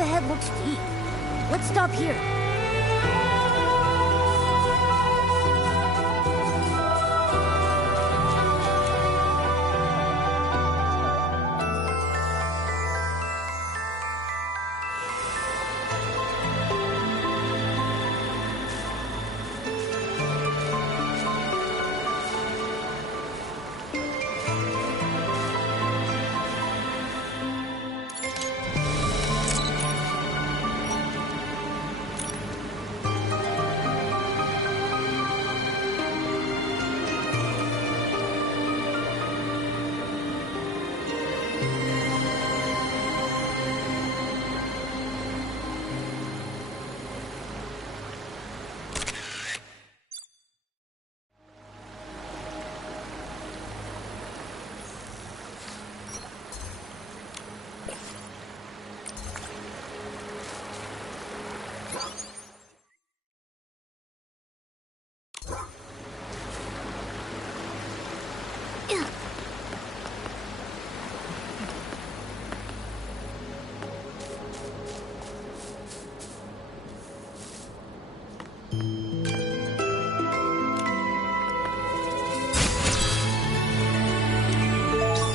ahead looks deep. Let's stop here.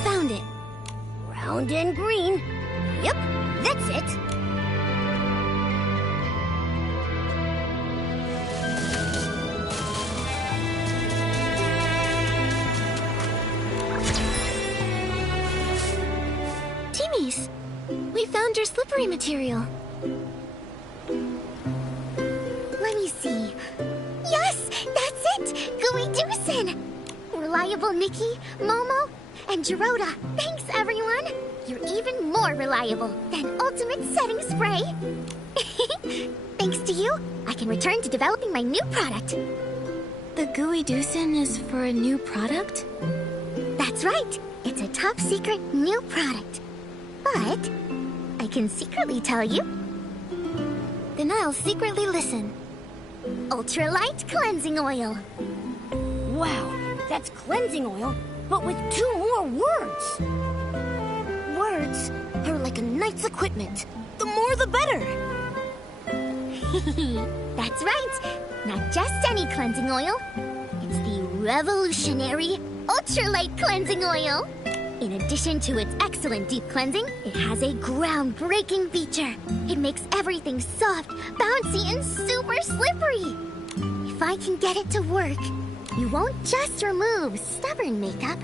Found it. Round and green. Yep, that's it. Timmy's, we found your slippery material. Let me see. Yes, that's it! Gooey Doosin! Reliable Nikki, Momo, and Gerota. Thanks, everyone! You're even more reliable than Ultimate Setting Spray. Thanks to you, I can return to developing my new product. The Gooey Doosin is for a new product? That's right. It's a top secret new product. But I can secretly tell you. Then I'll secretly listen. Ultralight Cleansing Oil. Wow, that's cleansing oil, but with 2 more words. Words are like a knight's equipment. The more the better. That's right. Not just any cleansing oil. It's the revolutionary Ultralight Cleansing Oil. In addition to its excellent deep cleansing, it has a groundbreaking feature. It makes everything soft, bouncy, and super slippery. If I can get it to work, you won't just remove stubborn makeup.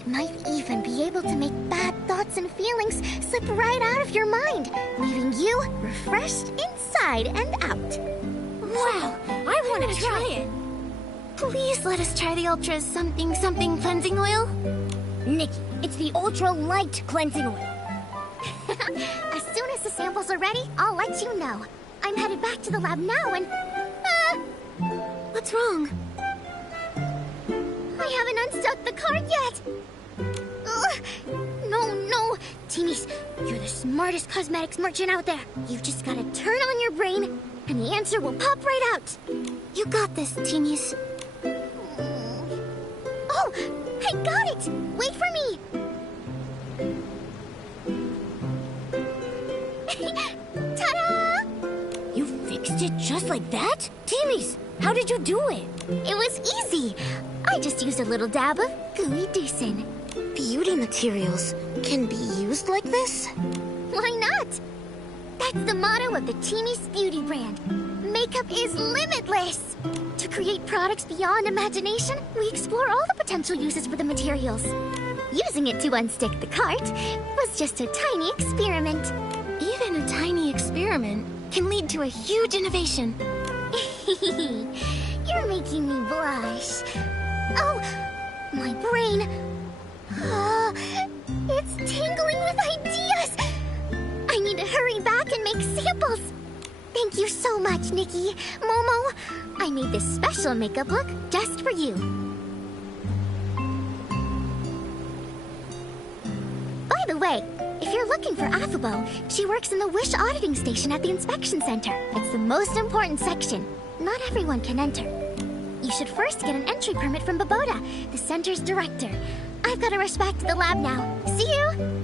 It might even be able to make bad thoughts and feelings slip right out of your mind, leaving you refreshed inside and out. Wow, I want to try it. Please let us try the Ultra something cleansing oil. Nikki, it's the Ultra Light Cleansing Oil. As soon as the samples are ready, I'll let you know. I'm headed back to the lab now and... What's wrong? I haven't unstuck the cart yet. No. Teenies, you're the smartest cosmetics merchant out there. You've just gotta turn on your brain, and the answer will pop right out. You got this, Teenies. Oh, I got it! Wait for me! Ta-da! You fixed it just like that? Teenies, how did you do it? It was easy. I just used a little dab of Gooey Doosin. Beauty materials can be used like this? Why not? That's the motto of the Teenies Beauty brand. Makeup is limitless. To create products beyond imagination, we explore all the potential uses for the materials. Using it to unstick the cart was just a tiny experiment. Even a tiny experiment can lead to a huge innovation. You're making me blush. Oh, my brain. It's tingling with ideas. I need to hurry back and make samples. Thank you so much, Nikki. Momo, I made this special makeup look just for you. By the way, if you're looking for Afabo, she works in the Wish Auditing Station at the Inspection Center. It's the most important section. Not everyone can enter. You should first get an entry permit from Baboda, the center's director. I've got to rush back to the lab now. See you!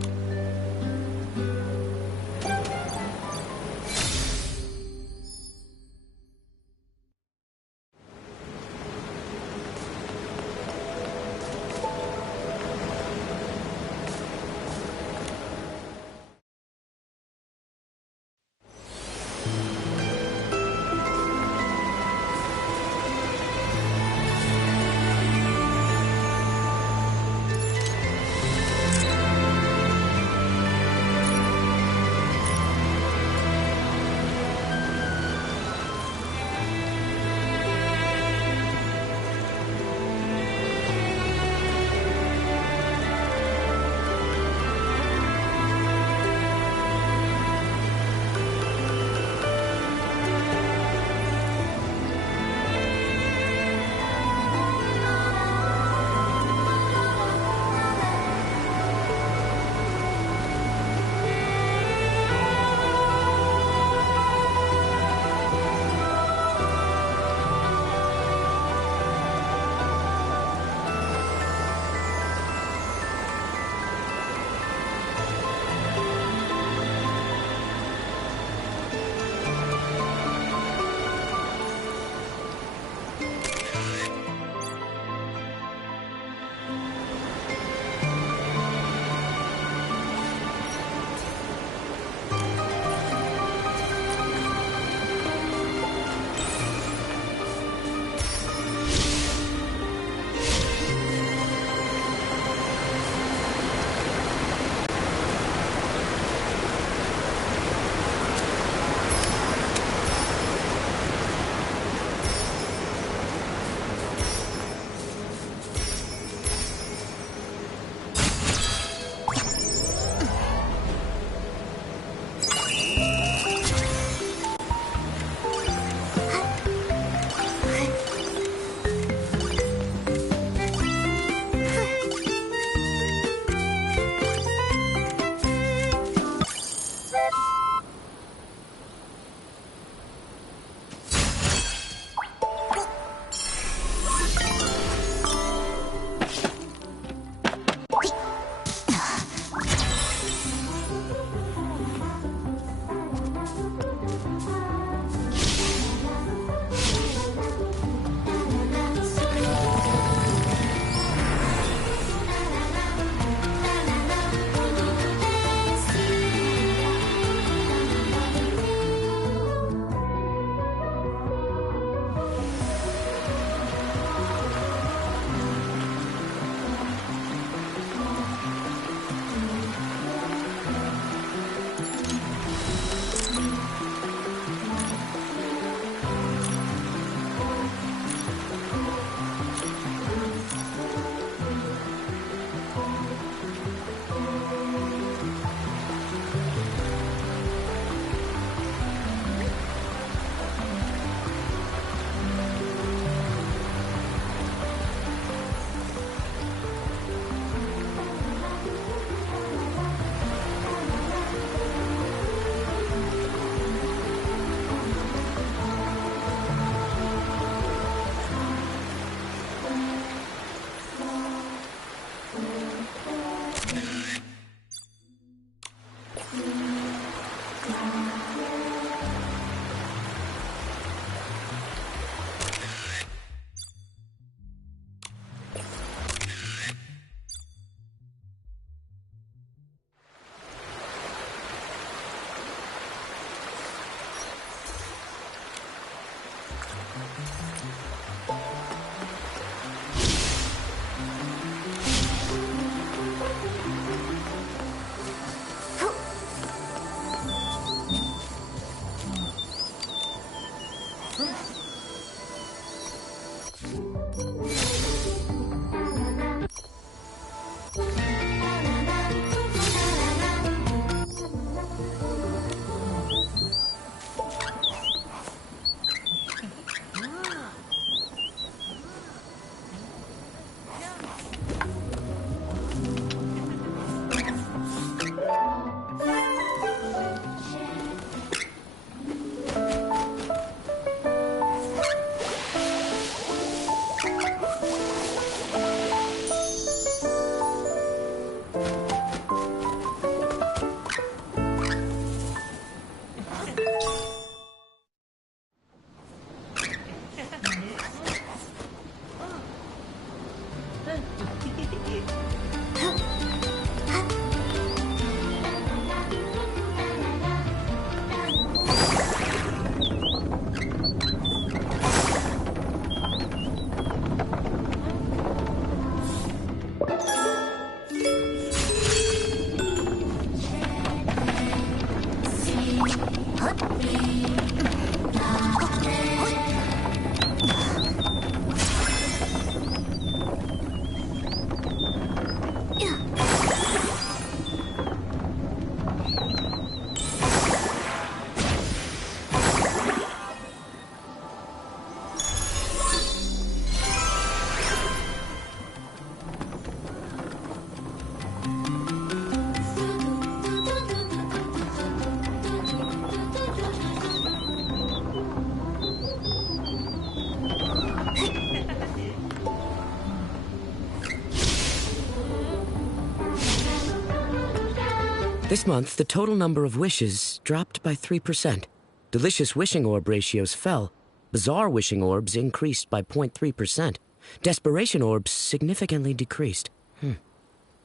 This month, the total number of wishes dropped by 3%. Delicious wishing orb ratios fell. Bizarre wishing orbs increased by 0.3%. Desperation orbs significantly decreased.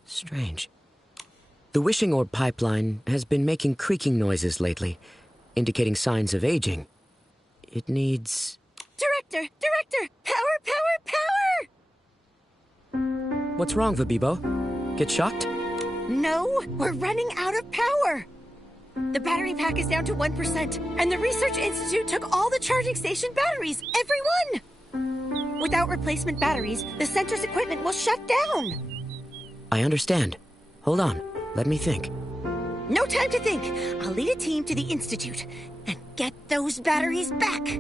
Strange. The wishing orb pipeline has been making creaking noises lately, indicating signs of aging. It needs... Director! Power! What's wrong, Vabibo? Get shocked? No, we're running out of power! The battery pack is down to 1%, and the Research Institute took all the charging station batteries, every one! Without replacement batteries, the center's equipment will shut down. I understand. Hold on. Let me think. No time to think. I'll lead a team to the Institute and get those batteries back.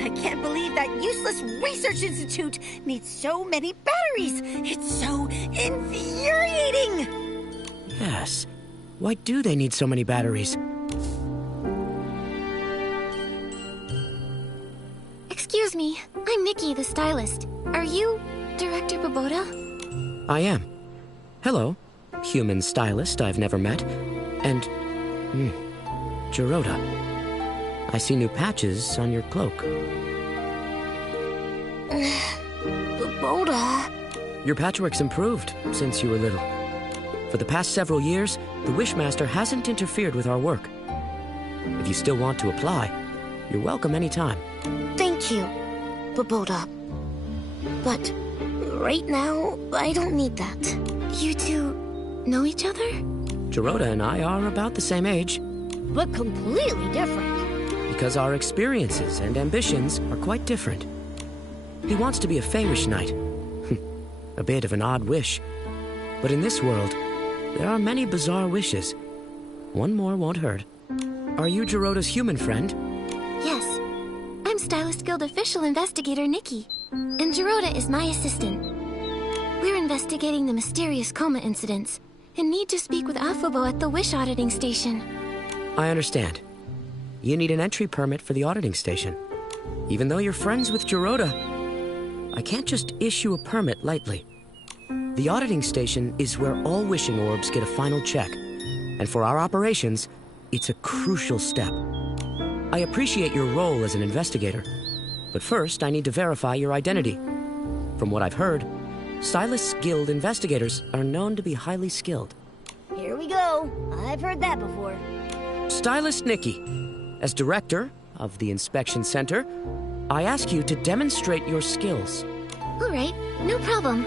I can't believe that useless Research Institute needs so many batteries. It's so infuriating. Yes. Why do they need so many batteries? Excuse me, I'm Nikki, the stylist. Are you Director Boboda? I am. Hello, human stylist I've never met. And, Jirota. I see new patches on your cloak. Boboda? Your patchwork's improved since you were little. For the past several years, the Wishmaster hasn't interfered with our work. If you still want to apply, you're welcome anytime. Thank you, Boboda. But right now, I don't need that. You two know each other? Jirota and I are about the same age. But completely different. Because our experiences and ambitions are quite different. He wants to be a Feywish knight. A bit of an odd wish. But in this world, there are many bizarre wishes. One more won't hurt. Are you Jirota's human friend? Yes. I'm Stylist Guild official investigator Nikki. And Jirota is my assistant. We're investigating the mysterious coma incidents and need to speak with Afubo at the Wish Auditing Station. I understand. You need an entry permit for the auditing station. Even though you're friends with Jirota, I can't just issue a permit lightly. The auditing station is where all wishing orbs get a final check. And for our operations, it's a crucial step. I appreciate your role as an investigator, but first I need to verify your identity. From what I've heard, Stylist Guild investigators are known to be highly skilled. Here we go. I've heard that before. Stylist Nikki, as director of the inspection center, I ask you to demonstrate your skills. All right, no problem.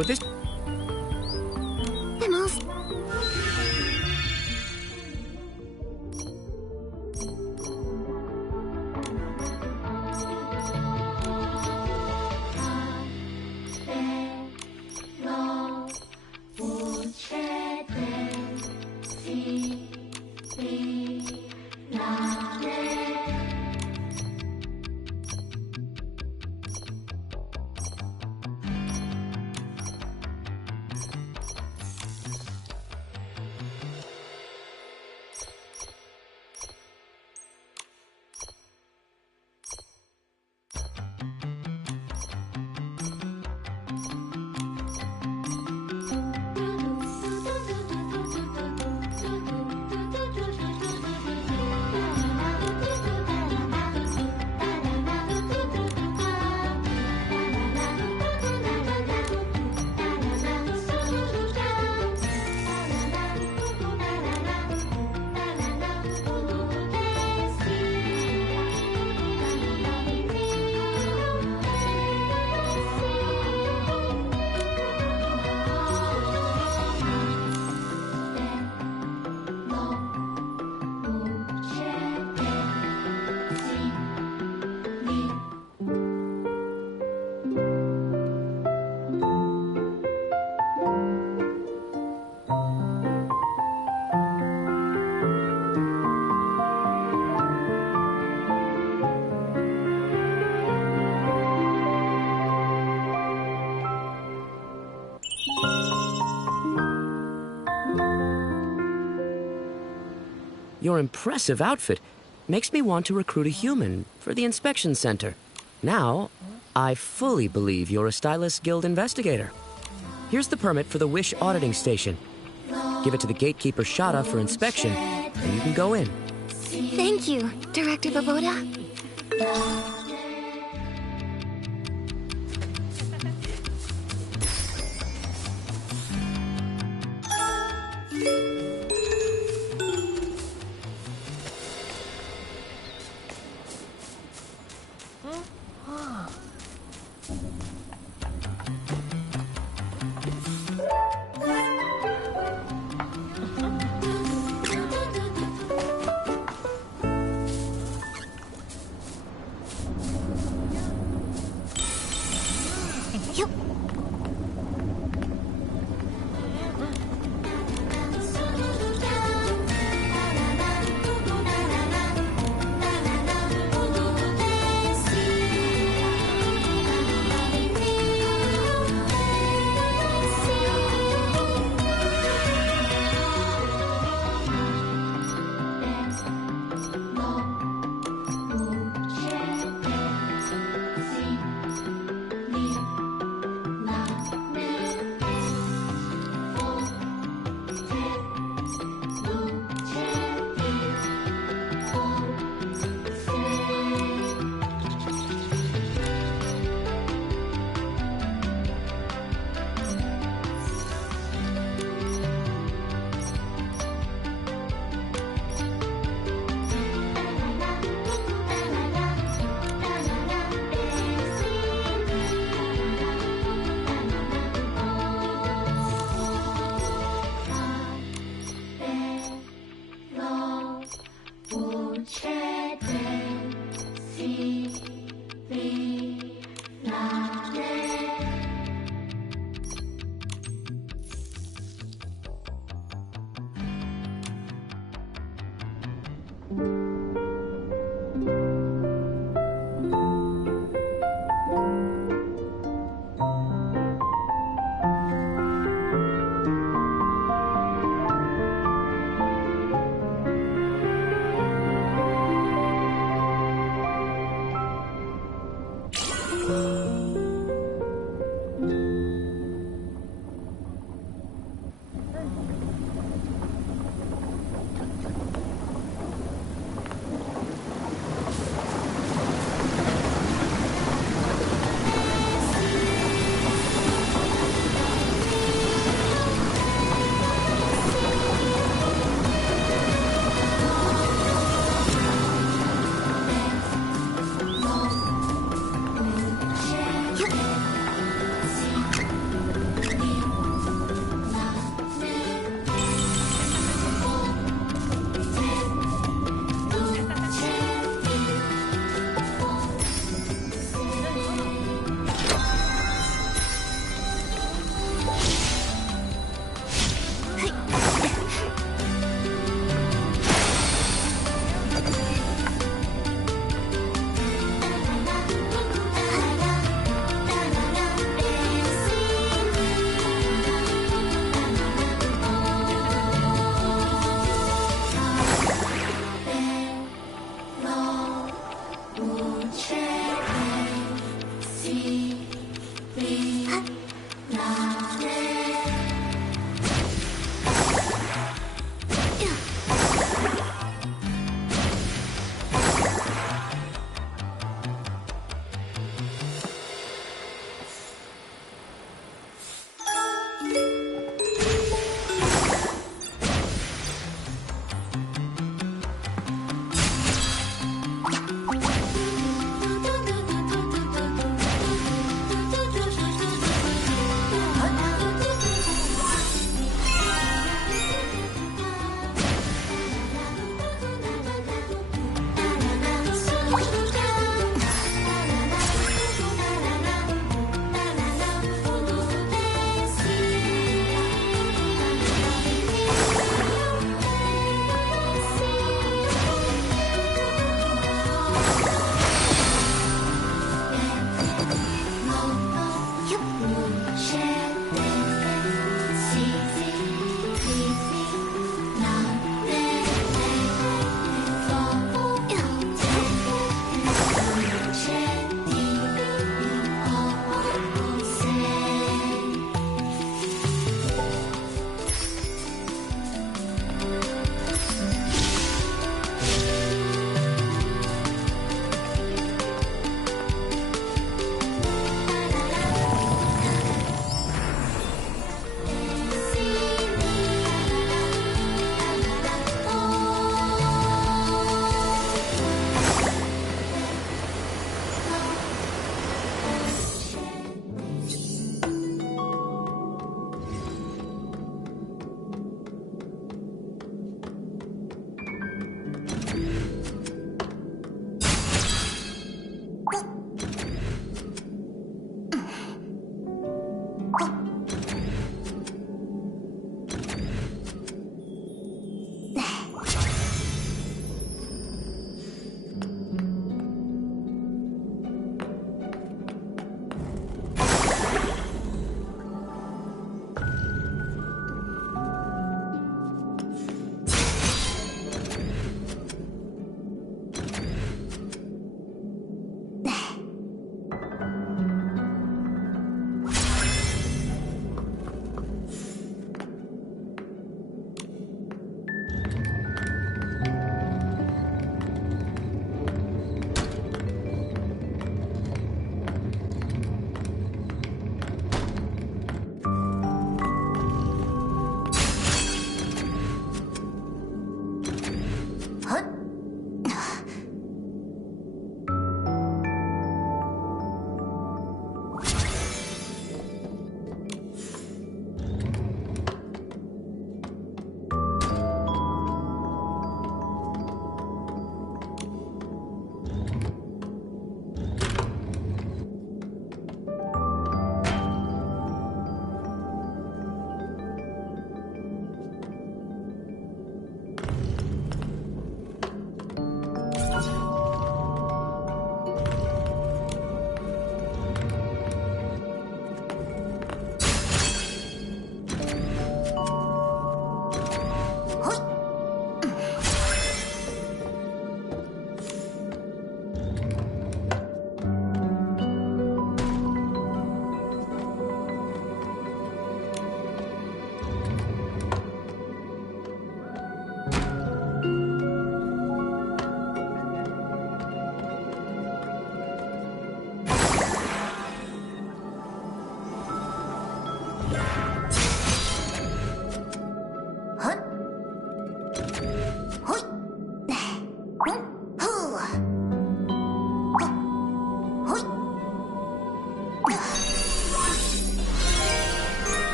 For this... Vemos. Your impressive outfit makes me want to recruit a human for the inspection center. Now, I fully believe you're a Stylist Guild investigator. Here's the permit for the Wish auditing station. Give it to the gatekeeper Shada for inspection, and you can go in. Thank you, Director Baboda.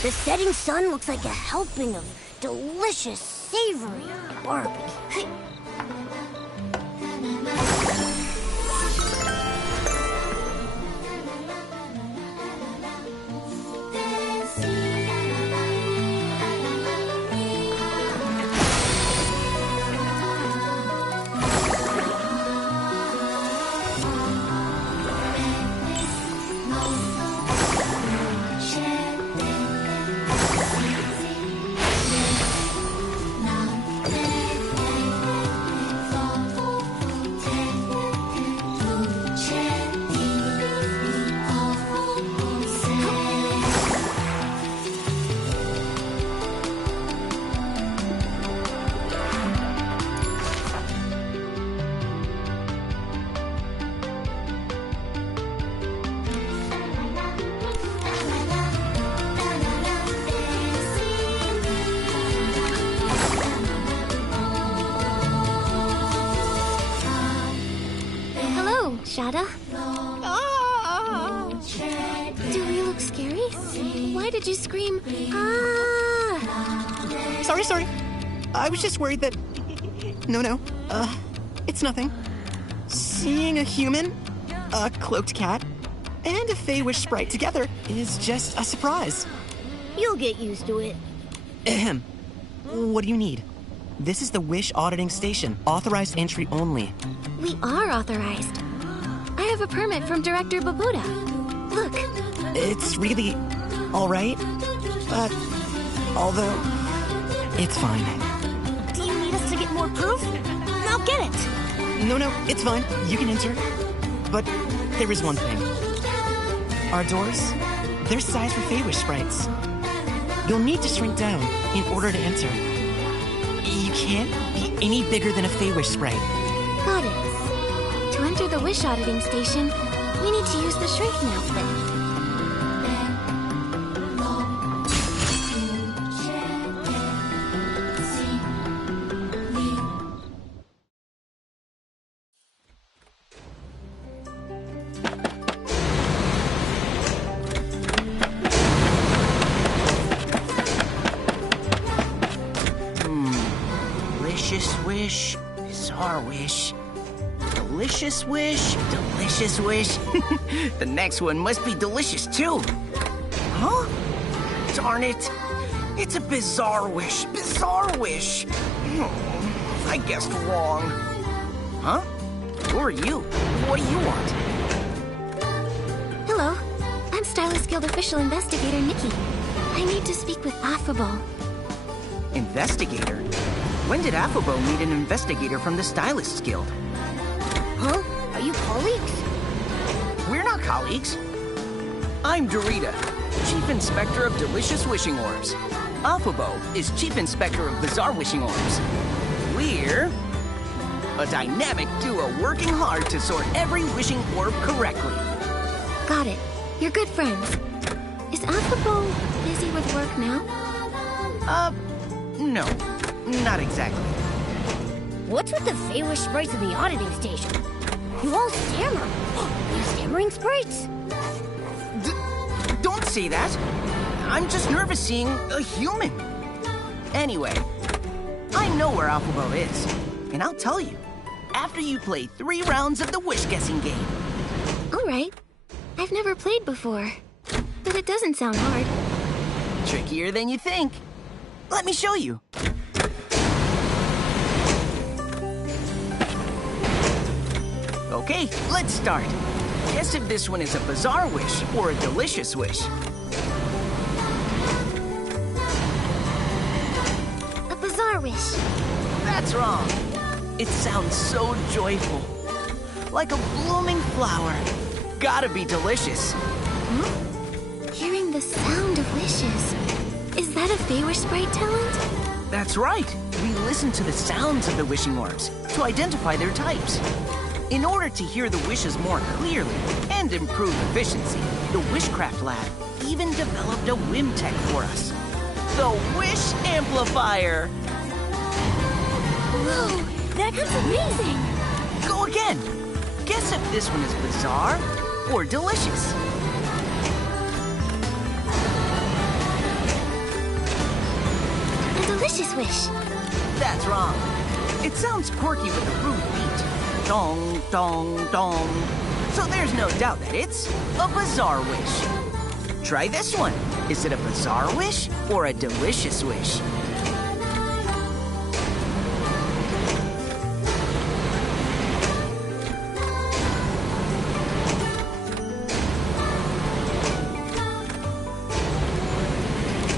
The setting sun looks like a helping of delicious, savory barbecue. Shada? Do we look scary? Why did you scream, ah? Sorry. I was just worried that... No. It's nothing. Seeing a human, a cloaked cat, and a Fey-Wish sprite together is just a surprise. You'll get used to it. Ahem. What do you need? This is the Wish Auditing Station. Authorized entry only. We are authorized. I have a permit from Director Babuda. Look. It's really all right, but although it's fine. Do you need us to get more proof? I'll get it. No, it's fine. You can enter. But there is one thing. Our doors, they're sized for Fey-Wish sprites. You'll need to shrink down in order to enter. You can't be any bigger than a Fey-Wish sprite. Got it. To enter the Wish Auditing Station, we need to use the shrinking outfit. Delicious wish, bizarre wish. Delicious wish, delicious wish. The next one must be delicious too. Huh? Darn it. It's a bizarre wish, bizarre wish. I guessed wrong. Huh? Who are you? What do you want? Hello. I'm Stylist Guild Official Investigator Nikki. I need to speak with Affable. Investigator? When did Affabo meet an investigator from the Stylists Guild? Huh? Are you colleagues? We're not colleagues. I'm Dorita, Chief Inspector of Delicious Wishing Orbs. Affabo is Chief Inspector of Bizarre Wishing Orbs. We're a dynamic duo working hard to sort every wishing orb correctly. Got it. You're good friends. Is Affable busy with work now? No, not exactly. What's with the Fey-Wish sprites in the auditing station? You all stammer. Are you stammering sprites? Don't say that. I'm just nervous seeing a human. Anyway, I know where Affabo is, and I'll tell you after you play 3 rounds of the wish guessing game. All right. I've never played before, but it doesn't sound hard. Trickier than you think. Let me show you. Okay, let's start. Guess if this one is a bizarre wish or a delicious wish. A bizarre wish. That's wrong. It sounds so joyful. Like a blooming flower. Gotta be delicious. Huh? Hearing the sound of wishes. Is that a Fey-Wish sprite talent? That's right. We listen to the sounds of the wishing orbs to identify their types. In order to hear the wishes more clearly and improve efficiency, the Wishcraft Lab even developed a whim tech for us. The Wish Amplifier! Whoa, that's amazing! Go again! Guess if this one is bizarre or delicious. delicious wish. That's wrong. It sounds quirky with a rude beat. Dong, dong, dong. So there's no doubt that it's a bizarre wish. Try this one. Is it a bizarre wish or a delicious wish?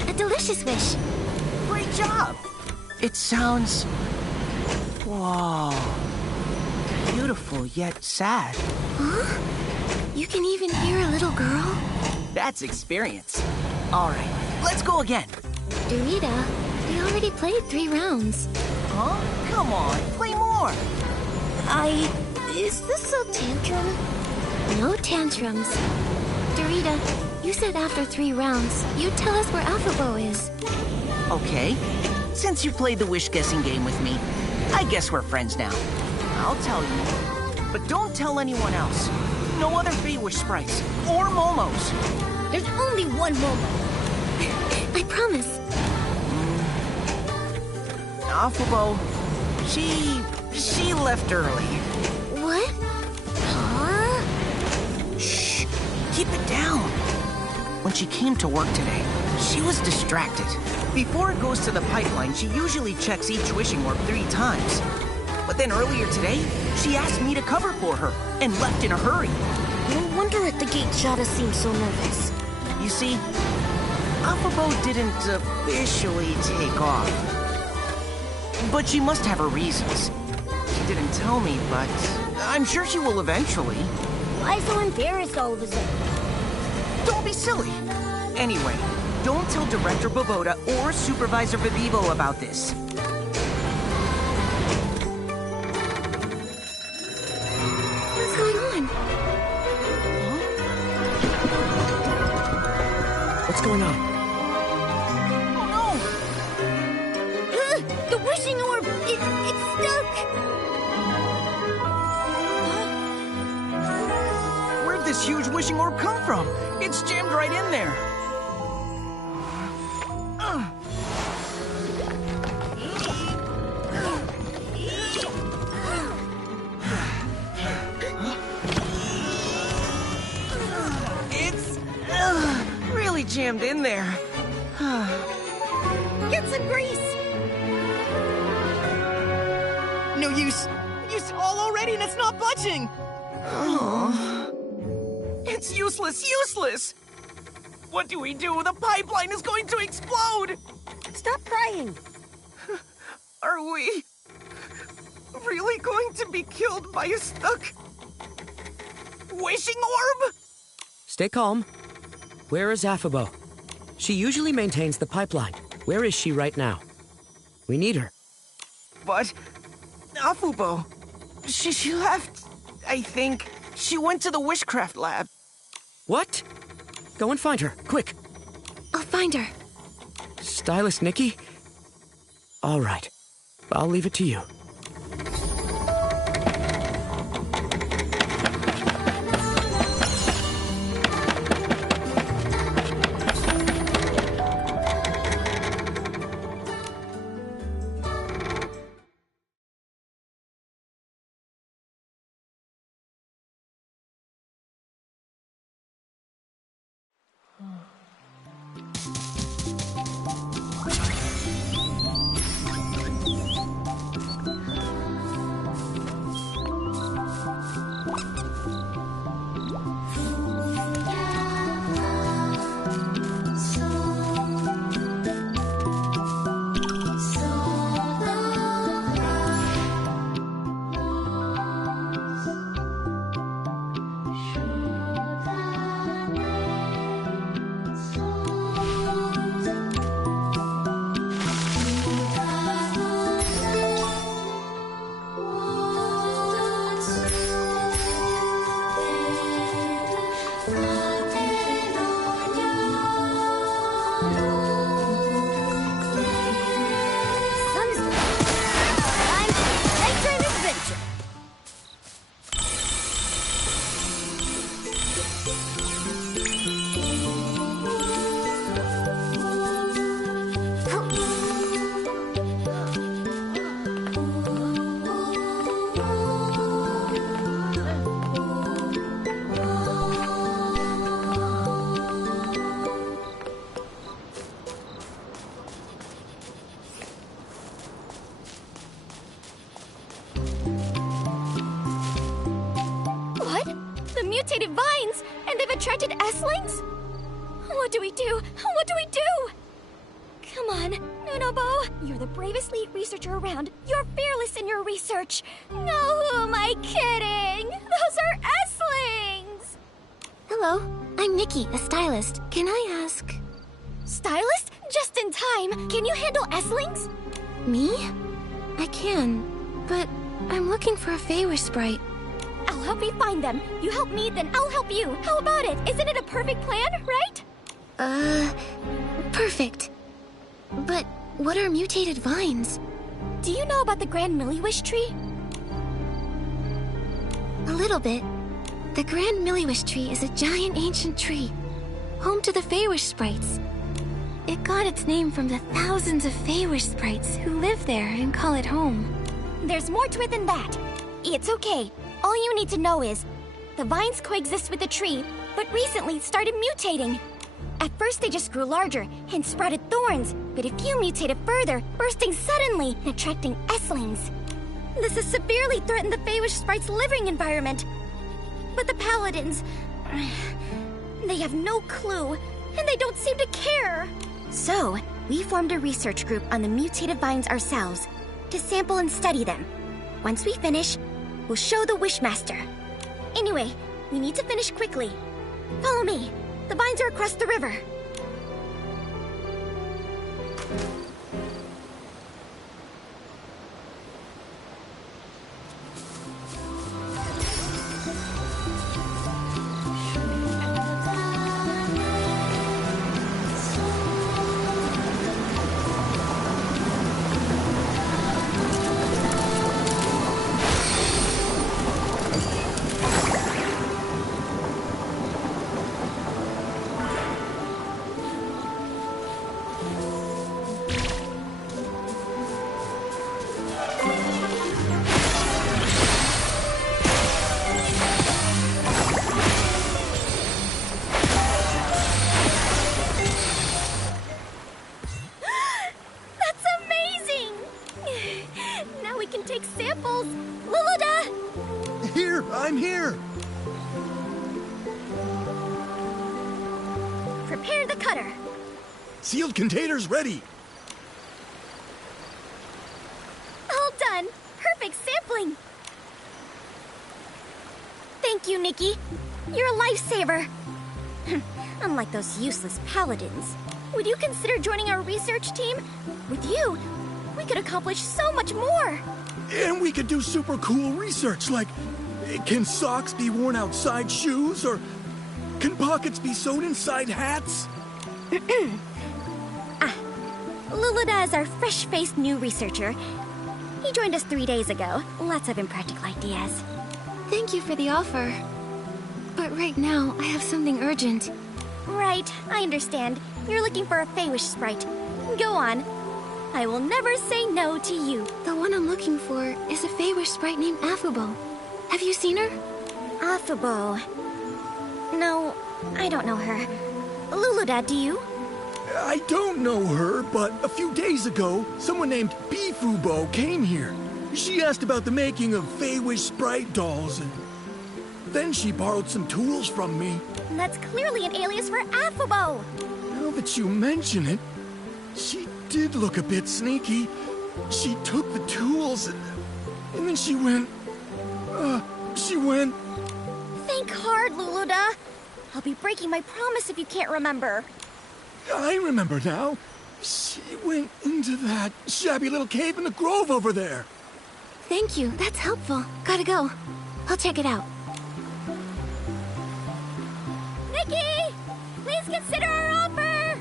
A delicious wish. Great job. It sounds... Whoa. Beautiful yet sad. Huh? You can even hear a little girl? That's experience. All right, let's go again. Dorita, we already played 3 rounds. Huh? Come on, play more. Is this a tantrum? No tantrums. Dorita, you said after 3 rounds, you'd tell us where Alphabo is. Okay. Since you played the wish-guessing game with me, I guess we're friends now. I'll tell you. But don't tell anyone else. No other Fey-Wish sprites or Momos. There's only one Momo. I promise. Alphabo, she left early. What? Huh? Shh, keep it down. When she came to work today, she was distracted. Before it goes to the pipeline, she usually checks each wishing orb 3 times. But then earlier today, she asked me to cover for her and left in a hurry. No wonder at the gate Shada seemed so nervous. You see, Alphabo didn't officially take off. But she must have her reasons. She didn't tell me, but I'm sure she will eventually. Why so embarrassed all of a sudden? Don't be silly. Anyway, don't tell Director Boboda or Supervisor Vivivo about this. What's going on? What's going on? Oh The wishing orb! It's stuck! no! Where'd this huge wishing orb come from? It's jammed right in there. It's really jammed in there. Get some grease! No use. Used it all already and it's not budging! It's useless! What do we do? The pipeline is going to explode! Stop crying! Are we really going to be killed by a stuck wishing orb? Stay calm. Where is Affabo? She usually maintains the pipeline. Where is she right now? We need her. But Afubo, she left. I think she went to the wishcraft lab. What? Go and find her, quick. I'll find her. Stylist Nikki? All right. I'll leave it to you. attracted S-Lings? What do we do? What do we do? Come on, Nunobo. You're the bravest lead researcher around. You're fearless in your research. No, who am I kidding? Those are S-Lings! Hello, I'm Nikki, a stylist. Can I ask... Stylist? Just in time. Can you handle S-Lings? Me? I can, but I'm looking for a Feywish sprite. I'll help you find them. You help me, then I'll help you. How about it? Isn't it a perfect plan, right? Perfect. But what are mutated vines? Do you know about the Grand Milliwish tree? A little bit. The Grand Milliwish tree is a giant ancient tree, home to the Feywish sprites. It got its name from the thousands of Feywish sprites who live there and call it home. There's more to it than that. It's okay. All you need to know is, the vines coexist with the tree, but recently started mutating. At first they just grew larger and sprouted thorns, but a few mutated further, bursting suddenly and attracting S-Lings. This has severely threatened the Feywish sprite's living environment. But the paladins, they have no clue, and they don't seem to care. So, we formed a research group on the mutated vines ourselves, to sample and study them. Once we finish, we'll show the Wishmaster. Anyway, we need to finish quickly. Follow me. The vines are across the river. I'm here! Prepare the cutter. Sealed containers ready! All done. Perfect sampling. Thank you, Nikki. You're a lifesaver. Unlike those useless paladins. Would you consider joining our research team? With you, we could accomplish so much more. And we could do super cool research, like, can socks be worn outside shoes, or can pockets be sewed inside hats? Luluda is our fresh-faced new researcher. He joined us 3 days ago. Lots of impractical ideas. Thank you for the offer. But right now, I have something urgent. Right, I understand. You're looking for a Feywish sprite. Go on. I will never say no to you. The one I'm looking for is a Feywish sprite named Affable. Have you seen her? Affable. No, I don't know her. Luluda, do you? I don't know her, but a few days ago, someone named Beefubo came here. She asked about the making of Feywish sprite dolls, and then she borrowed some tools from me. That's clearly an alias for Affable. Now that you mention it, she did look a bit sneaky. She took the tools, and then she went... Think hard, Luluda. I'll be breaking my promise if you can't remember. I remember now. She went into that shabby little cave in the grove over there. Thank you, that's helpful. Gotta go. I'll check it out. Nikki! Please consider our offer!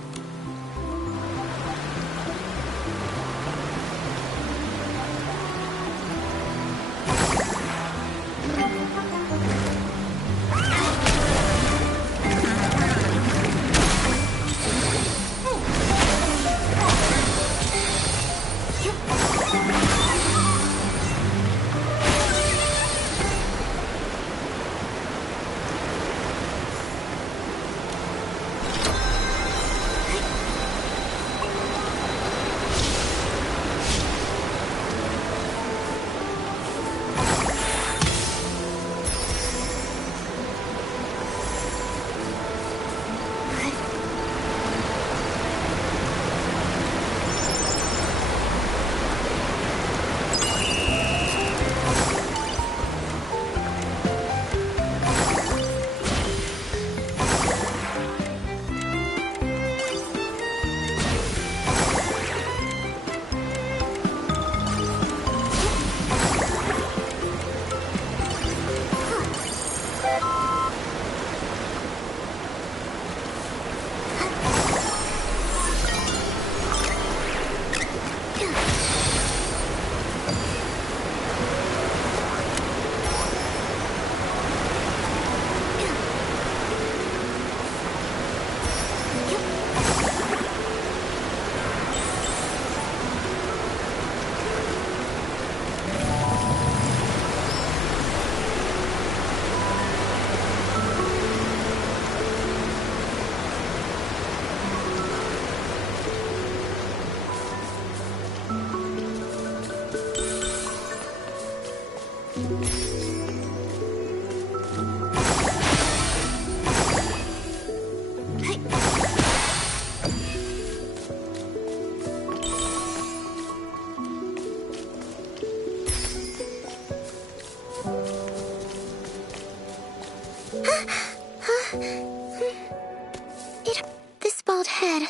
This bald head.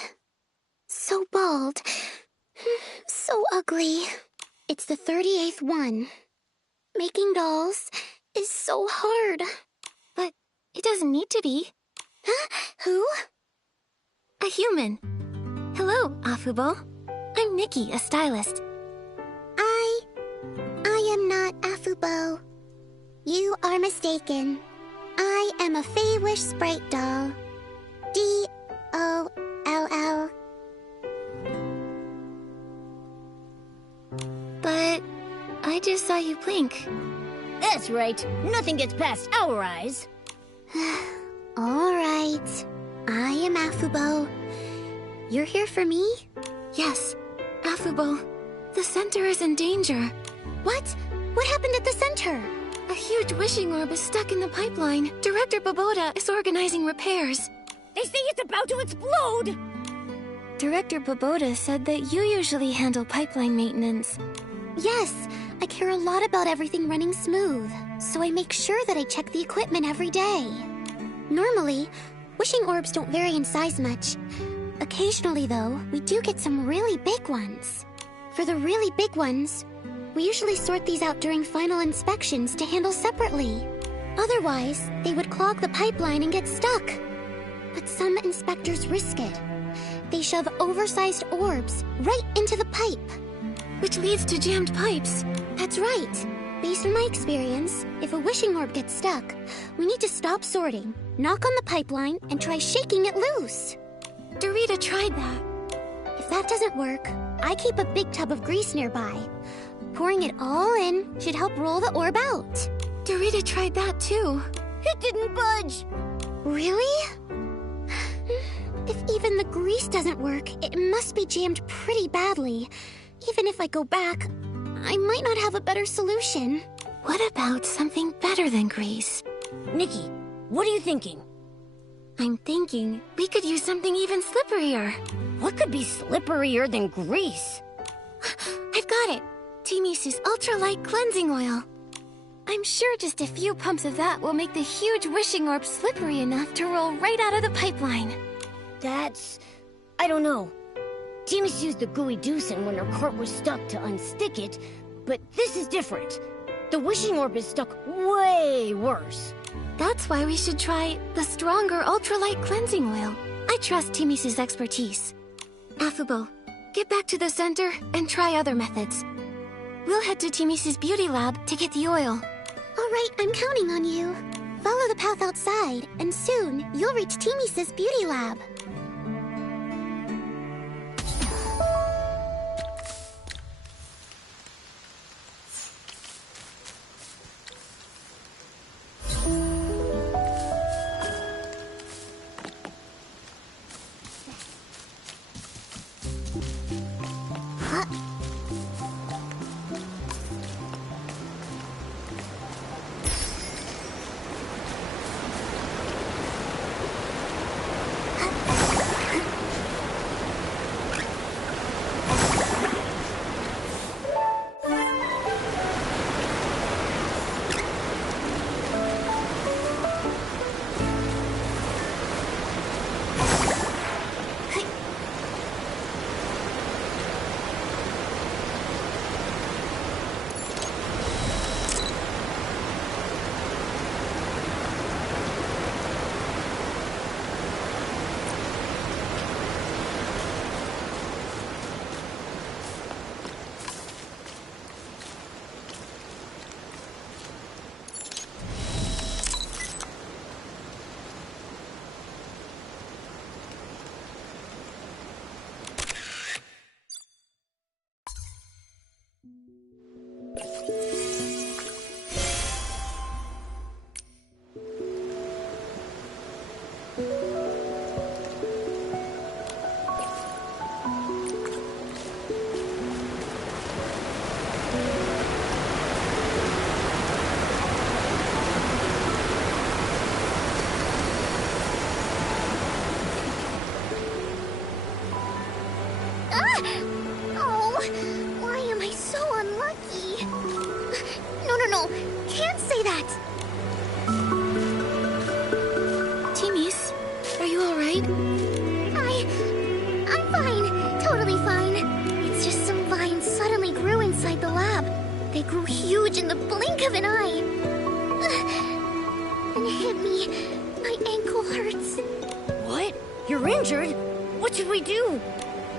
So bald. So ugly. It's the 38th one. Making dolls is so hard. But it doesn't need to be. Huh? Who? A human. Hello, Afubo. I'm Nikki, a stylist. I am not Afubo. You are mistaken. I am a Feywish sprite doll. D-O-L-L. But I just saw you blink. That's right. Nothing gets past our eyes. All right. I am Afubo. You're here for me? Yes, Afubo. The center is in danger. What? What happened at the center? A huge wishing orb is stuck in the pipeline. Director Baboda is organizing repairs. They say it's about to explode! Director Baboda said that you usually handle pipeline maintenance. Yes, I care a lot about everything running smooth, so I make sure that I check the equipment every day. Normally, wishing orbs don't vary in size much. Occasionally, though, we do get some really big ones. For the really big ones, we usually sort these out during final inspections to handle separately. Otherwise, they would clog the pipeline and get stuck. But some inspectors risk it. They shove oversized orbs right into the pipe. Which leads to jammed pipes. That's right. Based on my experience, if a wishing orb gets stuck, we need to stop sorting, knock on the pipeline, and try shaking it loose. Dorita tried that. If that doesn't work, I keep a big tub of grease nearby. Pouring it all in should help roll the orb out. Dorita tried that too. It didn't budge! Really? If even the grease doesn't work, it must be jammed pretty badly. Even if I go back, I might not have a better solution. What about something better than grease? Nikki, what are you thinking? I'm thinking we could use something even slipperier. What could be slipperier than grease? I've got it. Timisu's ultralight cleansing oil. I'm sure just a few pumps of that will make the huge wishing orb slippery enough to roll right out of the pipeline. That's... I don't know. Timus used the gooey deucin when her cart was stuck to unstick it, but this is different. The wishing orb is stuck way worse. That's why we should try the stronger ultralight cleansing oil. I trust Timisu's expertise. Afubo, get back to the center and try other methods. We'll head to Timisu's beauty lab to get the oil. All right, I'm counting on you. Follow the path outside, and soon you'll reach Timisu's beauty lab. Oh, why am I so unlucky? No. Can't say that. Timmy's, are you alright? I'm fine. Totally fine. It's just some vines suddenly grew inside the lab. They grew huge in the blink of an eye. And hit me. My ankle hurts. What? You're injured? What should we do?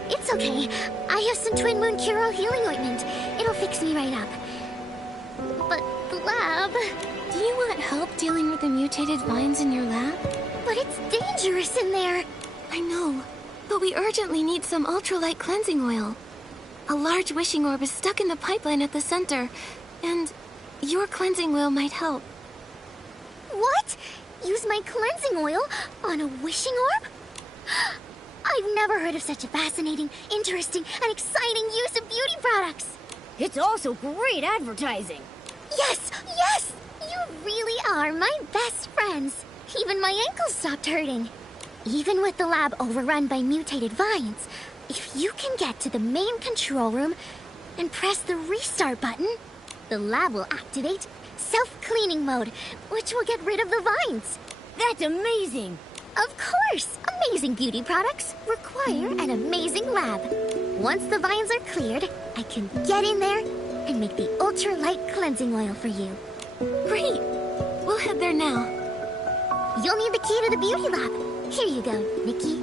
It's okay. I have some Twin Moon Cure healing ointment. It'll fix me right up. But the lab... Do you want help dealing with the mutated vines in your lab? But it's dangerous in there. I know, but we urgently need some ultralight cleansing oil. A large wishing orb is stuck in the pipeline at the center, and your cleansing oil might help. What? Use my cleansing oil on a wishing orb? I've never heard of such a fascinating, interesting, and exciting use of beauty products. It's also great advertising. Yes! You really are my best friends. Even my ankles stopped hurting. Even with the lab overrun by mutated vines, if you can get to the main control room and press the restart button, the lab will activate self-cleaning mode, which will get rid of the vines. That's amazing. Of course! Amazing beauty products require an amazing lab. Once the vines are cleared, I can get in there and make the ultra-light cleansing oil for you. Great! We'll head there now. You'll need the key to the beauty lab. Here you go, Nikki.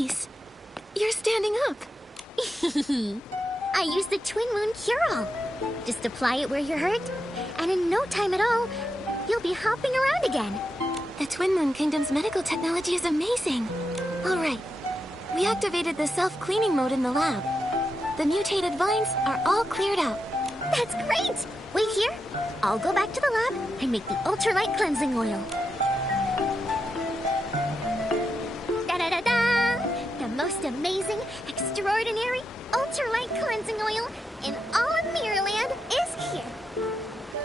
Timmy's, you're standing up. I used the Twin Moon Cure-All. Just apply it where you're hurt, and in no time at all, you'll be hopping around again. The Twin Moon Kingdom's medical technology is amazing. All right, we activated the self-cleaning mode in the lab. The mutated vines are all cleared out. That's great! Wait here. I'll go back to the lab and make the ultralight cleansing oil. Da-da-da-da! The most amazing, extraordinary ultralight cleansing oil in all of Mirrorland is here.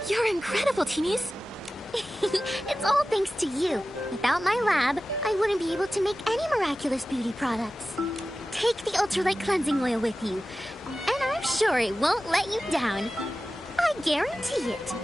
You're incredible, Teenies. It's all thanks to you. Without my lab, I wouldn't be able to make any miraculous beauty products. Take the ultralight cleansing oil with you, and I'm sure it won't let you down. I guarantee it.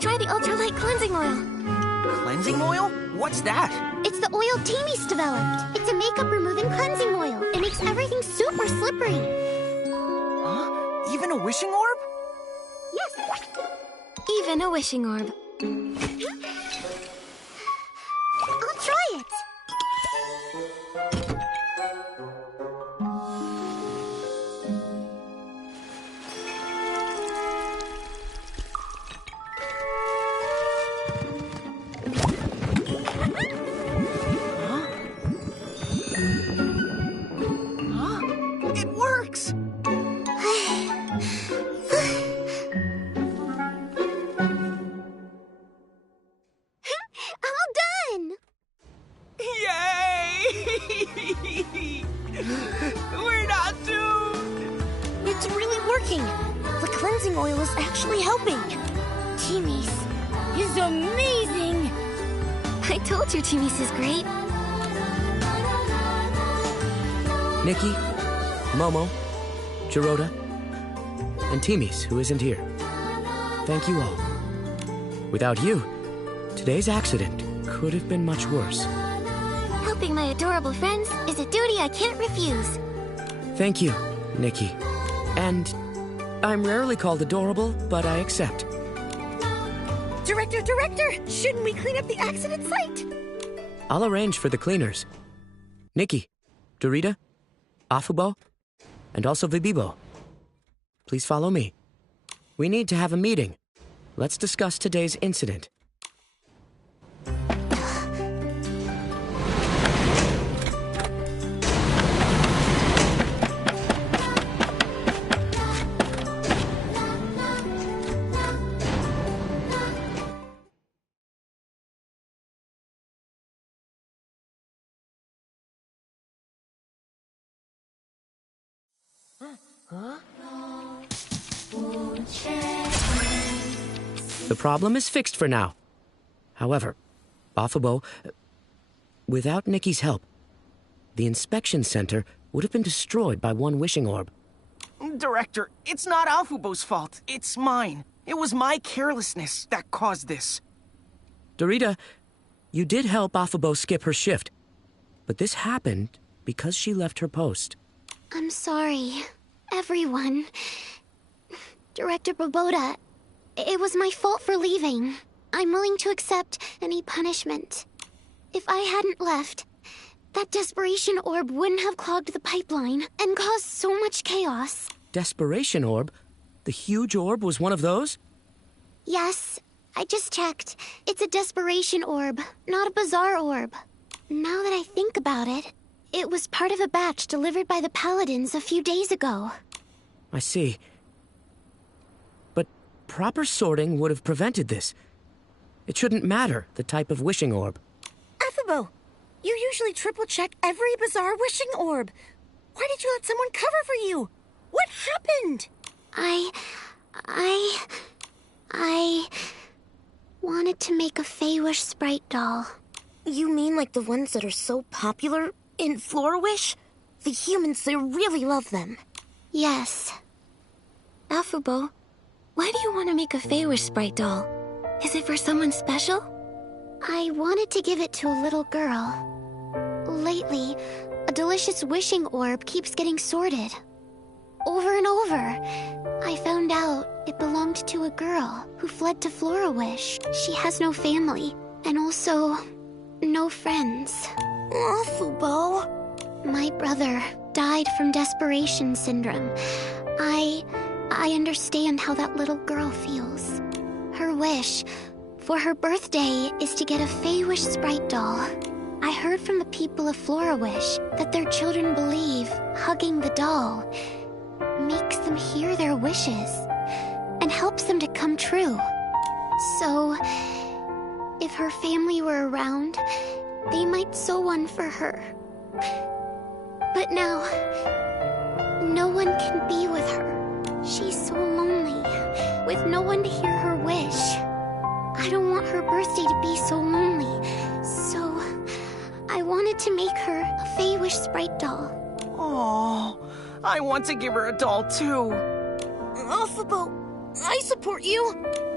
Try the ultralight cleansing oil. Cleansing oil? What's that? It's the oil Timmy's developed. It's a makeup removing cleansing oil. It makes everything super slippery. Huh? Even a wishing orb? Yes. Even a wishing orb. I'll try it. It works! All done. Yay! We're not doomed! It's really working. The cleansing oil is actually helping. Timmy's Is amazing. I told you Timmy's is great. Nikki, Momo, Jirota, and Timmy's, who isn't here. Thank you all. Without you, today's accident could have been much worse. Helping my adorable friends is a duty I can't refuse. Thank you, Nikki. And I'm rarely called adorable, but I accept. Director! Shouldn't we clean up the accident site? I'll arrange for the cleaners. Nikki, Dorita, Afubo, and also Vibibo. Please follow me. We need to have a meeting. Let's discuss today's incident. The problem is fixed for now. However, Afubo, without Nikki's help, the inspection center would have been destroyed by one wishing orb. Director, it's not Afubo's fault. It's mine. It was my carelessness that caused this. Dorita, you did help Afubo skip her shift, but this happened because she left her post. I'm sorry, everyone. Director Boboda, it was my fault for leaving. I'm willing to accept any punishment. If I hadn't left, that desperation orb wouldn't have clogged the pipeline and caused so much chaos. Desperation orb? The huge orb was one of those? Yes, I just checked. It's a desperation orb, not a bizarre orb. Now that I think about it, it was part of a batch delivered by the Paladins a few days ago. I see. But proper sorting would have prevented this. It shouldn't matter the type of wishing orb. Afubo, you usually triple-check every bizarre wishing orb. Why did you let someone cover for you? What happened? I wanted to make a Feywish sprite doll. You mean like the ones that are so popular in Florawish? The humans, they really love them. Yes. Afubo, why do you want to make a Feywish sprite doll? Is it for someone special? I wanted to give it to a little girl. Lately, a delicious wishing orb keeps getting sorted. Over and over. I found out it belonged to a girl who fled to Florawish. She has no family, and also no friends. Afubo. My brother died from desperation syndrome. I understand how that little girl feels. Her wish for her birthday is to get a Feywish sprite doll. I heard from the people of Florawish that their children believe hugging the doll makes them hear their wishes and helps them to come true. So, if her family were around, they might sew one for her. But now, no one can be with her. She's so lonely, with no one to hear her wish. I don't want her birthday to be so lonely, so I wanted to make her a Feywish sprite doll. Oh, I want to give her a doll too. Afubo, I support you.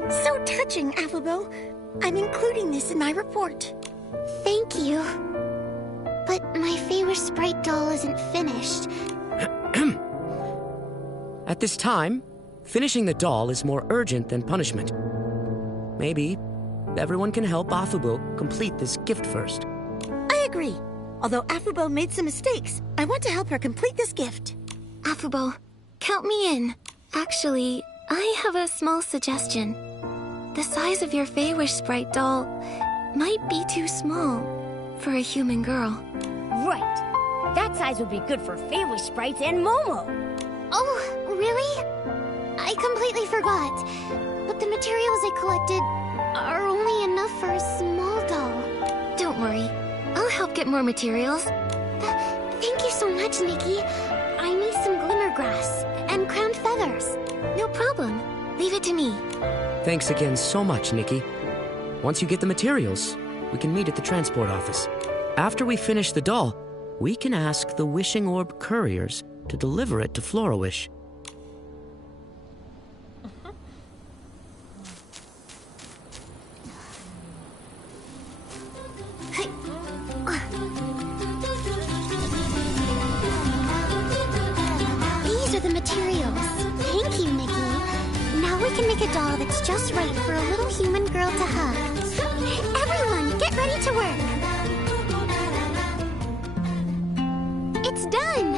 So touching, Afubo. I'm including this in my report. Thank you. But my Feywish sprite doll isn't finished. At this time, finishing the doll is more urgent than punishment. Maybe everyone can help Afubo complete this gift first. I agree. Although Afubo made some mistakes, I want to help her complete this gift. Afubo, count me in. Actually, I have a small suggestion. The size of your Feywish sprite doll might be too small for a human girl. Right. That size would be good for Feywish sprites and Momo. Oh, really? I completely forgot. But the materials I collected are only enough for a small doll. Don't worry. I'll help get more materials. Thank you so much, Nikki. I need some glimmer grass and crowned feathers. No problem. Leave it to me. Thanks again so much, Nikki. Once you get the materials, we can meet at the transport office. After we finish the doll, we can ask the Wishing Orb couriers to deliver it to Florawish. These are the materials. Thank you, Nikki. Now we can make a doll that's just right for a little human girl to hug. Everyone, get ready to work. It's done.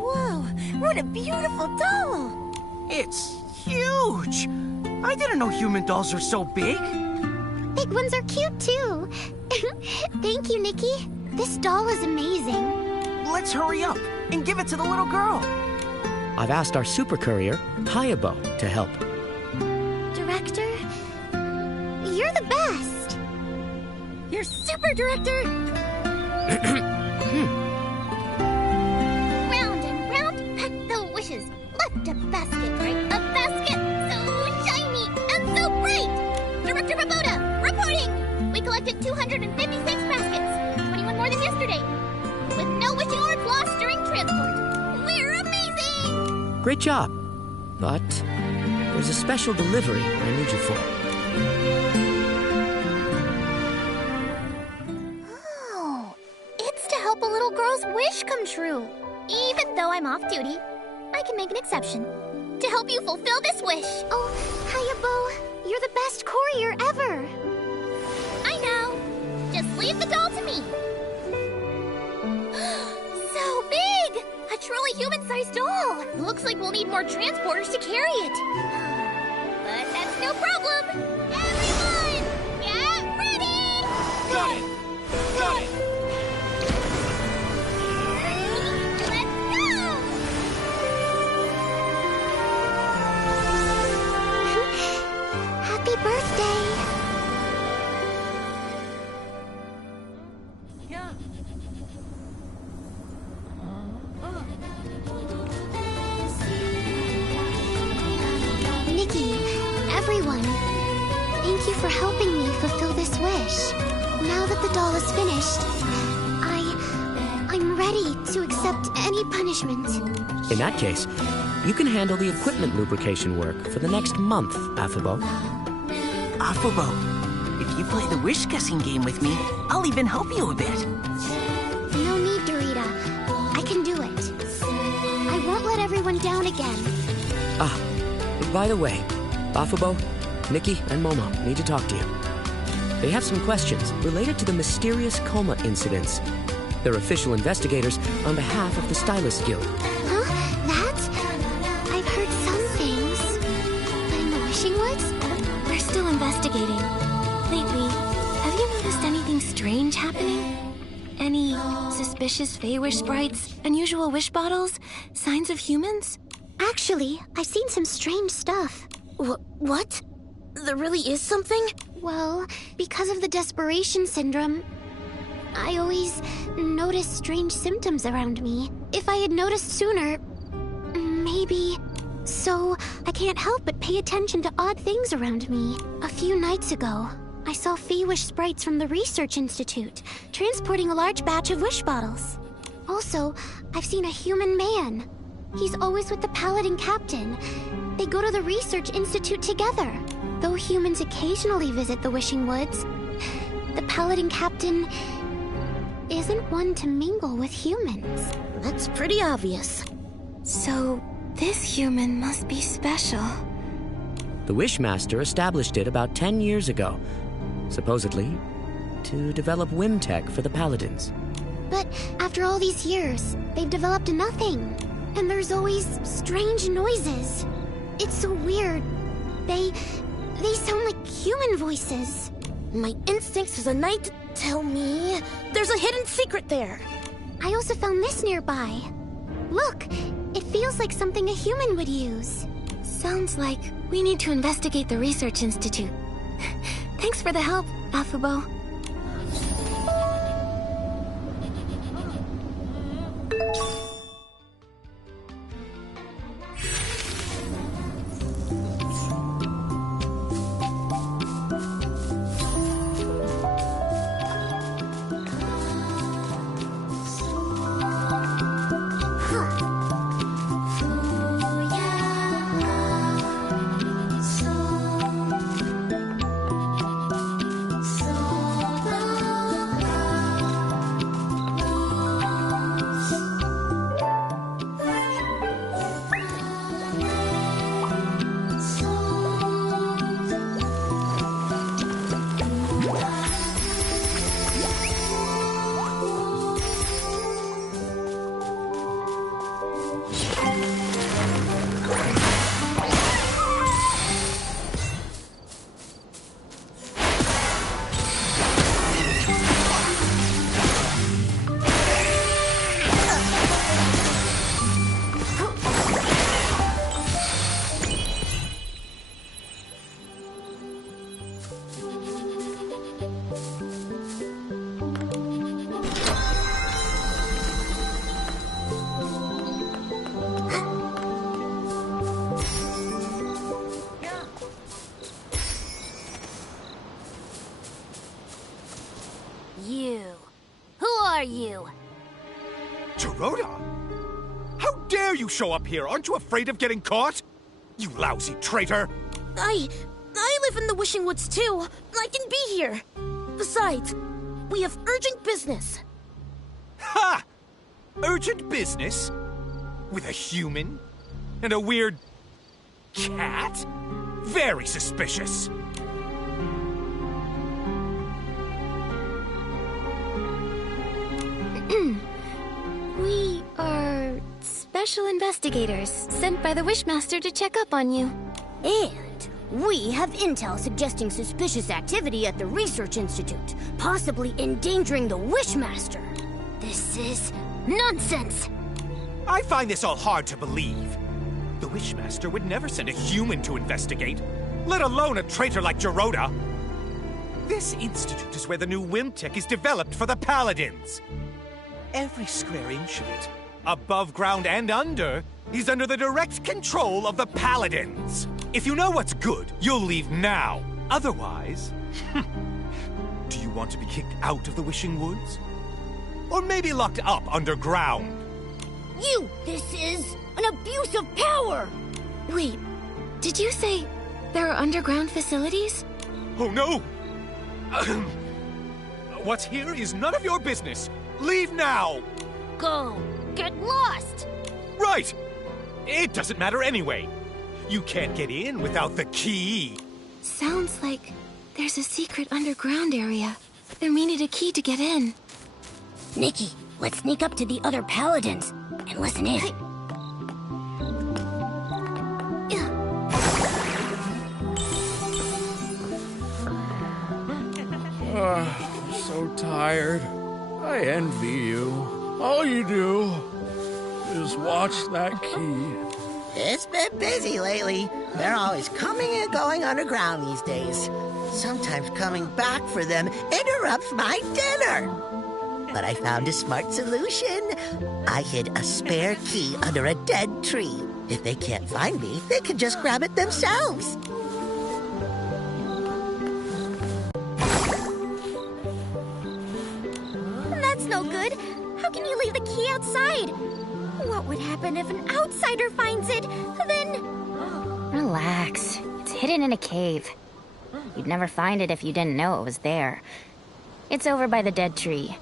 Whoa, what a beautiful doll! It's huge! I didn't know human dolls are so big. Big ones are cute too. Thank you, Nikki. This doll is amazing. Let's hurry up and give it to the little girl. I've asked our super courier, Hayabo, to help. Director, you're the best. You're super, Director! Round and round, pack the wishes. Left a basket, right a basket. So shiny and so bright. Director Roboda, reporting. We collected 256 baskets, 21 more than yesterday, with no wishing orbs lost during transport. We're amazing! Great job. But there's a special delivery I need you for. Oh, it's to help a little girl's wish come true. Even though I'm off duty, I can make an exception to help you fulfill this wish. Oh, Hayabo, you're the best courier ever. I know. Just leave the doll to me. So big! A truly human-sized doll. Looks like we'll need more transporters to carry it. But that's no problem. Everyone, get ready! Got it! Got it! Let's go! Happy birthday! Yeah. Nikki, everyone, thank you for helping me fulfill this wish. Now that the doll is finished, I'm ready to accept any punishment. In that case, you can handle the equipment lubrication work for the next month, Afabo. Afabo, if you play the wish-guessing game with me, I'll even help you a bit. No need, Dorita. I can do it. I won't let everyone down again. Ah, by the way, Afabo, Nikki, and Momo need to talk to you. They have some questions related to the mysterious coma incidents. They're official investigators on behalf of the Stylist Guild. Huh? That? I've heard some things. But in the Wishing Woods? We're still investigating. Lately, have you noticed anything strange happening? Any suspicious Feywish sprites, unusual wish bottles, signs of humans? Actually, I've seen some strange stuff. What? There really is something? Well, because of the desperation syndrome, I always notice strange symptoms around me. If I had noticed sooner, maybe... So, I can't help but pay attention to odd things around me. A few nights ago, I saw Feywish sprites from the Research Institute transporting a large batch of wish bottles. Also, I've seen a human man. He's always with the Paladin Captain. They go to the Research Institute together. Though humans occasionally visit the Wishing Woods, the Paladin Captain isn't one to mingle with humans. That's pretty obvious. So, this human must be special. The Wishmaster established it about 10 years ago, supposedly to develop Wimtech for the Paladins. But after all these years, they've developed nothing. And there's always strange noises. It's so weird. They sound like human voices. My instincts as a knight tell me there's a hidden secret there. I also found this nearby. Look, it feels like something a human would use. Sounds like we need to investigate the Research Institute. Thanks for the help, Afabo. You. Who are you? Dorota? How dare you show up here? Aren't you afraid of getting caught? You lousy traitor! I live in the Wishing Woods too. I can be here. Besides, we have urgent business. Ha! Urgent business? With a human? And a weird... cat? Very suspicious. We are special investigators sent by the Wishmaster to check up on you. And we have intel suggesting suspicious activity at the Research Institute, possibly endangering the Wishmaster. This is nonsense. I find this all hard to believe. The Wishmaster would never send a human to investigate, let alone a traitor like Dorota. This institute is where the new Wimtech is developed for the Paladins. Every square inch of it, above ground and under, is under the direct control of the Paladins. If you know what's good, you'll leave now. Otherwise... Do you want to be kicked out of the Wishing Woods? Or maybe locked up underground? This is an abuse of power! Wait, did you say there are underground facilities? Oh no! What's here is none of your business. Leave now! Go! Get lost! Right! It doesn't matter anyway. You can't get in without the key. Sounds like there's a secret underground area. Then we need a key to get in. Nikki, let's sneak up to the other Paladins and listen in. I'm so tired. I envy you. All you do is watch that key. It's been busy lately. They're always coming and going underground these days. Sometimes coming back for them interrupts my dinner. But I found a smart solution. I hid a spare key under a dead tree. If they can't find me, they can just grab it themselves. That's no good. How can you leave the key outside? What would happen if an outsider finds it? Then... Relax. It's hidden in a cave. You'd never find it if you didn't know it was there. It's over by the dead tree.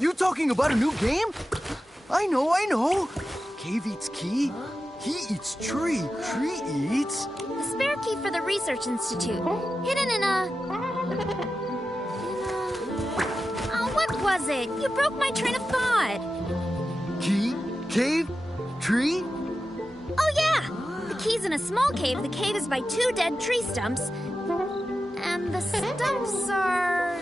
You talking about a new game? I know. Cave eats key. He eats tree. Tree eats... The spare key for the Research Institute. Hidden in a... Oh, what was it? You broke my train of thought. Key? Cave? Tree? Oh, yeah! The key's in a small cave. The cave is by 2 dead tree stumps. And the stumps are...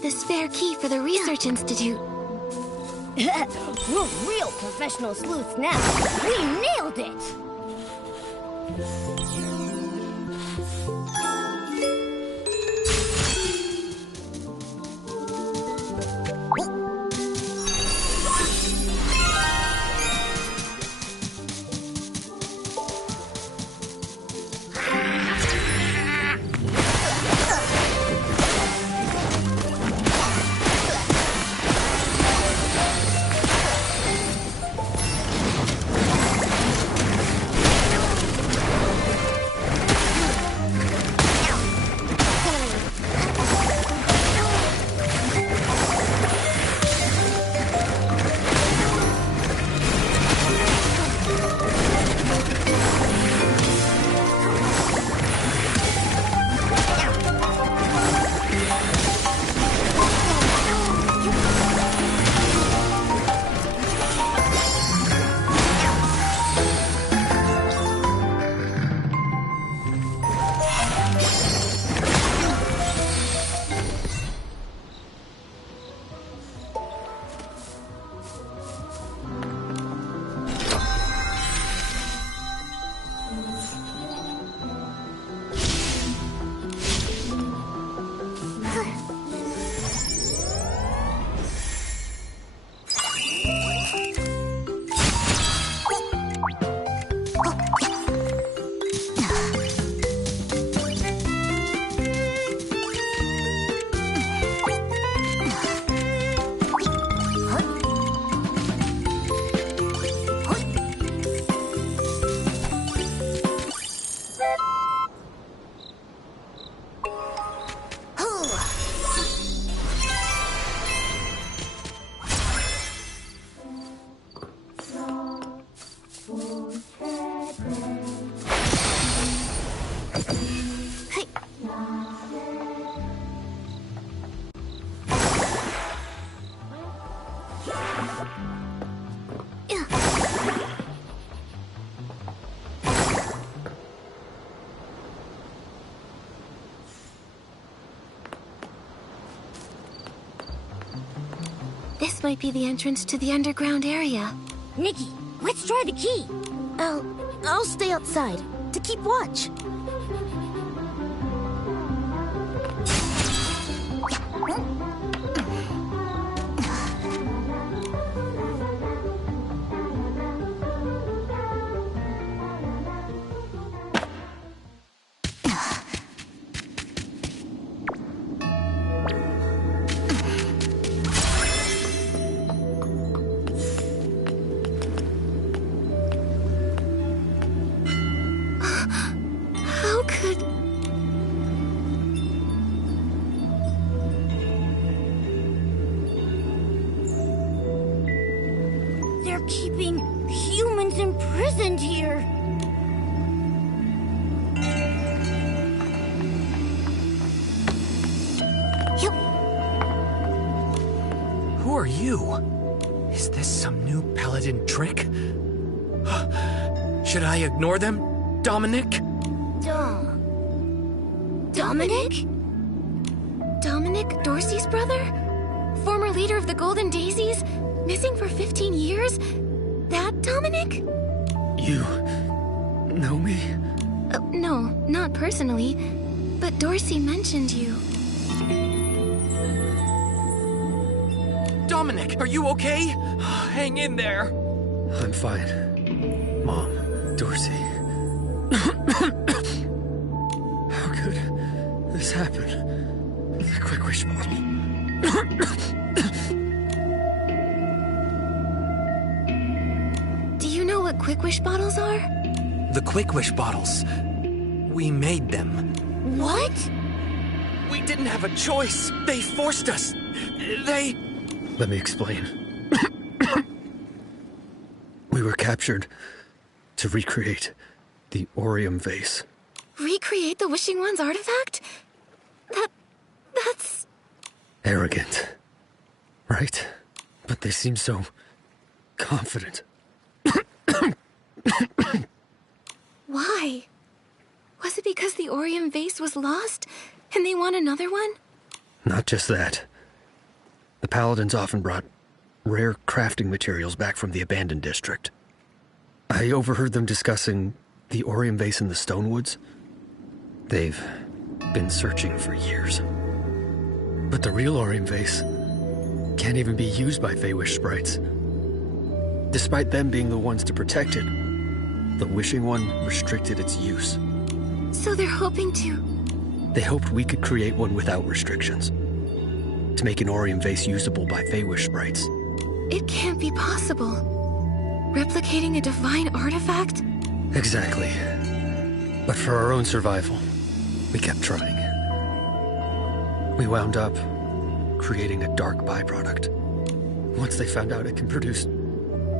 me the spare key for the Research Institute. We're real professional sleuths now. We nailed it! This might be the entrance to the underground area. Nikki, let's try the key. I'll stay outside to keep watch. How could... They're keeping humans imprisoned here. Who are you? Is this some new paladin trick? Should I ignore them, Dominic? Dominic? Dominic, Dorsey's brother? Former leader of the Golden Daisies? Missing for 15 years? That Dominic? You know me? No, not personally. But Dorsey mentioned you. Dominic, are you okay? Hang in there. I'm fine. Mom, Dorsey. How could this happen? The quick wish bottle. Do you know what Quick Wish bottles are? The Quick Wish bottles. We made them. What? We didn't have a choice. They forced us. They... Let me explain. We were captured to recreate the Orium vase. Recreate the Wishing One's artifact? That's... Arrogant, right? But they seem so confident. Why? Was it because the Orium vase was lost, and they want another one? Not just that. The Paladins often brought rare crafting materials back from the abandoned district. I overheard them discussing the Orium vase in the Stonewoods. They've been searching for years. But the real Orium vase can't even be used by Feywish sprites. Despite them being the ones to protect it, the Wishing One restricted its use. So they're hoping to... They hoped we could create one without restrictions, to make an Orium vase usable by Feywish sprites. It can't be possible. Replicating a divine artifact? Exactly. But for our own survival, we kept trying. We wound up creating a dark byproduct. Once they found out it can produce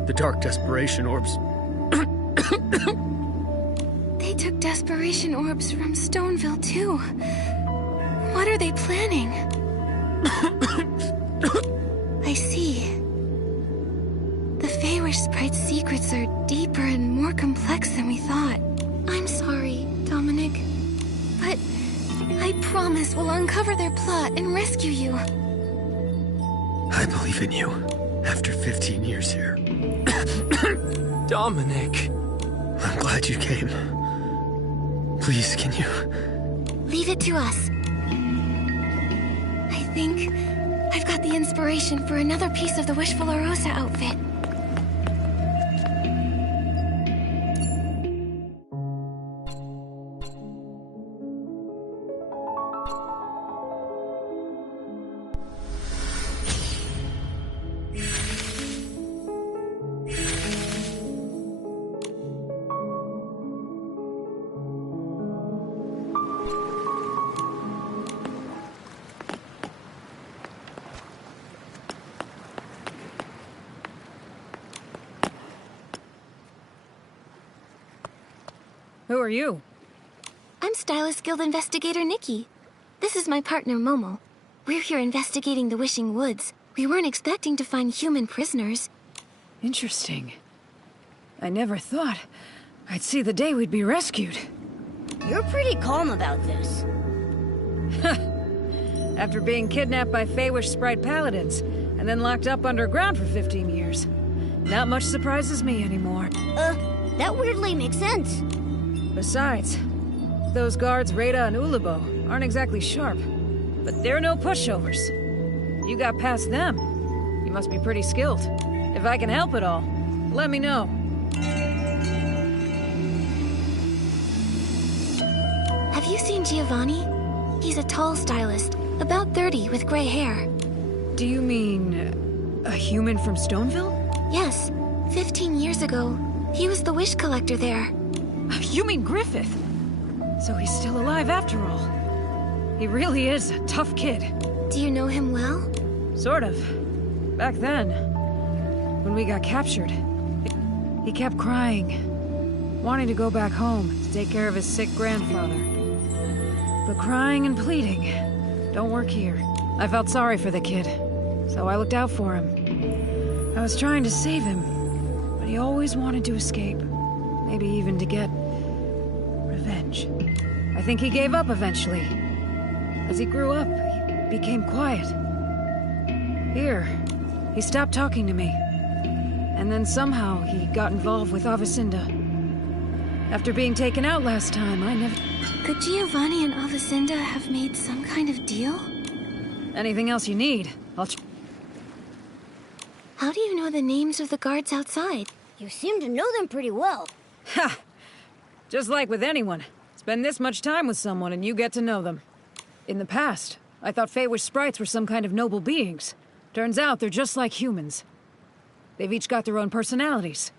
the dark desperation orbs. They took desperation orbs from Stoneville, too. What are they planning? I see. The Feywish sprite's secrets are deeper and more complex than we thought. I'm sorry, Dominic. But I promise we'll uncover their plot and rescue you. I believe in you. After 15 years here. Dominic. I'm glad you came. Please, can you... Leave it to us. I think I've got the inspiration for another piece of the Wishful Arosa outfit. Who are you? I'm Stylist Guild Investigator Nikki. This is my partner Momo. We're here investigating the Wishing Woods. We weren't expecting to find human prisoners. Interesting. I never thought I'd see the day we'd be rescued. You're pretty calm about this. After being kidnapped by Feywish Sprite Paladins, and then locked up underground for 15 years. Not much surprises me anymore. That weirdly makes sense. Besides, those guards Rada and Ulabo aren't exactly sharp. But they're no pushovers. You got past them. You must be pretty skilled. If I can help at all, let me know. Have you seen Giovanni? He's a tall stylist, about 30 with gray hair. Do you mean a human from Stoneville? Yes. 15 years ago, he was the wish collector there. You mean Griffith? So he's still alive after all. He really is a tough kid. Do you know him well? Sort of. Back then, when we got captured, he kept crying, wanting to go back home to take care of his sick grandfather. But crying and pleading don't work here. I felt sorry for the kid, so I looked out for him. I was trying to save him, but he always wanted to escape. Maybe even to get revenge. I think he gave up eventually. As he grew up, he became quiet. Here, he stopped talking to me. And then somehow he got involved with Avicinda. After being taken out last time, I never... Could Giovanni and Avicinda have made some kind of deal? Anything else you need, I'll... How do you know the names of the guards outside? You seem to know them pretty well. Ha! Just like with anyone. Spend this much time with someone and you get to know them. In the past, I thought Feywish sprites were some kind of noble beings. Turns out they're just like humans. They've each got their own personalities.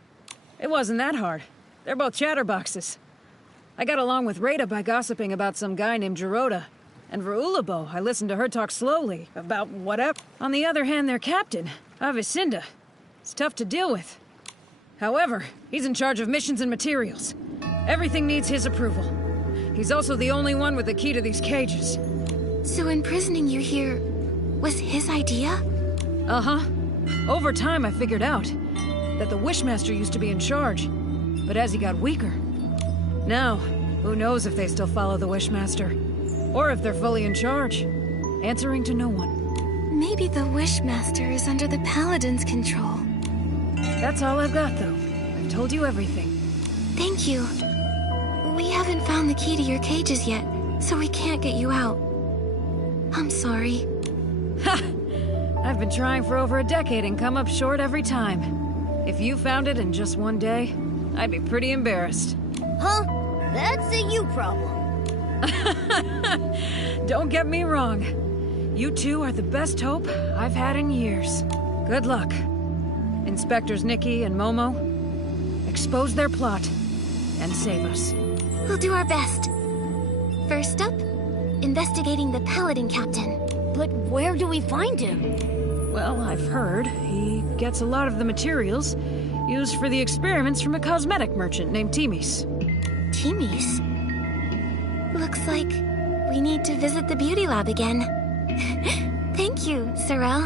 It wasn't that hard. They're both chatterboxes. I got along with Rada by gossiping about some guy named Geroda. And for Ulabo, I listened to her talk slowly about whatever. On the other hand, their captain, Avicinda, is tough to deal with. However, he's in charge of missions and materials. Everything needs his approval. He's also the only one with the key to these cages. So imprisoning you here was his idea? Uh-huh. Over time, I figured out that the Wishmaster used to be in charge, but as he got weaker. Now, who knows if they still follow the Wishmaster, or if they're fully in charge, answering to no one. Maybe the Wishmaster is under the Paladin's control. That's all I've got, though. I've told you everything. Thank you. We haven't found the key to your cages yet, so we can't get you out. I'm sorry. Ha! I've been trying for over a decade and come up short every time. If you found it in just one day, I'd be pretty embarrassed. Huh? That's a you problem. Don't get me wrong. You two are the best hope I've had in years. Good luck. Inspectors Nikki and Momo, expose their plot and save us. We'll do our best. First up, investigating the Paladin Captain. But where do we find him? Well, I've heard he gets a lot of the materials used for the experiments from a cosmetic merchant named Timis. Timis? Looks like we need to visit the beauty lab again. Thank you, Sorrel.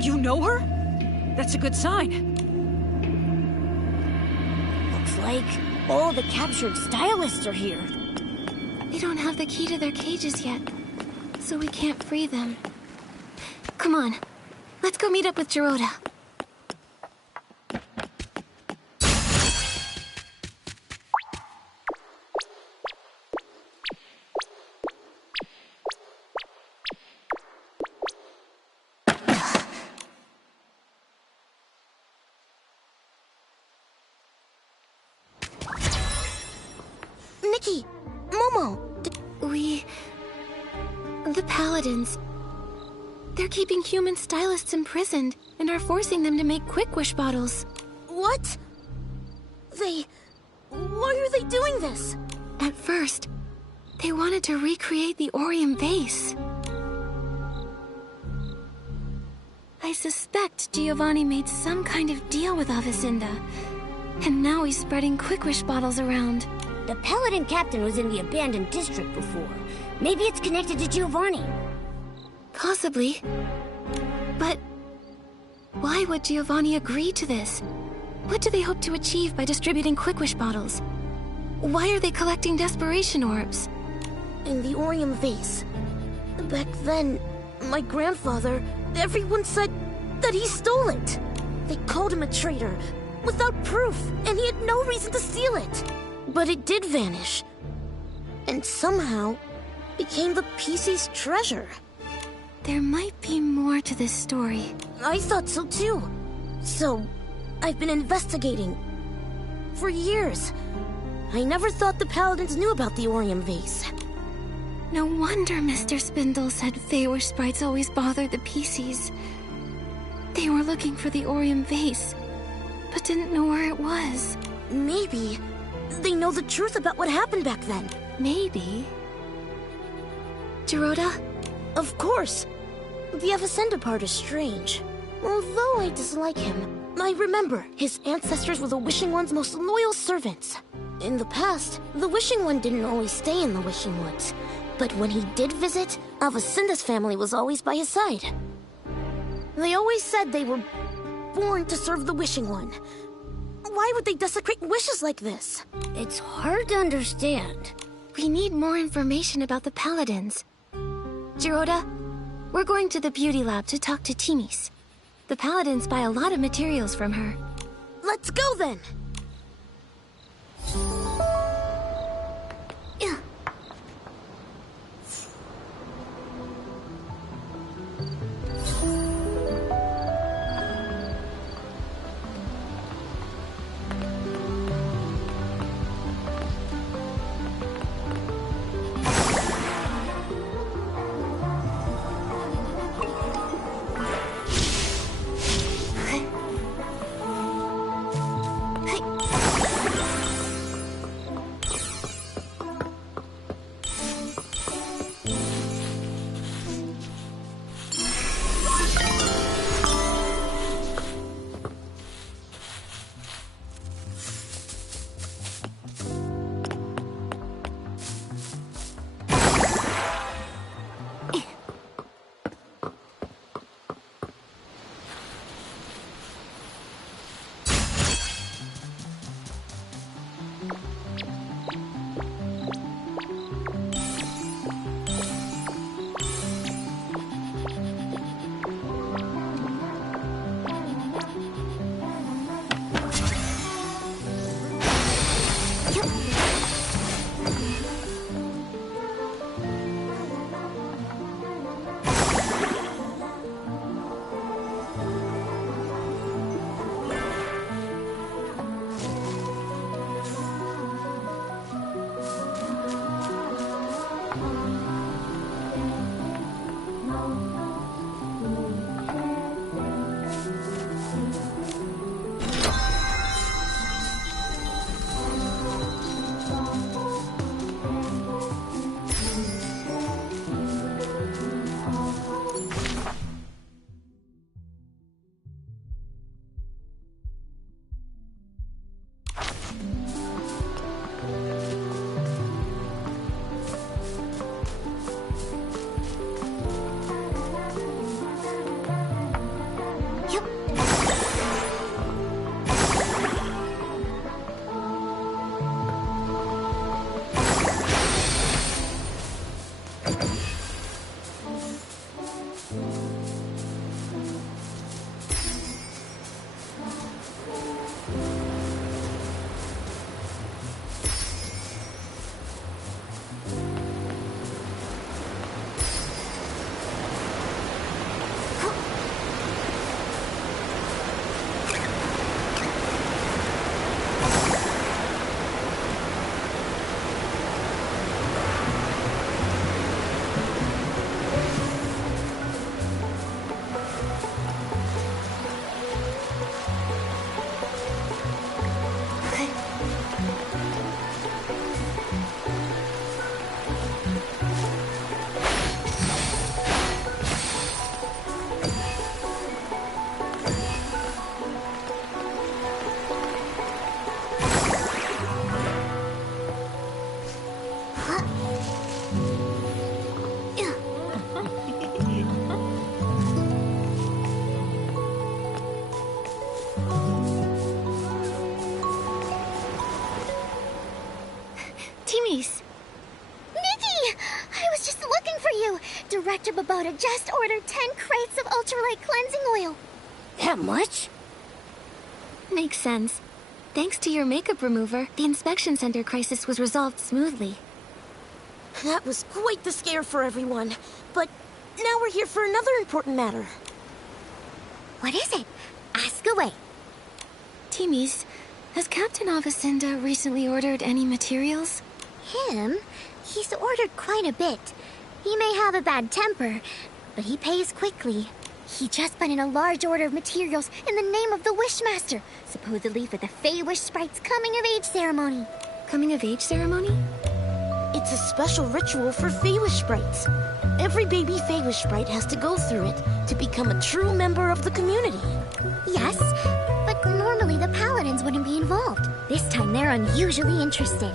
You know her? That's a good sign. Looks like all the captured stylists are here. They don't have the key to their cages yet, so we can't free them. Come on, let's go meet up with Geroda. Nikki! Momo! The Paladins. They're keeping human stylists imprisoned and are forcing them to make Quick Wish bottles. What? Why are they doing this? At first, they wanted to recreate the Orium vase. I suspect Giovanni made some kind of deal with Avicenda, and now he's spreading Quick Wish bottles around. The Paladin Captain was in the abandoned district before. Maybe it's connected to Giovanni. Possibly. But why would Giovanni agree to this? What do they hope to achieve by distributing Quick Wish bottles? Why are they collecting desperation orbs? In the Orium vase. Back then, my grandfather, everyone said that he stole it. They called him a traitor, without proof, and he had no reason to steal it. But it did vanish. And somehow, became the PC's treasure. There might be more to this story. I thought so too. So, I've been investigating. For years. I never thought the Paladins knew about the Orium vase. No wonder Mr. Spindle said Feywish sprites always bothered the PCs. They were looking for the Orium vase, but didn't know where it was. Maybe they know the truth about what happened back then. Maybe. Geroda? Of course. The Avicenda part is strange. Although I dislike him, I remember his ancestors were the Wishing One's most loyal servants. In the past, the Wishing One didn't always stay in the Wishing Woods. But when he did visit, Avicenda's family was always by his side. They always said they were born to serve the Wishing One. Why would they desecrate wishes like this? It's hard to understand. We need more information about the Paladins. Geroda, we're going to the beauty lab to talk to Timis. The Paladins buy a lot of materials from her. Let's go then! Timmy's. Nikki! I was just looking for you. Director Babota just ordered 10 crates of ultralight cleansing oil. That much? Makes sense. Thanks to your makeup remover, the inspection center crisis was resolved smoothly. That was quite the scare for everyone. But now we're here for another important matter. What is it? Ask away. Timmy's, has Captain Avicinda recently ordered any materials? Him? He's ordered quite a bit. He may have a bad temper, but he pays quickly. He just put in a large order of materials in the name of the Wishmaster, supposedly for the Fey-Wish Sprite's coming-of-age ceremony. Coming-of-age ceremony? It's a special ritual for Fey-Wish Sprites. Every baby Fey-Wish Sprite has to go through it to become a true member of the community. Yes, but normally the Paladins wouldn't be involved. This time they're unusually interested.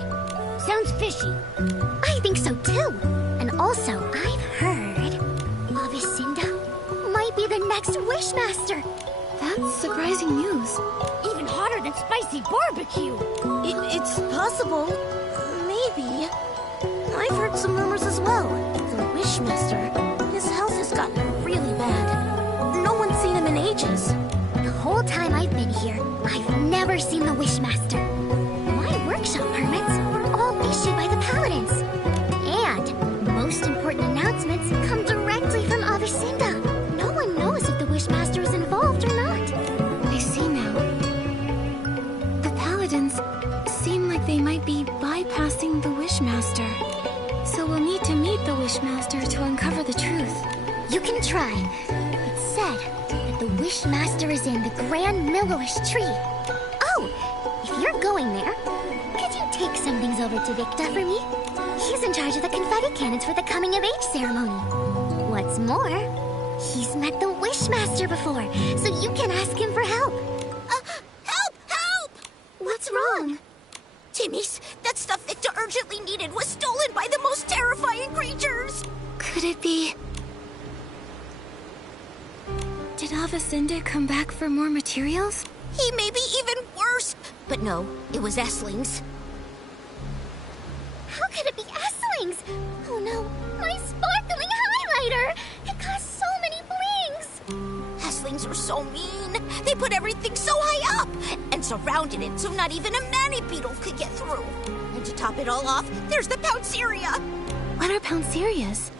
Sounds fishy. I think so too. And also, I've heard Avicinda might be the next Wishmaster. That's surprising news. Even hotter than spicy barbecue. It's possible. Maybe. I've heard some rumors as well. The Wishmaster, his health has gotten really bad. No one's seen him in ages. The whole time I've been here, I've never seen the Wishmaster. My workshop permits were all issued by the Paladins. And most important announcements come directly from Avicinda. No one knows if the Wishmaster is involved or not. I see now. The Paladins seem like they might be bypassing the Wishmaster. So we'll need to meet the Wishmaster to uncover the truth. You can try. It's said that the Wishmaster is in the Grand Millowish tree. Oh, if you're going there, could you take some things over to Victa for me? He's in charge of the confetti cannons for the coming-of-age ceremony. What's more, he's met the Wishmaster before, so you can ask him for help. Help! Help! What's wrong? Timmy's, that stuff Victor urgently needed was stolen by the most terrifying creatures! Could it be... Did Avicinda come back for more materials? He may be even worse! But no, it was Essling's. How could it be Essling's? Oh no, my sparkling highlighter! It costs so many blings! Esslings are so mean. They put everything so high up and surrounded it so not even a mani-beetle could get through. And to top it all off, there's the Pounceria. What are Pouncerias?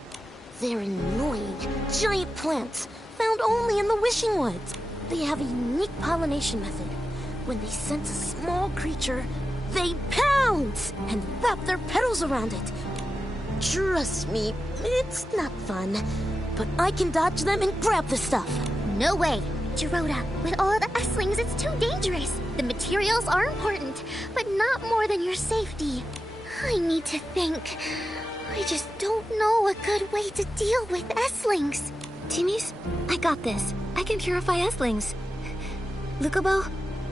They're annoying, giant plants found only in the Wishing Woods. They have a unique pollination method. When they sense a small creature, they pounce and wrap their petals around it. Trust me, it's not fun. But I can dodge them and grab the stuff. No way. Gerota, with all the Esslings, it's too dangerous. The materials are important, but not more than your safety. I need to think. I just don't know a good way to deal with Esslings. Timmy's, I got this. I can purify Esslings. Lukubo,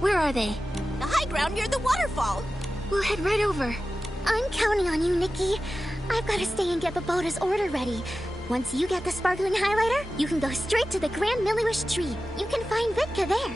where are they? The high ground near the waterfall. We'll head right over. I'm counting on you, Nikki. I've got to stay and get Babota's order ready. Once you get the sparkling highlighter, you can go straight to the Grand Millowish tree. You can find Vitka there.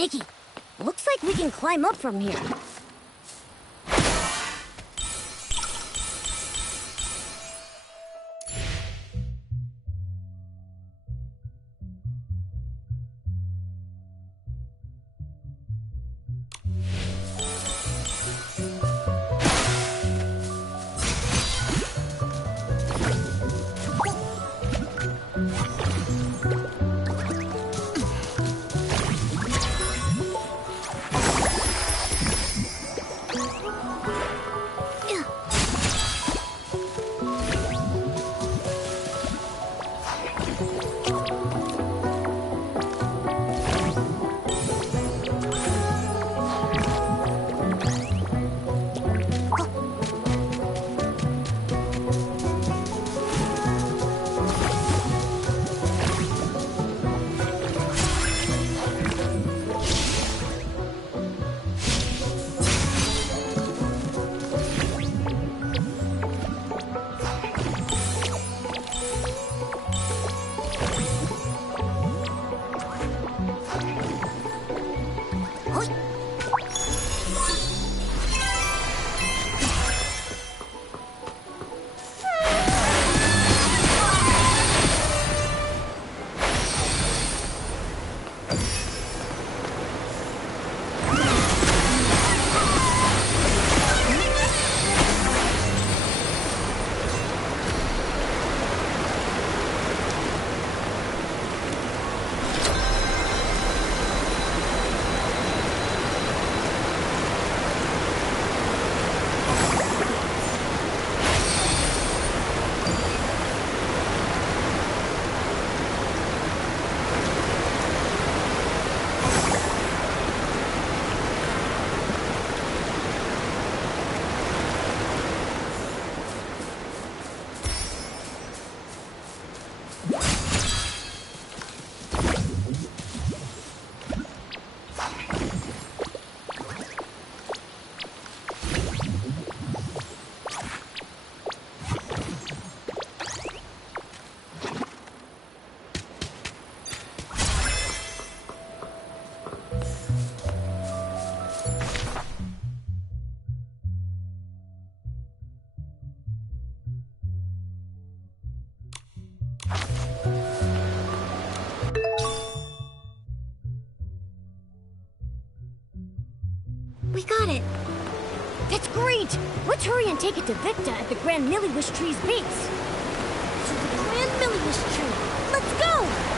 Nikki, looks like we can climb up from here. We got it. That's great. Let's hurry and take it to Victa at the Grand Milliwish Tree's base. To the Grand Milliwish Tree. Let's go!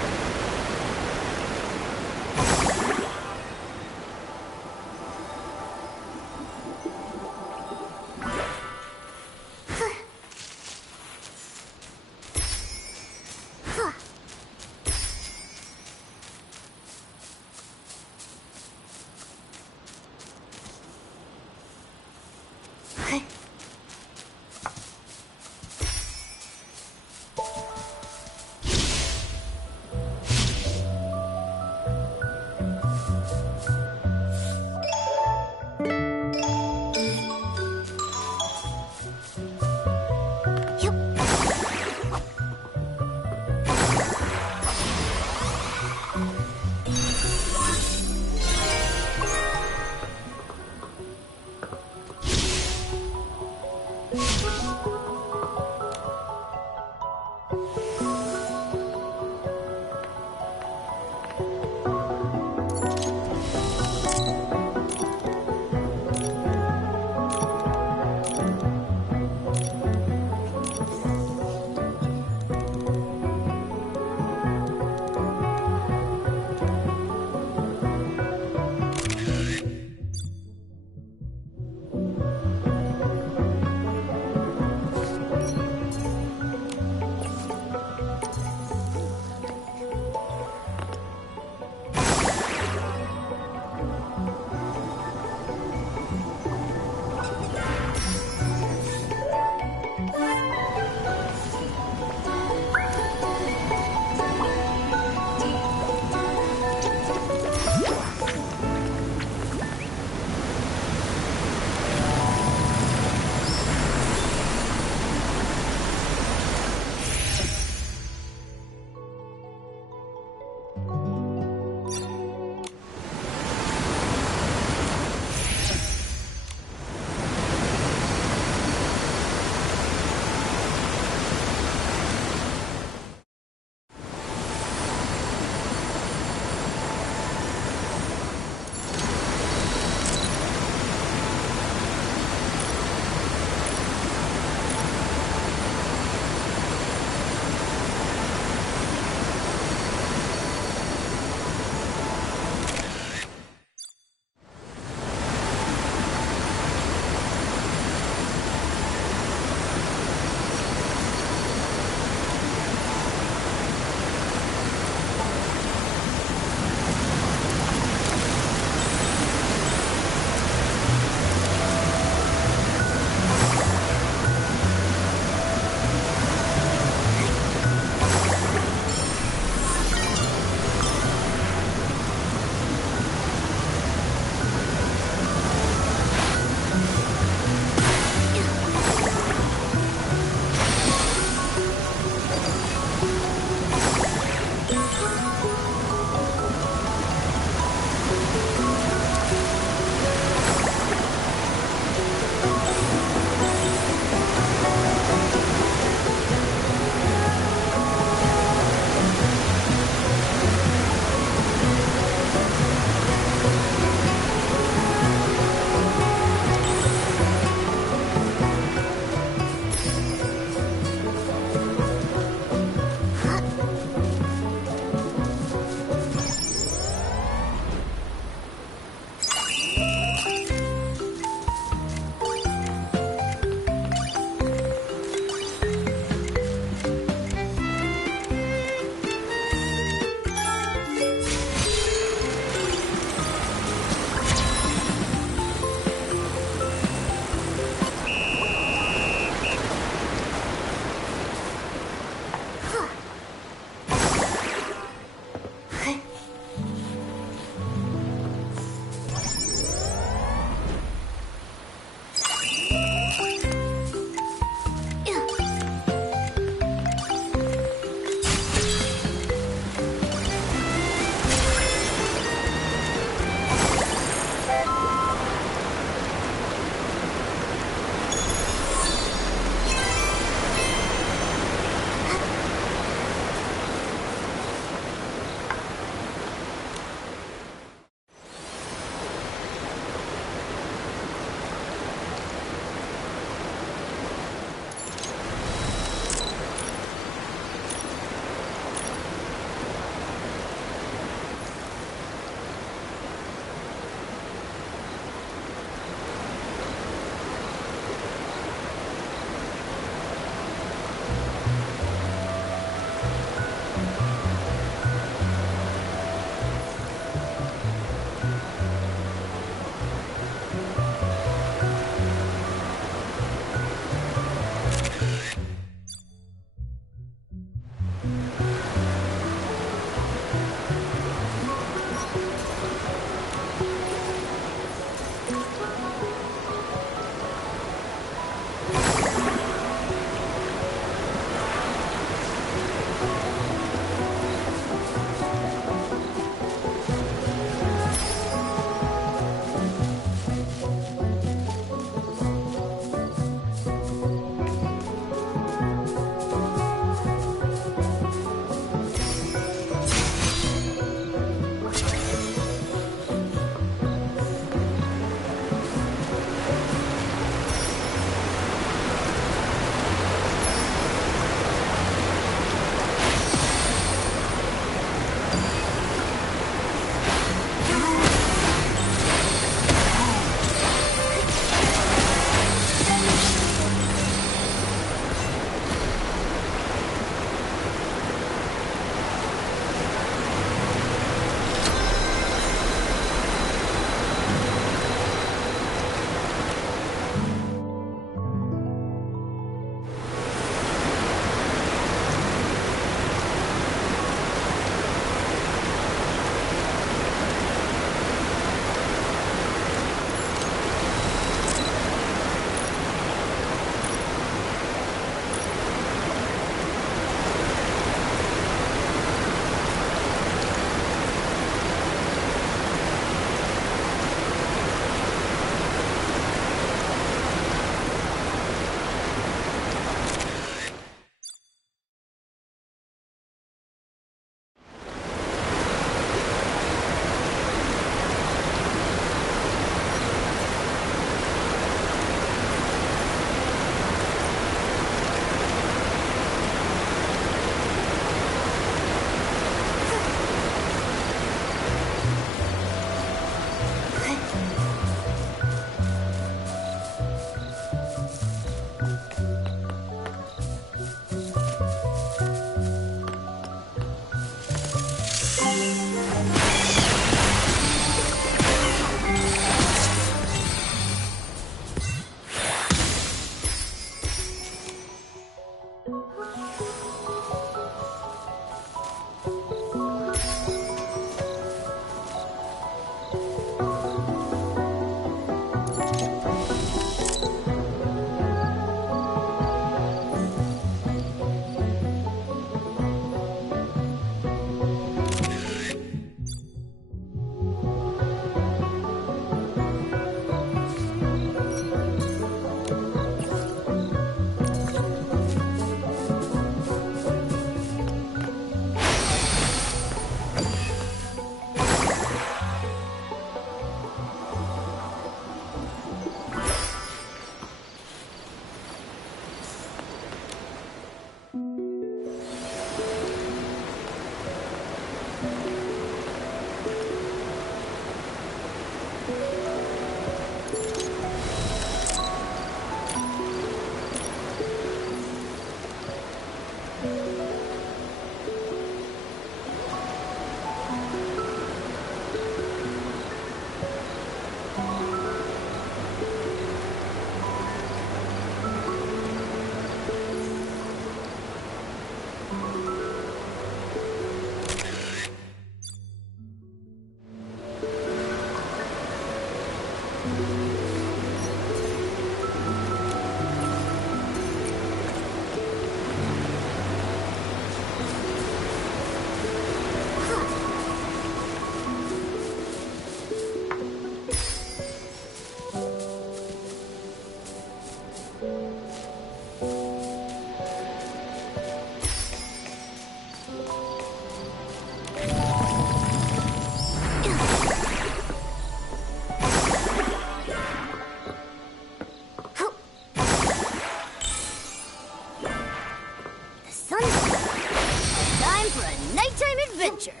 Adventure.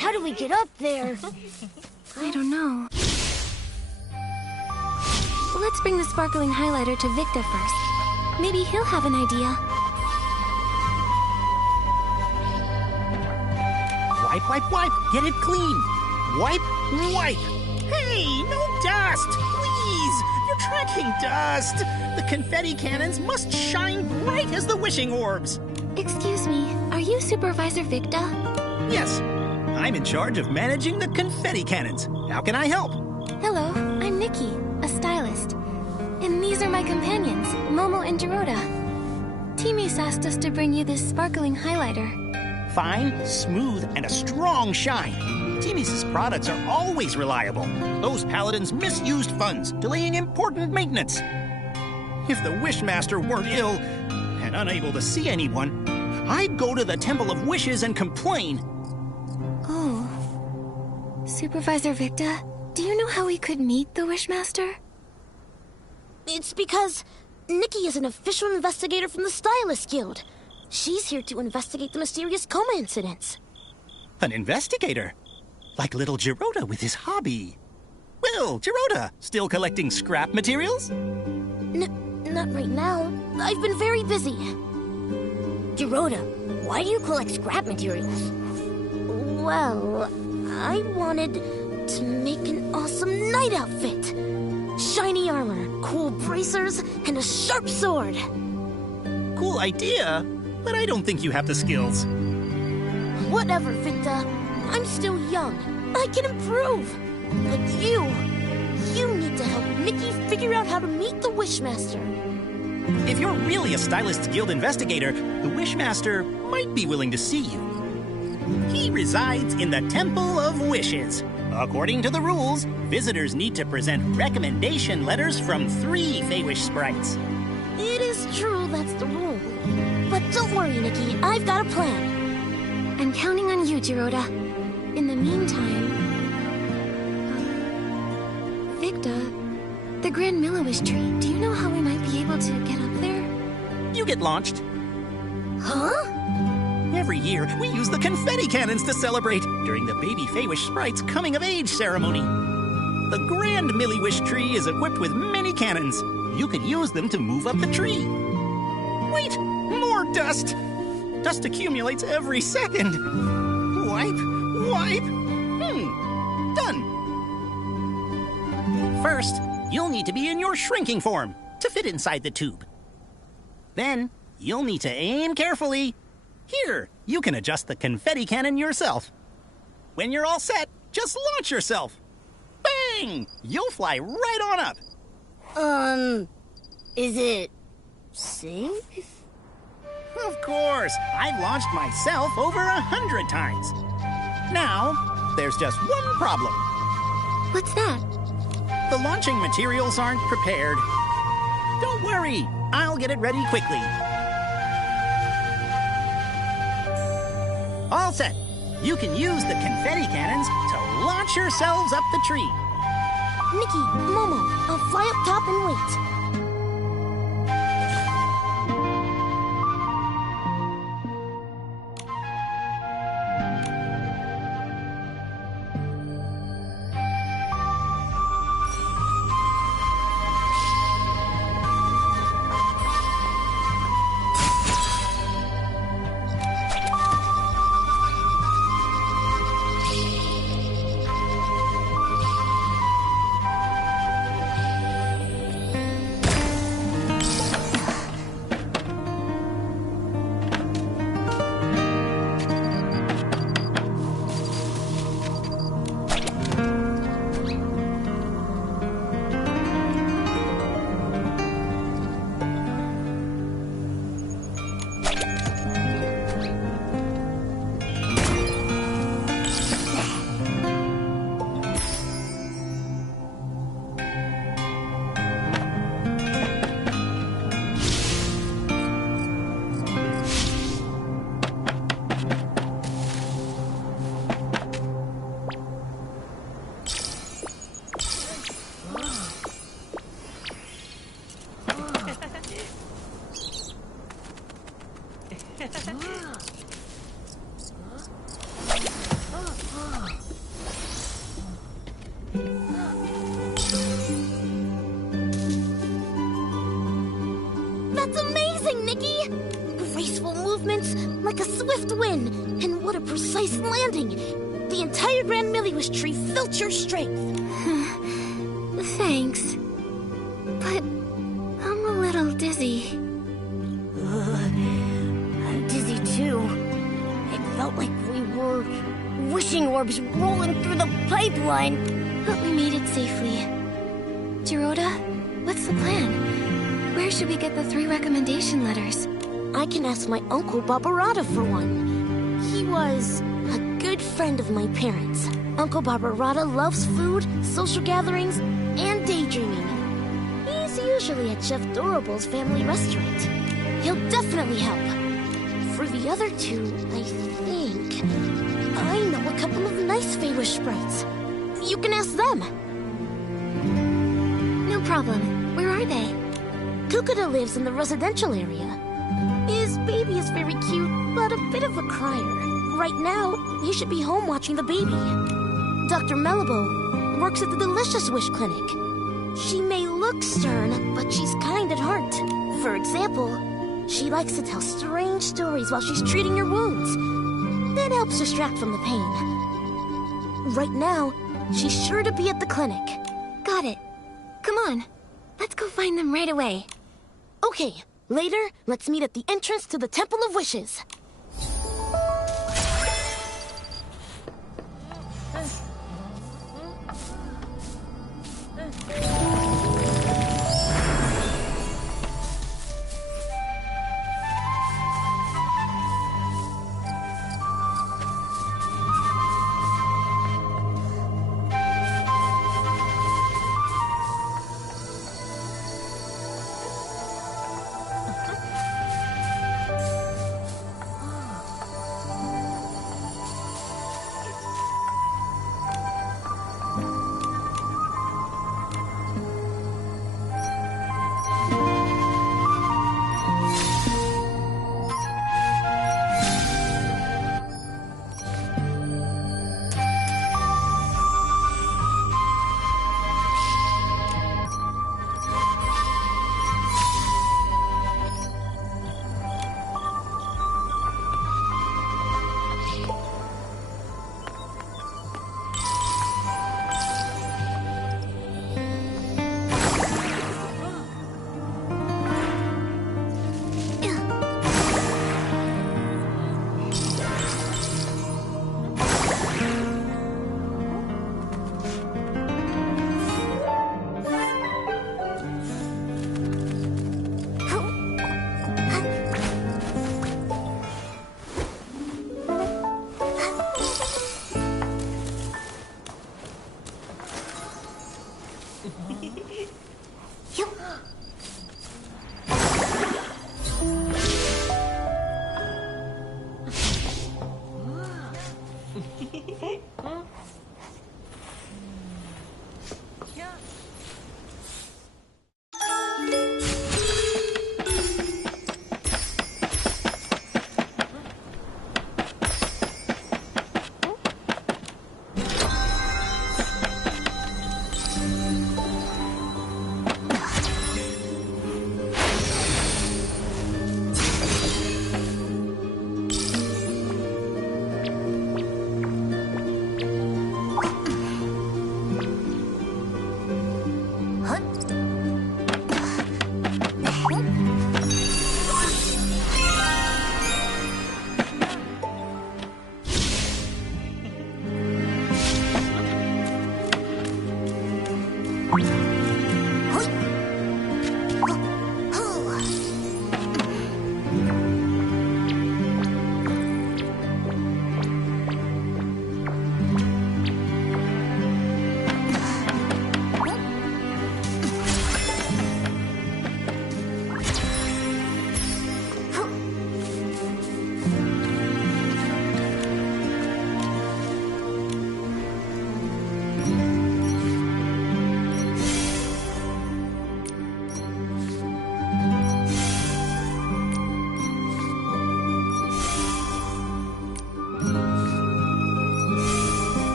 How do we get up there? I don't know. Let's bring the sparkling highlighter to Victor first. Maybe he'll have an idea. Wipe, wipe, wipe. Get it clean. Wipe, wipe. Hey, no dust! Please! You're tracking dust! The confetti cannons must shine bright as the wishing orbs! Excuse me, are you Supervisor Victor? Yes, I'm in charge of managing the confetti cannons. How can I help? Hello, I'm Nikki, a stylist. And these are my companions, Momo and Dorota. Timmy's asked us to bring you this sparkling highlighter. Fine, smooth, and a strong shine. Timmy's products are always reliable. Those paladins misused funds, delaying important maintenance. If the Wishmaster weren't ill and unable to see anyone, I'd go to the Temple of Wishes and complain. Oh. Supervisor Victor, do you know how we could meet the Wishmaster? It's because Nikki is an official investigator from the Stylist Guild. She's here to investigate the mysterious coma incidents. An investigator? Like little Dorota with his hobby. Well, Dorota, still collecting scrap materials? Not right now. I've been very busy. Dorota, why do you collect scrap materials? Well, I wanted to make an awesome knight outfit. Shiny armor, cool bracers, and a sharp sword. Cool idea, but I don't think you have the skills. Whatever, Victor. I'm still young. I can improve. But you need to help Nikki figure out how to meet the Wishmaster. If you're really a Stylist Guild investigator, the Wishmaster might be willing to see you. He resides in the Temple of Wishes. According to the rules, visitors need to present recommendation letters from 3 Feywish sprites. It is true that's the rule. But don't worry, Nikki. I've got a plan. I'm counting on you, Dorota. In the meantime... Victor, the Grand Milliwish tree, do you know how we might be able to get up there? You get launched. Huh? Every year, we use the confetti cannons to celebrate during the baby Feywish sprite's coming-of-age ceremony. The Grand Milliwish tree is equipped with many cannons. You could use them to move up the tree. Wait! More dust! Dust accumulates every second. Wipe, wipe. Done. First, you'll need to be in your shrinking form to fit inside the tube. Then, you'll need to aim carefully. Here, you can adjust the confetti cannon yourself. When you're all set, just launch yourself. Bang! You'll fly right on up. Is it safe? Of course, I've launched myself over 100 times. Now, there's just one problem. What's that? The launching materials aren't prepared. Don't worry, I'll get it ready quickly. All set. You can use the confetti cannons to launch yourselves up the tree. Nikki, Momo, I'll fly up top and wait. like a swift wind, and what a precise landing! The entire Grand Miliwish tree felt your strength. Thanks. But I'm a little dizzy. I'm dizzy too. It felt like we were wishing orbs rolling through the pipeline. But we made it safely. Geroda, what's the plan? Where should we get the 3 recommendation letters? I can ask my uncle Barbarata for one. He was a good friend of my parents. Uncle Barbarata loves food, social gatherings, and daydreaming. He's usually at Chef Dorable's family restaurant. He'll definitely help. For the other 2, I think I know a couple of nice Feywish sprites. You can ask them. No problem. Where are they? Kukuda lives in the residential area. His baby is very cute, but a bit of a crier. Right now, you should be home watching the baby. Dr. Melibo works at the Delicious Wish Clinic. She may look stern, but she's kind at heart. For example, she likes to tell strange stories while she's treating your wounds. That helps distract from the pain. Right now, she's sure to be at the clinic. Got it. Come on. Let's go find them right away. Okay, later, let's meet at the entrance to the Temple of Wishes.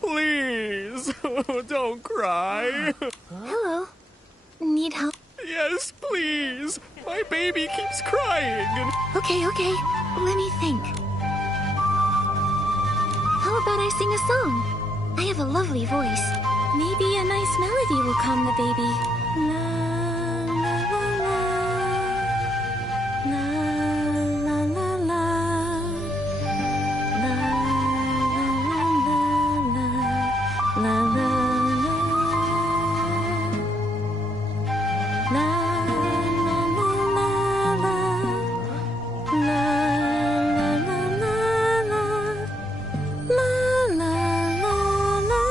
Please, don't cry. Hello. Need help? Yes, please. My baby keeps crying. Okay. Let me think. How about I sing a song? I have a lovely voice. Maybe a nice melody will calm the baby. La la la la. La la la la. La la la la. La la la. La la la la la. La la la la la. La la la la.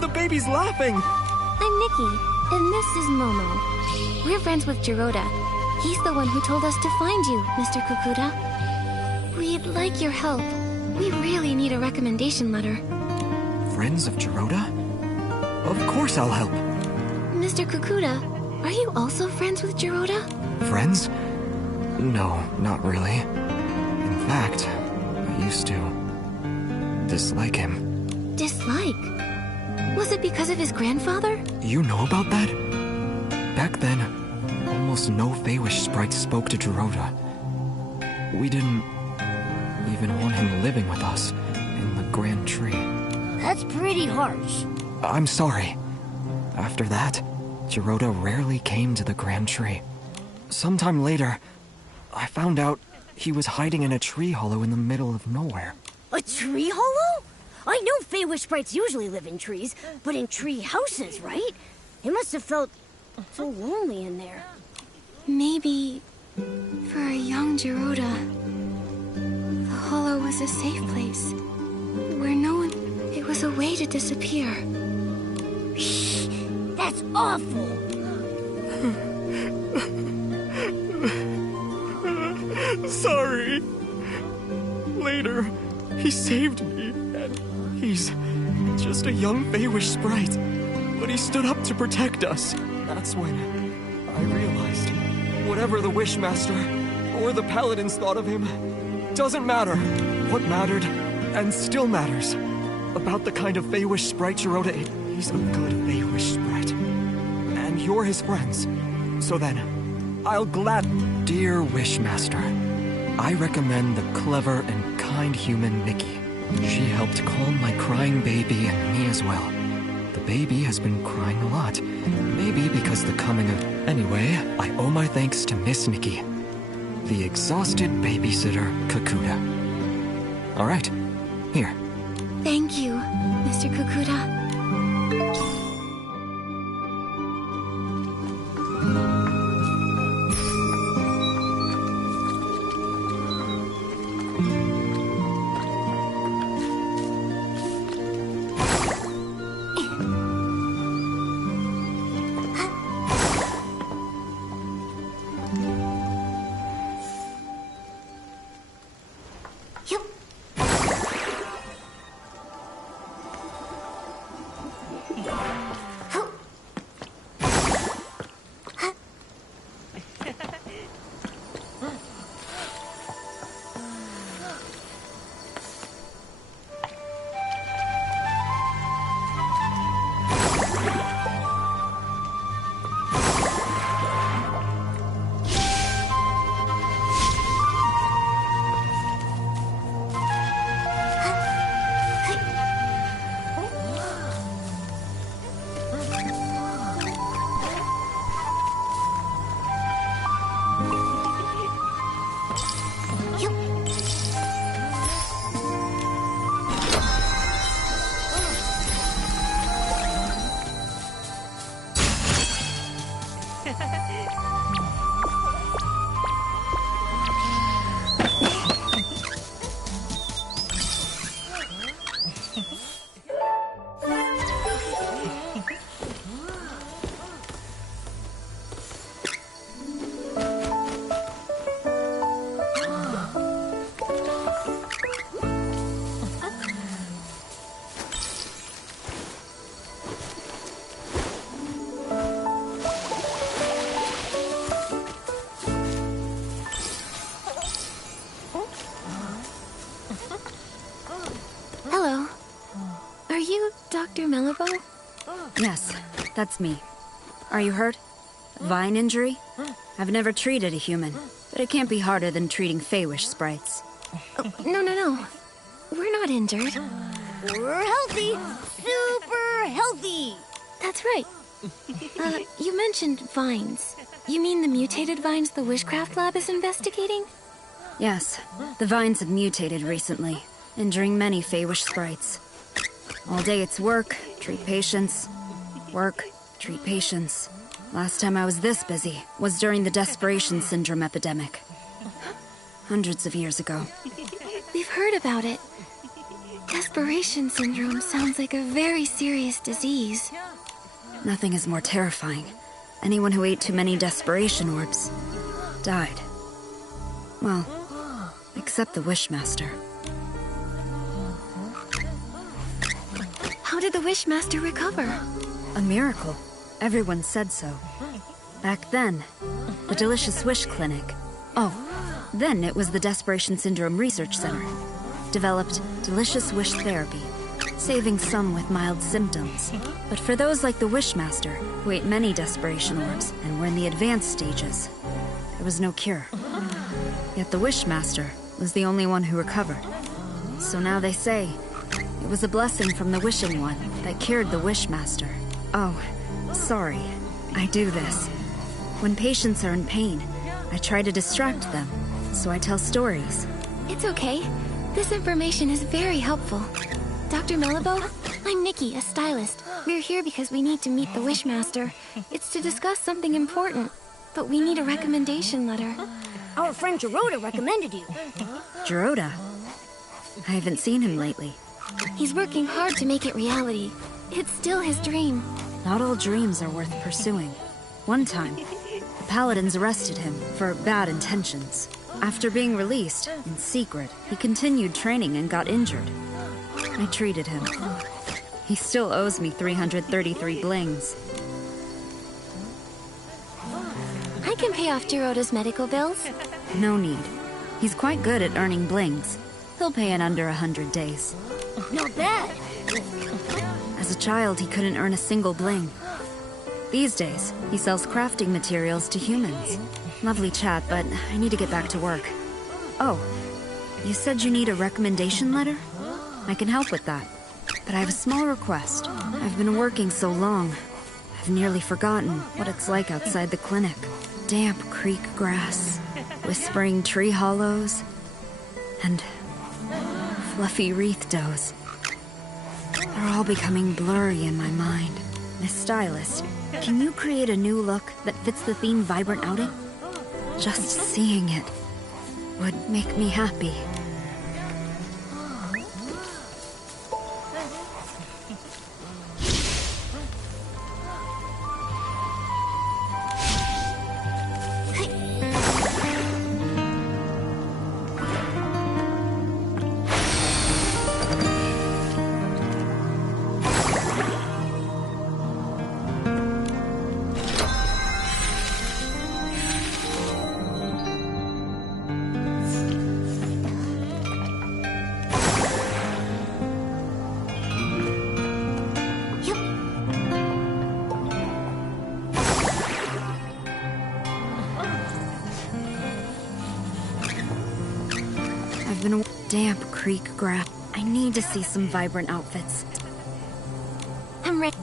The baby's laughing! I'm Nikki, and this is Momo. We're friends with Jiroda. He's the one who told us to find you, Mr. Kukuda. We'd like your help. We really need a recommendation letter. Friends of Jiroda? Of course I'll help. Mr. Kukuda, are you also friends with Jiroda? Friends? No, not really. In fact, I used to dislike him. Dislike? Was it because of his grandfather? You know about that? Back then, almost no Feywish sprites spoke to Jiroda. We didn't even want him living with us in the Grand Tree. That's pretty harsh. I'm sorry. After that, Jiroda rarely came to the Grand Tree. Sometime later, I found out he was hiding in a tree hollow in the middle of nowhere. A tree hollow? I know Feywish sprites usually live in trees, but in tree houses, right? It must have felt so lonely in there. Maybe for a young Jiroda, the hollow was a safe place where no one. It was a way to disappear. That's awful. Sorry. Later, he saved me, and he's just a young Feywish sprite. But he stood up to protect us. That's when I realized whatever the Wishmaster or the Paladins thought of him doesn't matter. What mattered, and still matters, about the kind of Feywish sprite Jiroda is. He's a good Feywish sprite. And you're his friends. So then, I'll Dear Wishmaster, I recommend the clever and kind human Nikki. She helped calm my crying baby and me as well. The baby has been crying a lot. Maybe because the coming of... Anyway, I owe my thanks to Miss Nikki, the exhausted babysitter Kukuda. All right, here. Thank you, Mr. Kukuda. Dr. Mellabo? Yes, that's me. Are you hurt? Vine injury? I've never treated a human, but it can't be harder than treating Feywish sprites. No. We're not injured. We're healthy! Super healthy! That's right. You mentioned vines. You mean the mutated vines the Wishcraft Lab is investigating? Yes, the vines have mutated recently, injuring many Feywish sprites. All day it's work, treat patients. Work, treat patients. Last time I was this busy was during the Desperation Syndrome epidemic. Hundreds of years ago. We've heard about it. Desperation syndrome sounds like a very serious disease. Nothing is more terrifying. Anyone who ate too many desperation orbs died. Well, except the Wishmaster. How did the Wishmaster recover? A miracle. Everyone said so. Back then, the Delicious Wish Clinic. Oh, then it was the Desperation Syndrome Research Center. Developed Delicious Wish Therapy, saving some with mild symptoms. But for those like the Wishmaster, who ate many desperation orbs and were in the advanced stages, there was no cure. Yet the Wishmaster was the only one who recovered. So now they say, it was a blessing from the Wishing One that cured the Wishmaster. Oh, sorry, I do this. When patients are in pain, I try to distract them, so I tell stories. It's okay. This information is very helpful. Dr. Mellabo, I'm Nikki, a stylist. We're here because we need to meet the Wishmaster. It's to discuss something important, but we need a recommendation letter. Our friend Gerota recommended you. Gerota? I haven't seen him lately. He's working hard to make it reality. It's still his dream. Not all dreams are worth pursuing. One time, the Paladins arrested him for bad intentions. After being released, in secret, he continued training and got injured. I treated him. He still owes me 333 blings. I can pay off Gerota's medical bills. No need. He's quite good at earning blings. He'll pay in under 100 days. Not bad. As a child, he couldn't earn a single bling. These days, he sells crafting materials to humans. Lovely chat, but I need to get back to work. Oh, you said you need a recommendation letter? I can help with that. But I have a small request. I've been working so long, I've nearly forgotten what it's like outside the clinic. Damp creek grass, whispering tree hollows, and fluffy wreath doughs. They're all becoming blurry in my mind. Miss Stylist, can you create a new look that fits the theme Vibrant Outing? Just seeing it would make me happy. Damp creek grass. I need to see some vibrant outfits. I'm ready.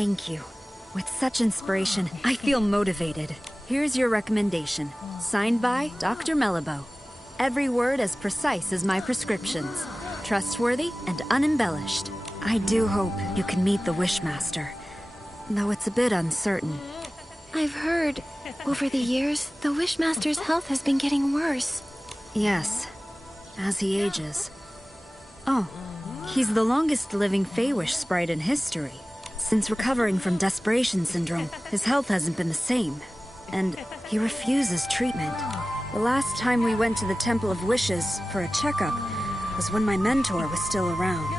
Thank you. With such inspiration, I feel motivated. Here's your recommendation. Signed by Dr. Mellibo. Every word as precise as my prescriptions. Trustworthy and unembellished. I do hope you can meet the Wishmaster, though it's a bit uncertain. I've heard, over the years, the Wishmaster's health has been getting worse. Yes, as he ages. Oh, he's the longest living Feywish sprite in history. Since recovering from Desperation Syndrome, his health hasn't been the same, and he refuses treatment. The last time we went to the Temple of Wishes for a checkup was when my mentor was still around.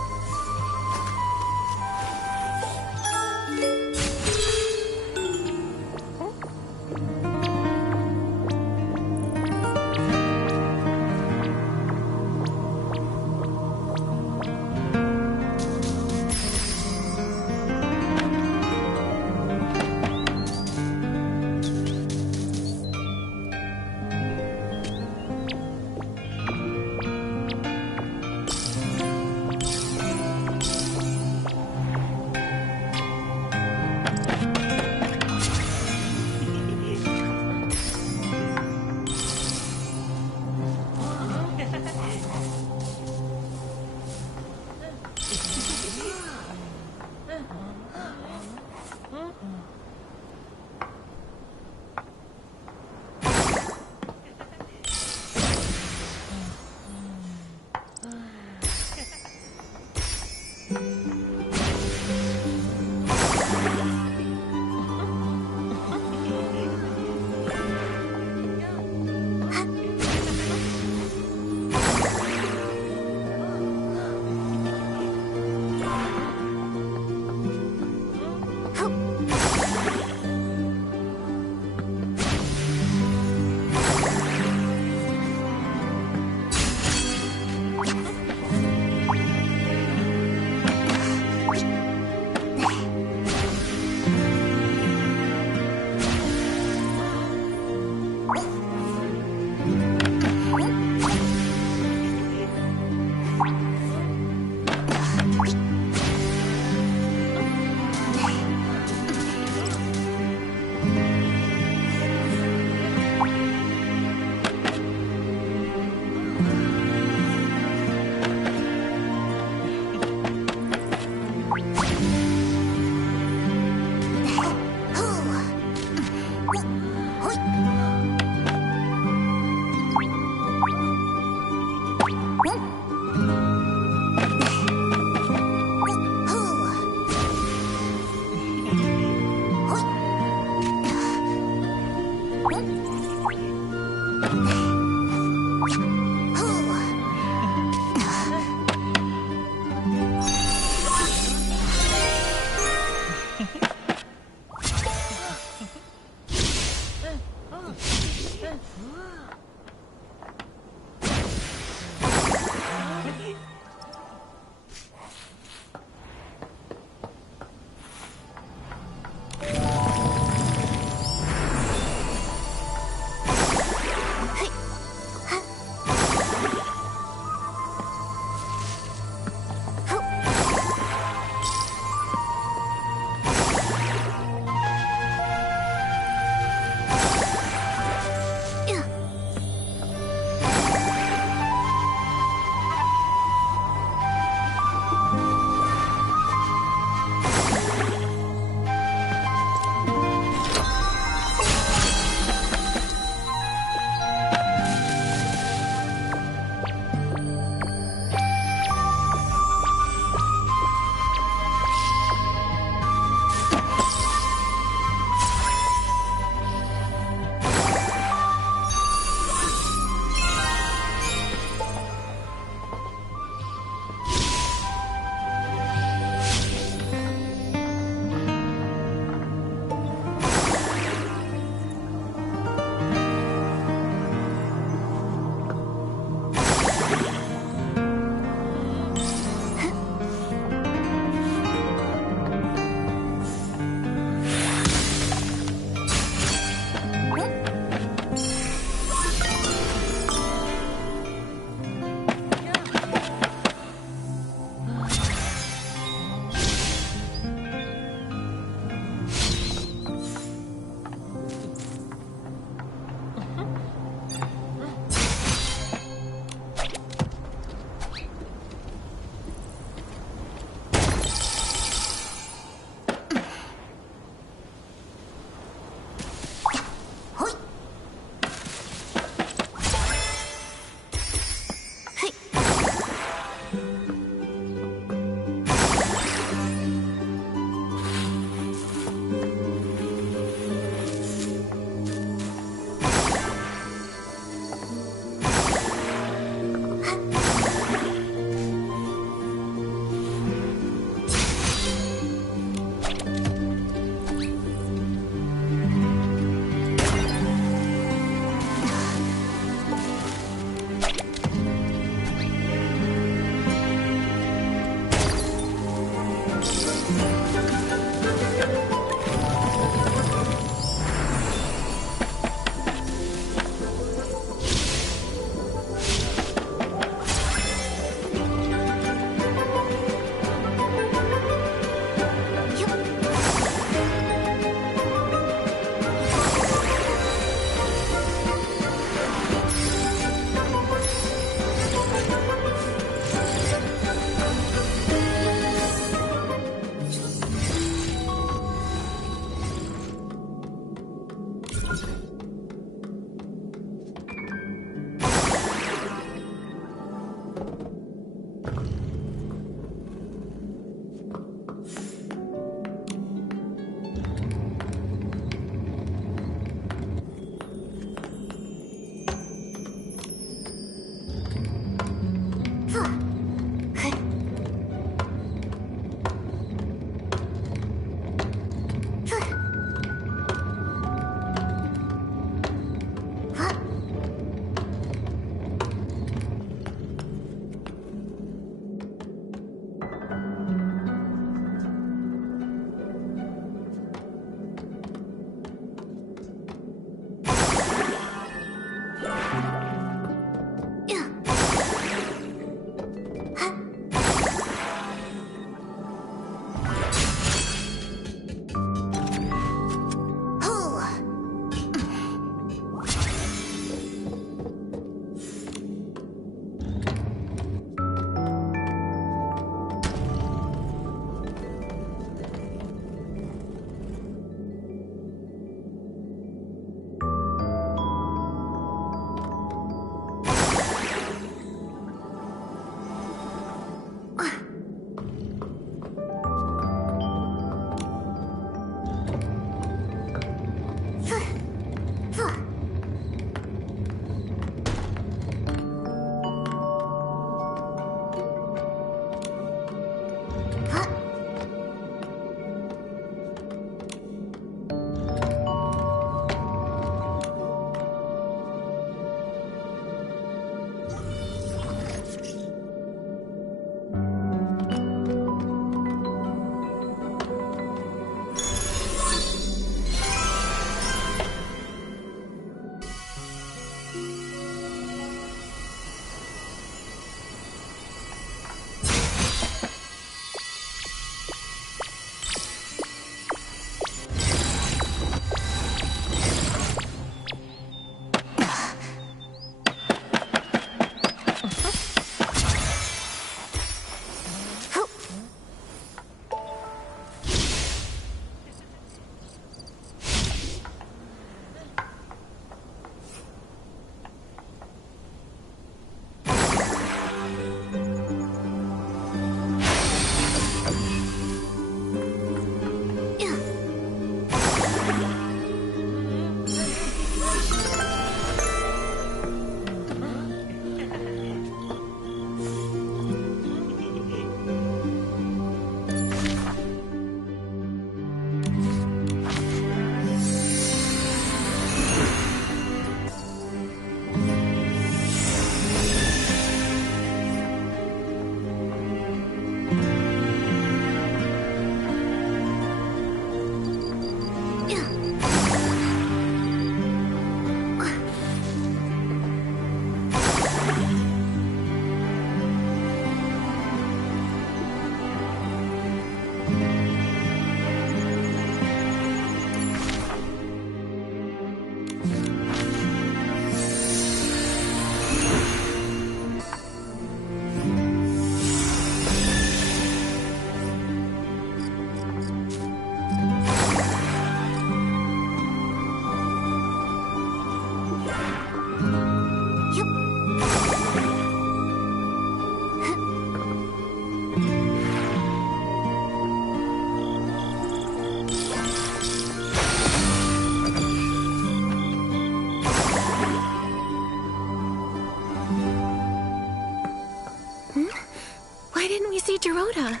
see Dorota.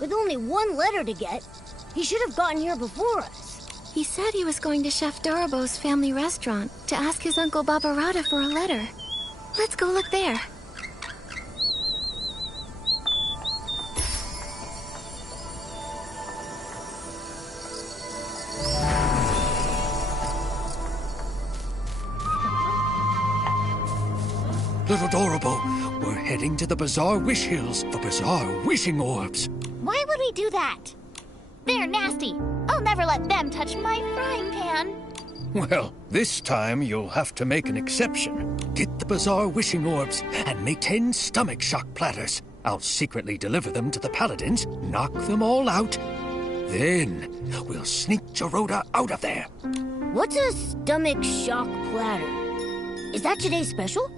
With only one letter to get, he should have gotten here before us. He said he was going to Chef Dorobo's family restaurant to ask his Uncle Babarata for a letter. Let's go look there. Little Dorobo, we're heading to the Bazaar Wish Hills for Bazaar Wishing Orbs. Why would we do that? They're nasty. I'll never let them touch my frying pan. Well, this time you'll have to make an exception. Get the Bazaar Wishing Orbs and make 10 stomach shock platters. I'll secretly deliver them to the Paladins, knock them all out. Then we'll sneak Dorota out of there. What's a stomach shock platter? Is that today's special?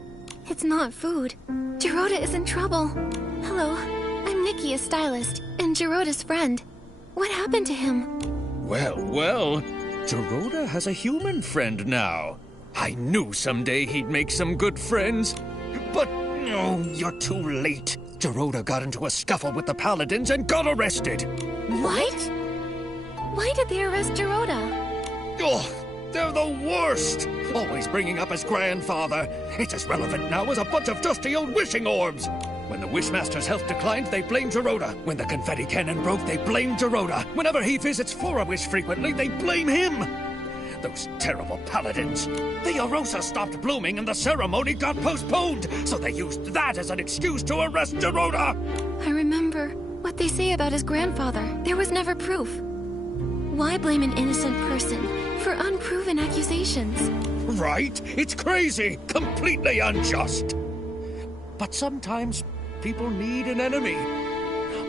It's not food. Dorota is in trouble. Hello, I'm Nikki, a stylist, and Jerota's friend. What happened to him? Well, Dorota has a human friend now. I knew someday he'd make some good friends. But, oh, you're too late. Dorota got into a scuffle with the Paladins and got arrested. What? Why did they arrest Dorota? Oh, they're the worst! Always bringing up his grandfather. It's as relevant now as a bunch of dusty old wishing orbs. When the Wishmaster's health declined, they blamed Dorota. When the confetti cannon broke, they blamed Dorota. Whenever he visits Flora-Wish frequently, they blame him. Those terrible Paladins. The Arosa stopped blooming and the ceremony got postponed, so they used that as an excuse to arrest Dorota. I remember what they say about his grandfather. There was never proof. Why blame an innocent person for unproven accusations? Right? It's crazy. Completely unjust. But sometimes people need an enemy.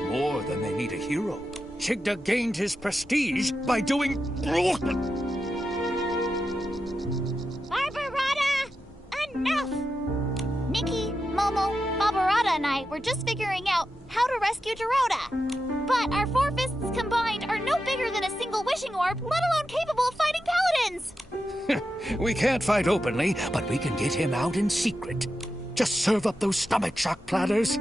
More than they need a hero. Chigda gained his prestige by doing... Barbarata! Enough! Nikki, Momo, Barbarata and I were just figuring out how to rescue Dorota. But our 4 fists combined are no bigger than a single wishing orb, let alone capable of fighting paladins! We can't fight openly, but we can get him out in secret. Just serve up those stomach shock platters.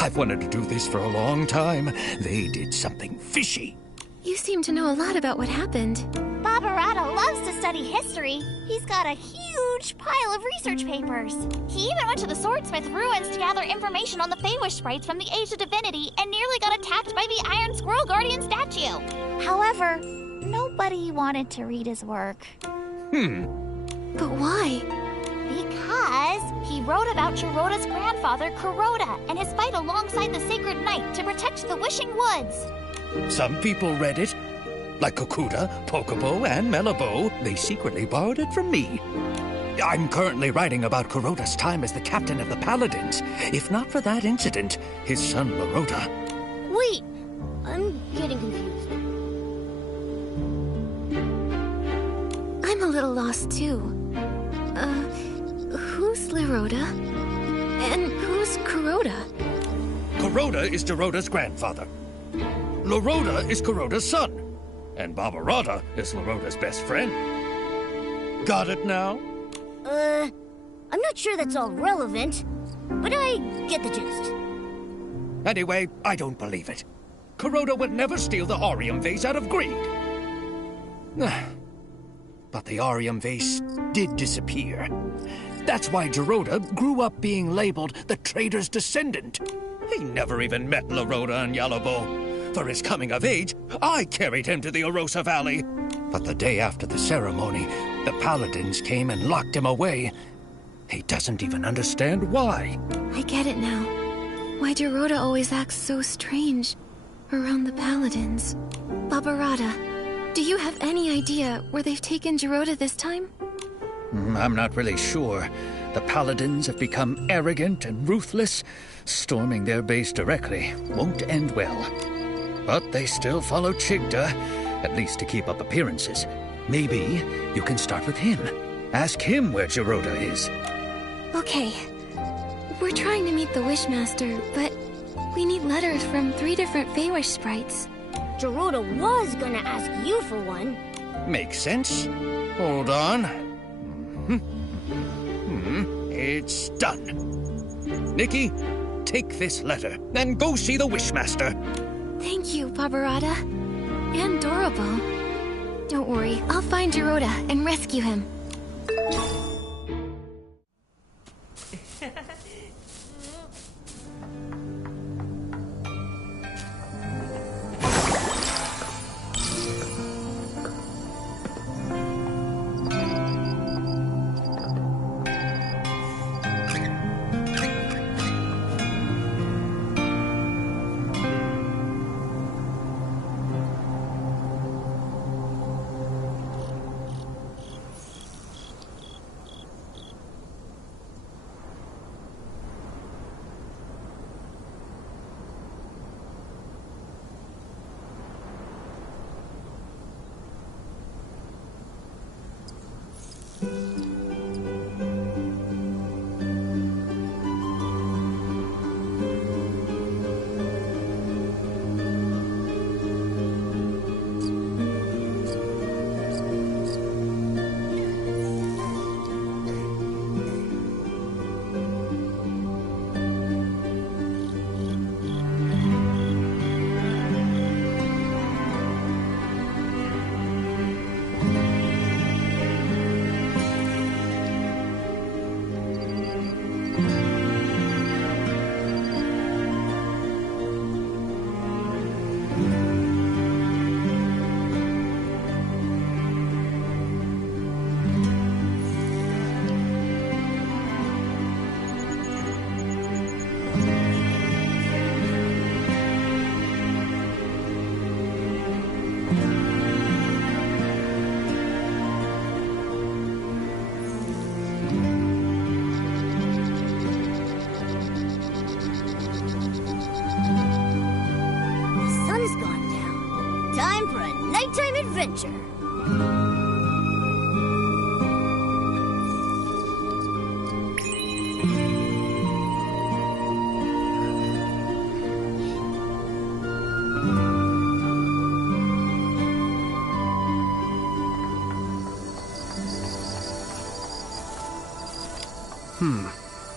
I've wanted to do this for a long time. They did something fishy. You seem to know a lot about what happened. Barbarata loves to study history. He's got a huge pile of research papers. He even went to the Swordsmith ruins to gather information on the Feywish sprites from the Age of Divinity and nearly got attacked by the Iron Squirrel Guardian statue. However, nobody wanted to read his work. But why? Because he wrote about Jerota's grandfather, Kuroda, and his fight alongside the Sacred Knight to protect the Wishing Woods. Some people read it. Like Kokuda, Pokobo, and Melabo, they secretly borrowed it from me. I'm currently writing about Kuroda's time as the captain of the Paladins. If not for that incident, his son Larota... Wait, I'm getting confused. I'm a little lost too. Who's Larota? And who's Kuroda? Kuroda is Jerota's grandfather. Larota is Kuroda's son. And Barbarata is Larota's best friend. Got it now? I'm not sure that's all relevant, but I get the gist. Anyway, I don't believe it. Kuroda would never steal the Aurium vase out of greed. But the Aurium vase did disappear. That's why Dorota grew up being labeled the traitor's descendant. He never even met Larota and Yalabo. For his coming of age, I carried him to the Arosa Valley. But the day after the ceremony, the Paladins came and locked him away. He doesn't even understand why. I get it now. Why Dorota always acts so strange around the Paladins. Babarata, do you have any idea where they've taken Dorota this time? I'm not really sure. The Paladins have become arrogant and ruthless. Storming their base directly won't end well. But they still follow Chigda, at least to keep up appearances. Maybe you can start with him. Ask him where Dorota is. Okay. We're trying to meet the Wishmaster, but we need letters from 3 different Feywish sprites. Dorota was gonna ask you for one. Makes sense. Hold on. It's done. Nikki, take this letter and go see the Wishmaster. Thank you, Barbarata. And Dorable. Don't worry, I'll find Dorota and rescue him.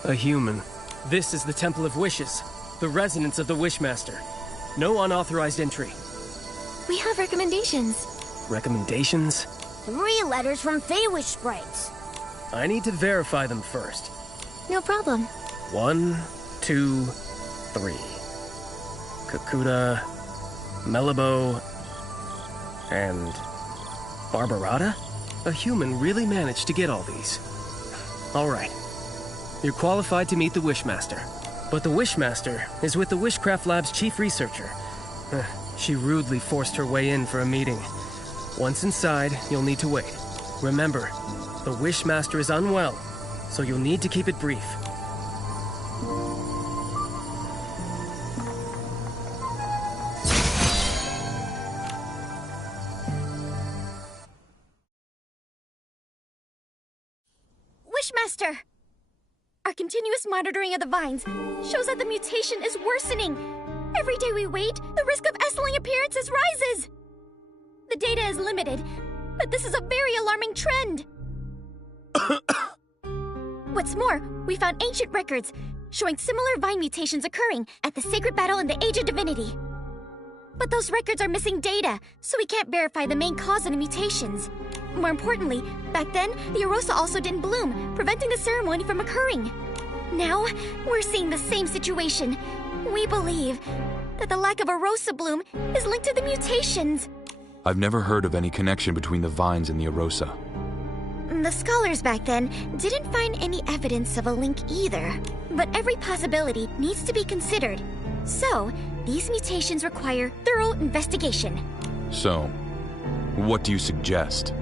A human. This is the Temple of Wishes, the residence of the Wishmaster. No unauthorized entry. We have recommendations. Recommendations? 3 letters from Feywish sprites. I need to verify them first. No problem. 1, 2, 3. Kakuta, Melabo, and Barbarata? A human really managed to get all these. All right. You're qualified to meet the Wishmaster. But the Wishmaster is with the Wishcraft Lab's chief researcher. She rudely forced her way in for a meeting. Once inside, you'll need to wait. Remember, the Wishmaster is unwell, so you'll need to keep it brief. Wishmaster! Our continuous monitoring of the vines shows that the mutation is worsening. Every day we wait, the risk of S-ling appearances rises. The data is limited, but this is a very alarming trend. What's more, we found ancient records showing similar vine mutations occurring at the Sacred Battle in the Age of Divinity. But those records are missing data, so we can't verify the main cause of the mutations. More importantly, back then, the Arosa also didn't bloom, preventing the ceremony from occurring. Now, we're seeing the same situation. We believe that the lack of Arosa bloom is linked to the mutations. I've never heard of any connection between the vines and the Arosa. The scholars back then didn't find any evidence of a link either. But every possibility needs to be considered. So, these mutations require thorough investigation. So, what do you suggest?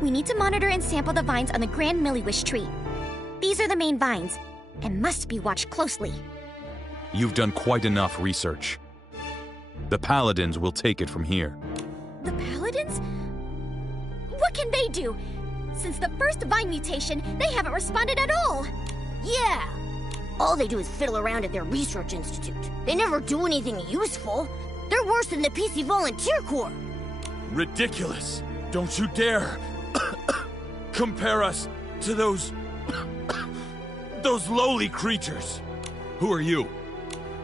We need to monitor and sample the vines on the Grand Milliwish tree. These are the main vines, and must be watched closely. You've done quite enough research. The Paladins will take it from here. The Paladins? What can they do? Since the first vine mutation, they haven't responded at all. Yeah! All they do is fiddle around at their research institute. They never do anything useful. They're worse than the PC Volunteer Corps. Ridiculous! Don't you dare compare us to those lowly creatures. Who are you?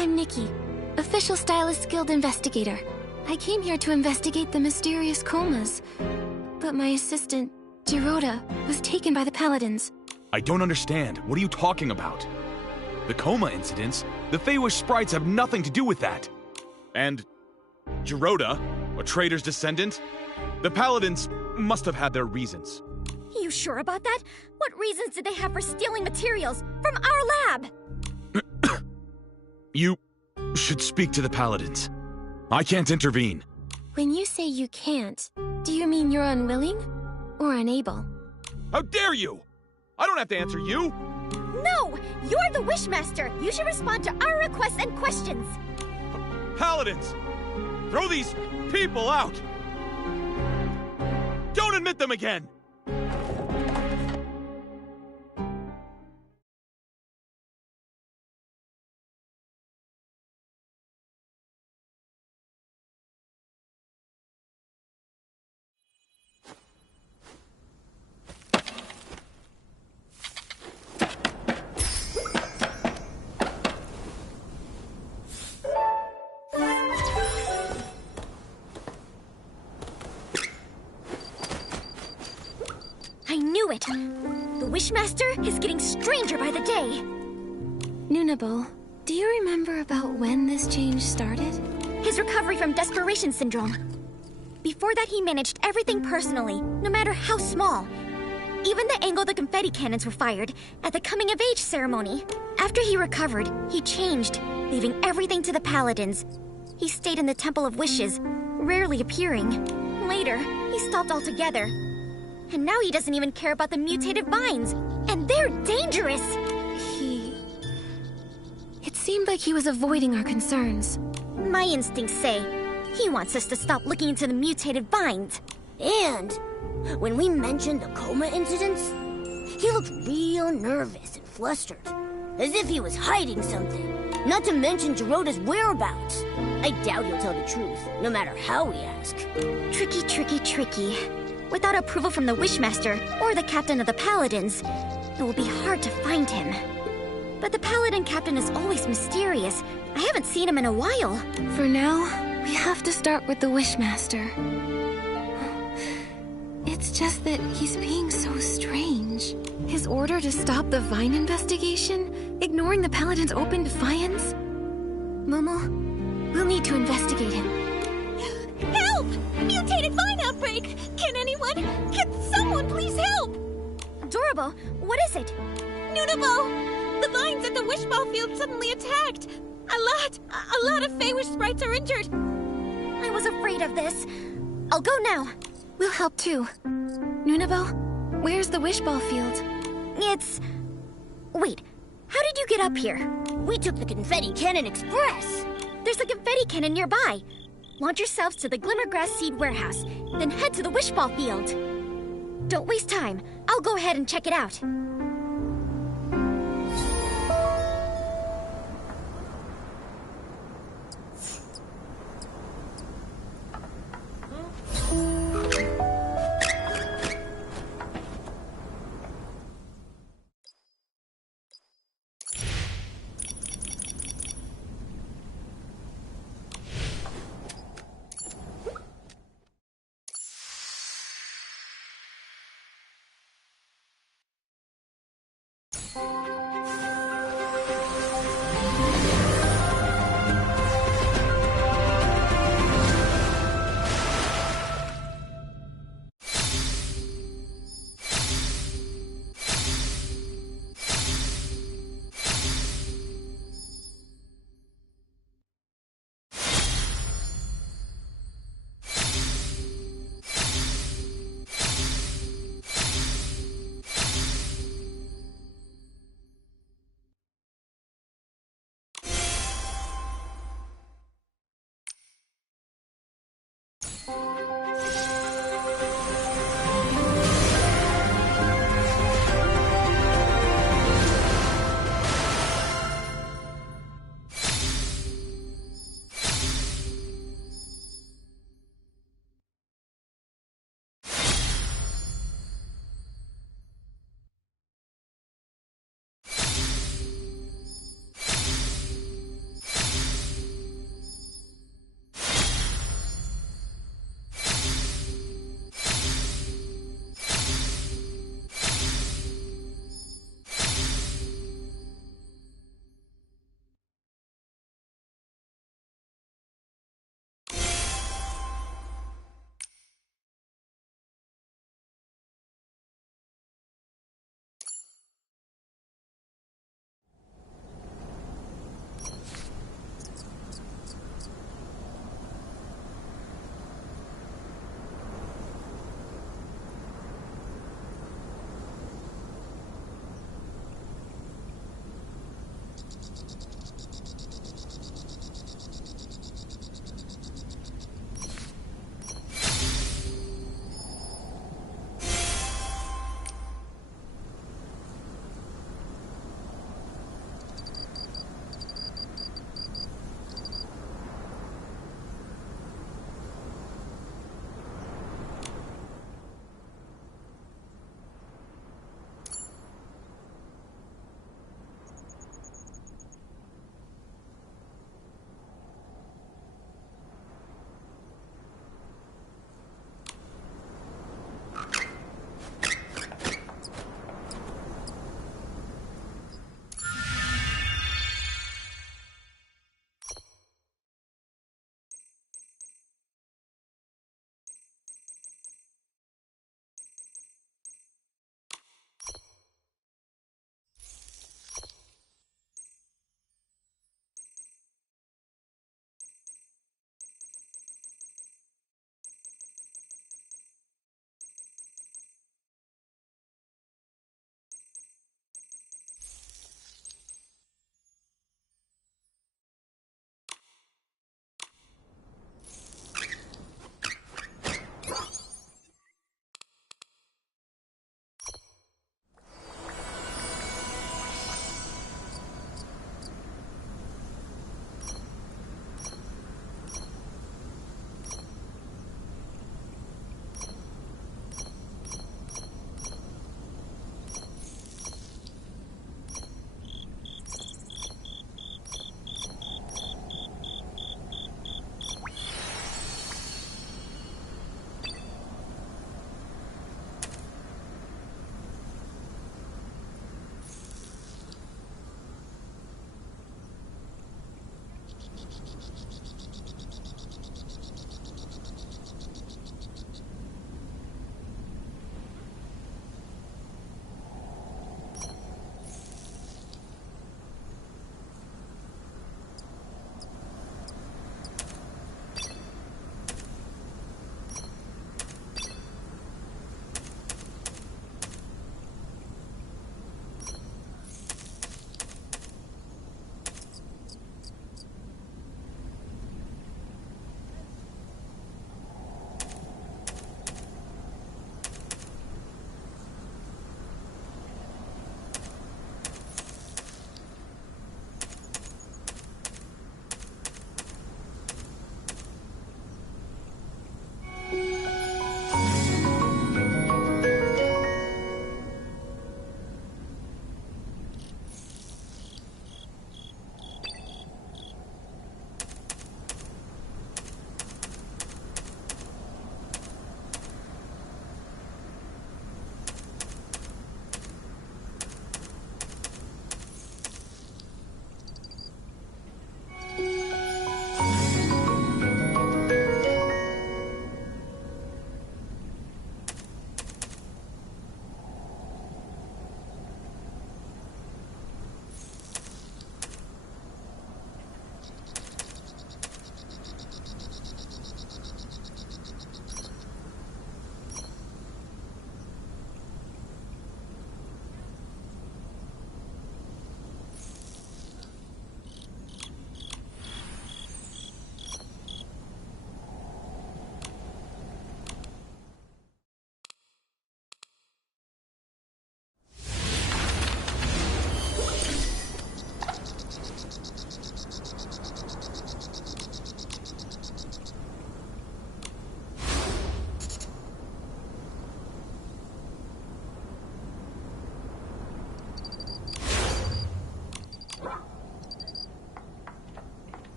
I'm Nikki, Official Stylist Guild Investigator. I came here to investigate the mysterious comas. But my assistant, Jiroda, was taken by the Paladins. I don't understand. What are you talking about? The coma incidents? The Feywish sprites have nothing to do with that. And Jiroda, a traitor's descendant? The Paladins must have had their reasons. You sure about that? What reasons did they have for stealing materials from our lab? You should speak to the Paladins. I can't intervene. When you say you can't, do you mean you're unwilling or unable? How dare you! I don't have to answer you! No! You're the Wishmaster! You should respond to our requests and questions! Paladins! Throw these people out! Don't admit them again! I knew it! The Wishmaster is getting stranger by the day! Nunable, do you remember about when this change started? His recovery from desperation syndrome. Before that, he managed everything personally, no matter how small. Even the angle the confetti cannons were fired at the coming-of-age ceremony. After he recovered, he changed, leaving everything to the Paladins. He stayed in the Temple of Wishes, rarely appearing. Later, he stopped altogether. And now he doesn't even care about the mutated vines. And they're dangerous! It seemed like he was avoiding our concerns. My instincts say he wants us to stop looking into the mutated vines. And when we mentioned the coma incidents, he looked real nervous and flustered, as if he was hiding something. Not to mention Jiroda's whereabouts. I doubt he'll tell the truth, no matter how we ask. Tricky, tricky, tricky. Without approval from the Wishmaster or the captain of the Paladins, it will be hard to find him. But the Paladin captain is always mysterious. I haven't seen him in a while. For now, we have to start with the Wishmaster. It's just that he's being so strange. His order to stop the Vine investigation, ignoring the Paladin's open defiance. Momo, we'll need to investigate him. Help! Mutated vine outbreak! Can someone please help? Adorable, what is it? Nunable! The vines at the Wishball Field suddenly attacked! A lot of Feywish sprites are injured! I was afraid of this. I'll go now. We'll help too. Nunabo, where's the Wishball Field? It's... Wait, how did you get up here? We took the Confetti Cannon Express! There's a confetti cannon nearby. Launch yourselves to the Glimmergrass Seed Warehouse, then head to the Wishball Field. Don't waste time. I'll go ahead and check it out.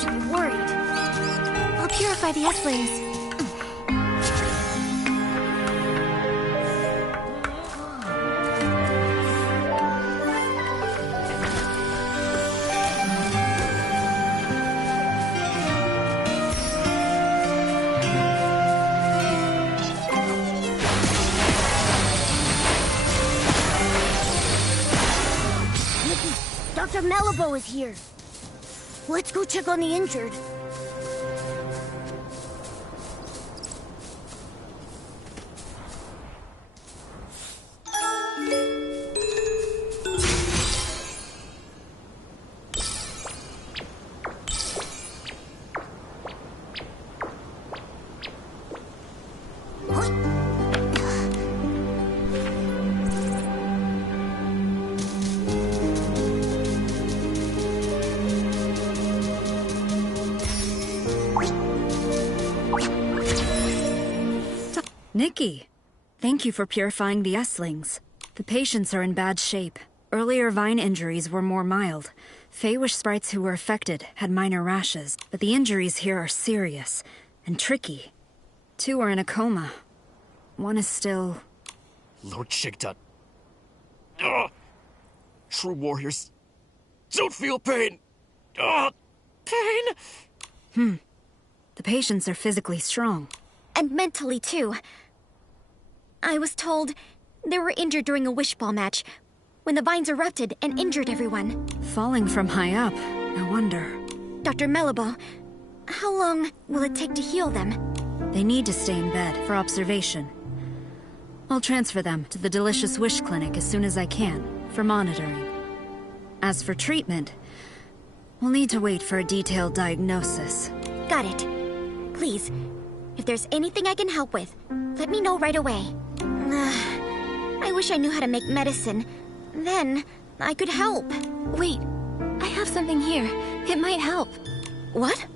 to be worried. I'll purify the S-Lings. Nikki, Dr. Malibu is here. Let's go check on the injured. Nikki, thank you for purifying the S-Lings. The patients are in bad shape. Earlier vine injuries were more mild. Feywish sprites who were affected had minor rashes, but the injuries here are serious and tricky. 2 are in a coma. 1 is still... Lord Shigdut. Ugh. True warriors don't feel pain. Ugh. Pain? The patients are physically strong. And mentally, too. I was told they were injured during a wishball match when the vines erupted and injured everyone. Falling from high up, no wonder. Dr. Malibu, how long will it take to heal them? They need to stay in bed for observation. I'll transfer them to the Delicious Wish Clinic as soon as I can, for monitoring. As for treatment, we'll need to wait for a detailed diagnosis. Got it. Please, if there's anything I can help with, let me know right away. I wish I knew how to make medicine. Then, I could help. Wait, I have something here. It might help. What?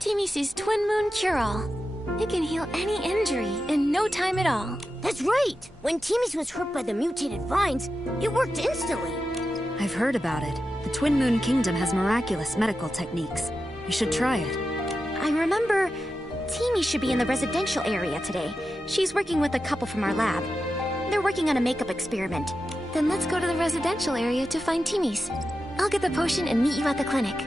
Timisi's Twin Moon Cure-All. It can heal any injury in no time at all. That's right! When Timis was hurt by the mutated vines, it worked instantly. I've heard about it. The Twin Moon Kingdom has miraculous medical techniques. You should try it. I remember Timmy should be in the residential area today. She's working with a couple from our lab. They're working on a makeup experiment. Then let's go to the residential area to find Timmy's. I'll get the potion and meet you at the clinic.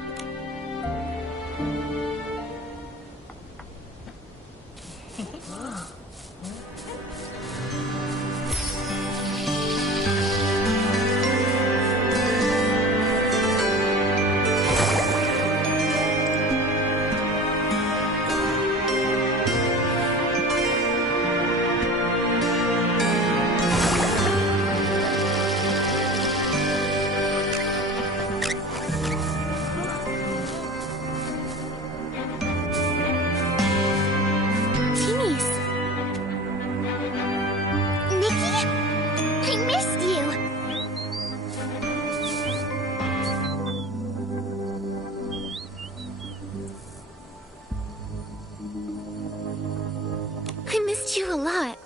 You a lot.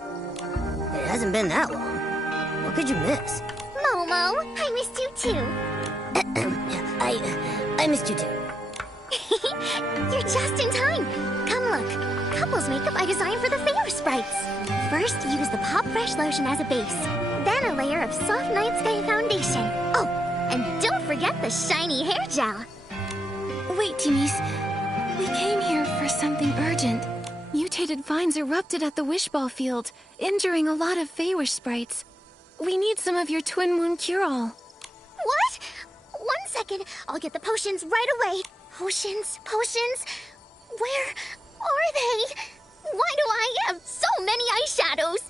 It hasn't been that long. What could you miss? Momo, I missed you too. I missed you too. You're just in time. Come look. Couples makeup I designed for the Feywish sprites. First, use the Pop Fresh lotion as a base. Then a layer of soft Night Sky foundation. Oh, and don't forget the shiny hair gel. Wait, Timmy's. We came here for something urgent. Mutated vines erupted at the Wishball field, injuring a lot of Feywish sprites. We need some of your Twin Moon Cure-All. What? 1 second. I'll get the potions right away. Potions? Where are they? Why do I have so many eyeshadows?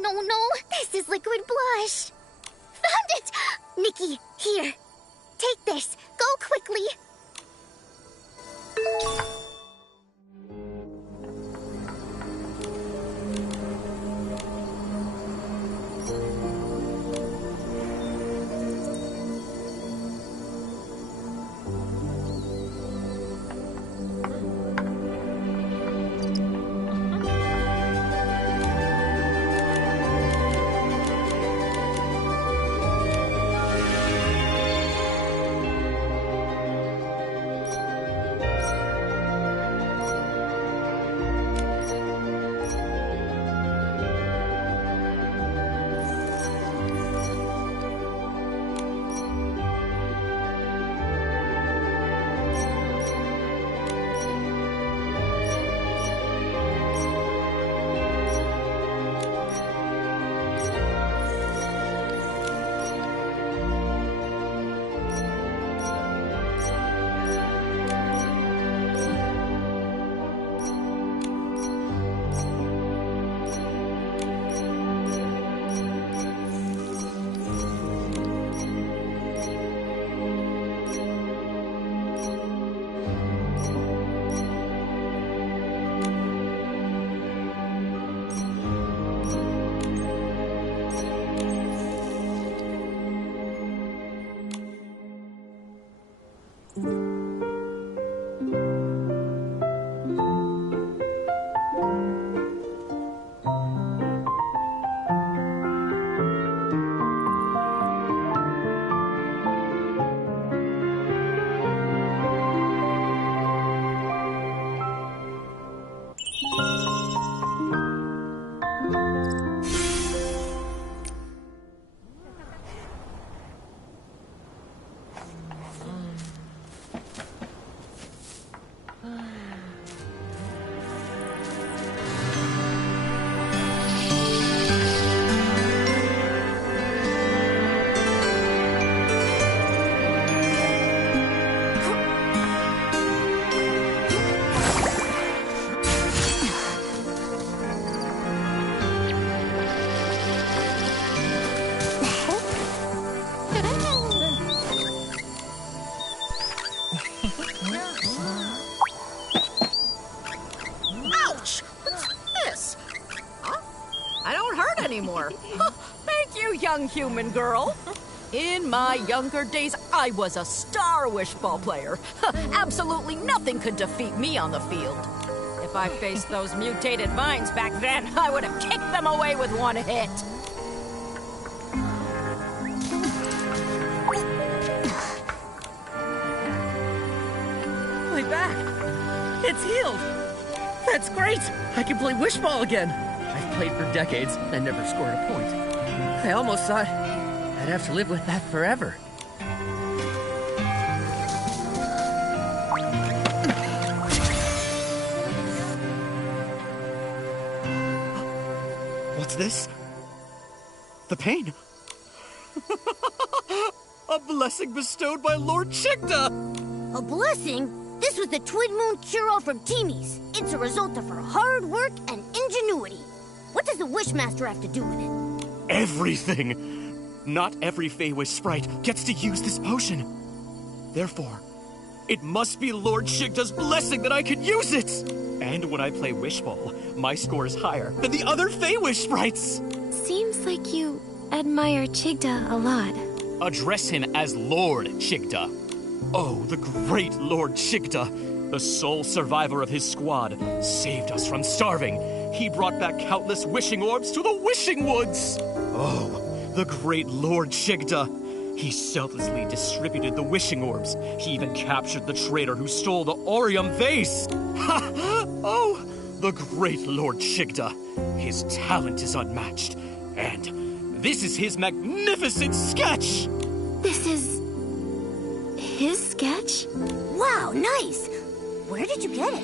No, this is liquid blush. Found it! Nikki, here. Take this. Go quickly. Ouch! What's this? Huh? I don't hurt anymore. Thank you, young human girl. In my younger days, I was a star wish ball player. Absolutely nothing could defeat me on the field. If I faced those mutated vines back then, I would have kicked them away with one hit. My back! It's healed! That's great! I can play wish ball again! I've played for decades and never scored a point. I almost thought I'd have to live with that forever. What's this? The pain. A blessing bestowed by Lord Chigda! A blessing? This was the Twin Moon cure-all from Timmy's. It's a result of her hard work and ingenuity. What does the Wishmaster have to do with it? Everything! Not every Feywish sprite gets to use this potion. Therefore, it must be Lord Chigda's blessing that I can use it! And when I play Wish Ball, my score is higher than the other Feywish sprites! Seems like you admire Chigda a lot. Address him as Lord Chigda. Oh, the great Lord Chigda, the sole survivor of his squad, saved us from starving. He brought back countless wishing orbs to the wishing woods. Oh, the great Lord Chigda. He selflessly distributed the wishing orbs. He even captured the traitor who stole the Orium vase. Ha! Oh, the great Lord Chigda. His talent is unmatched. And this is his magnificent sketch! This is his sketch? Wow, nice! Where did you get it?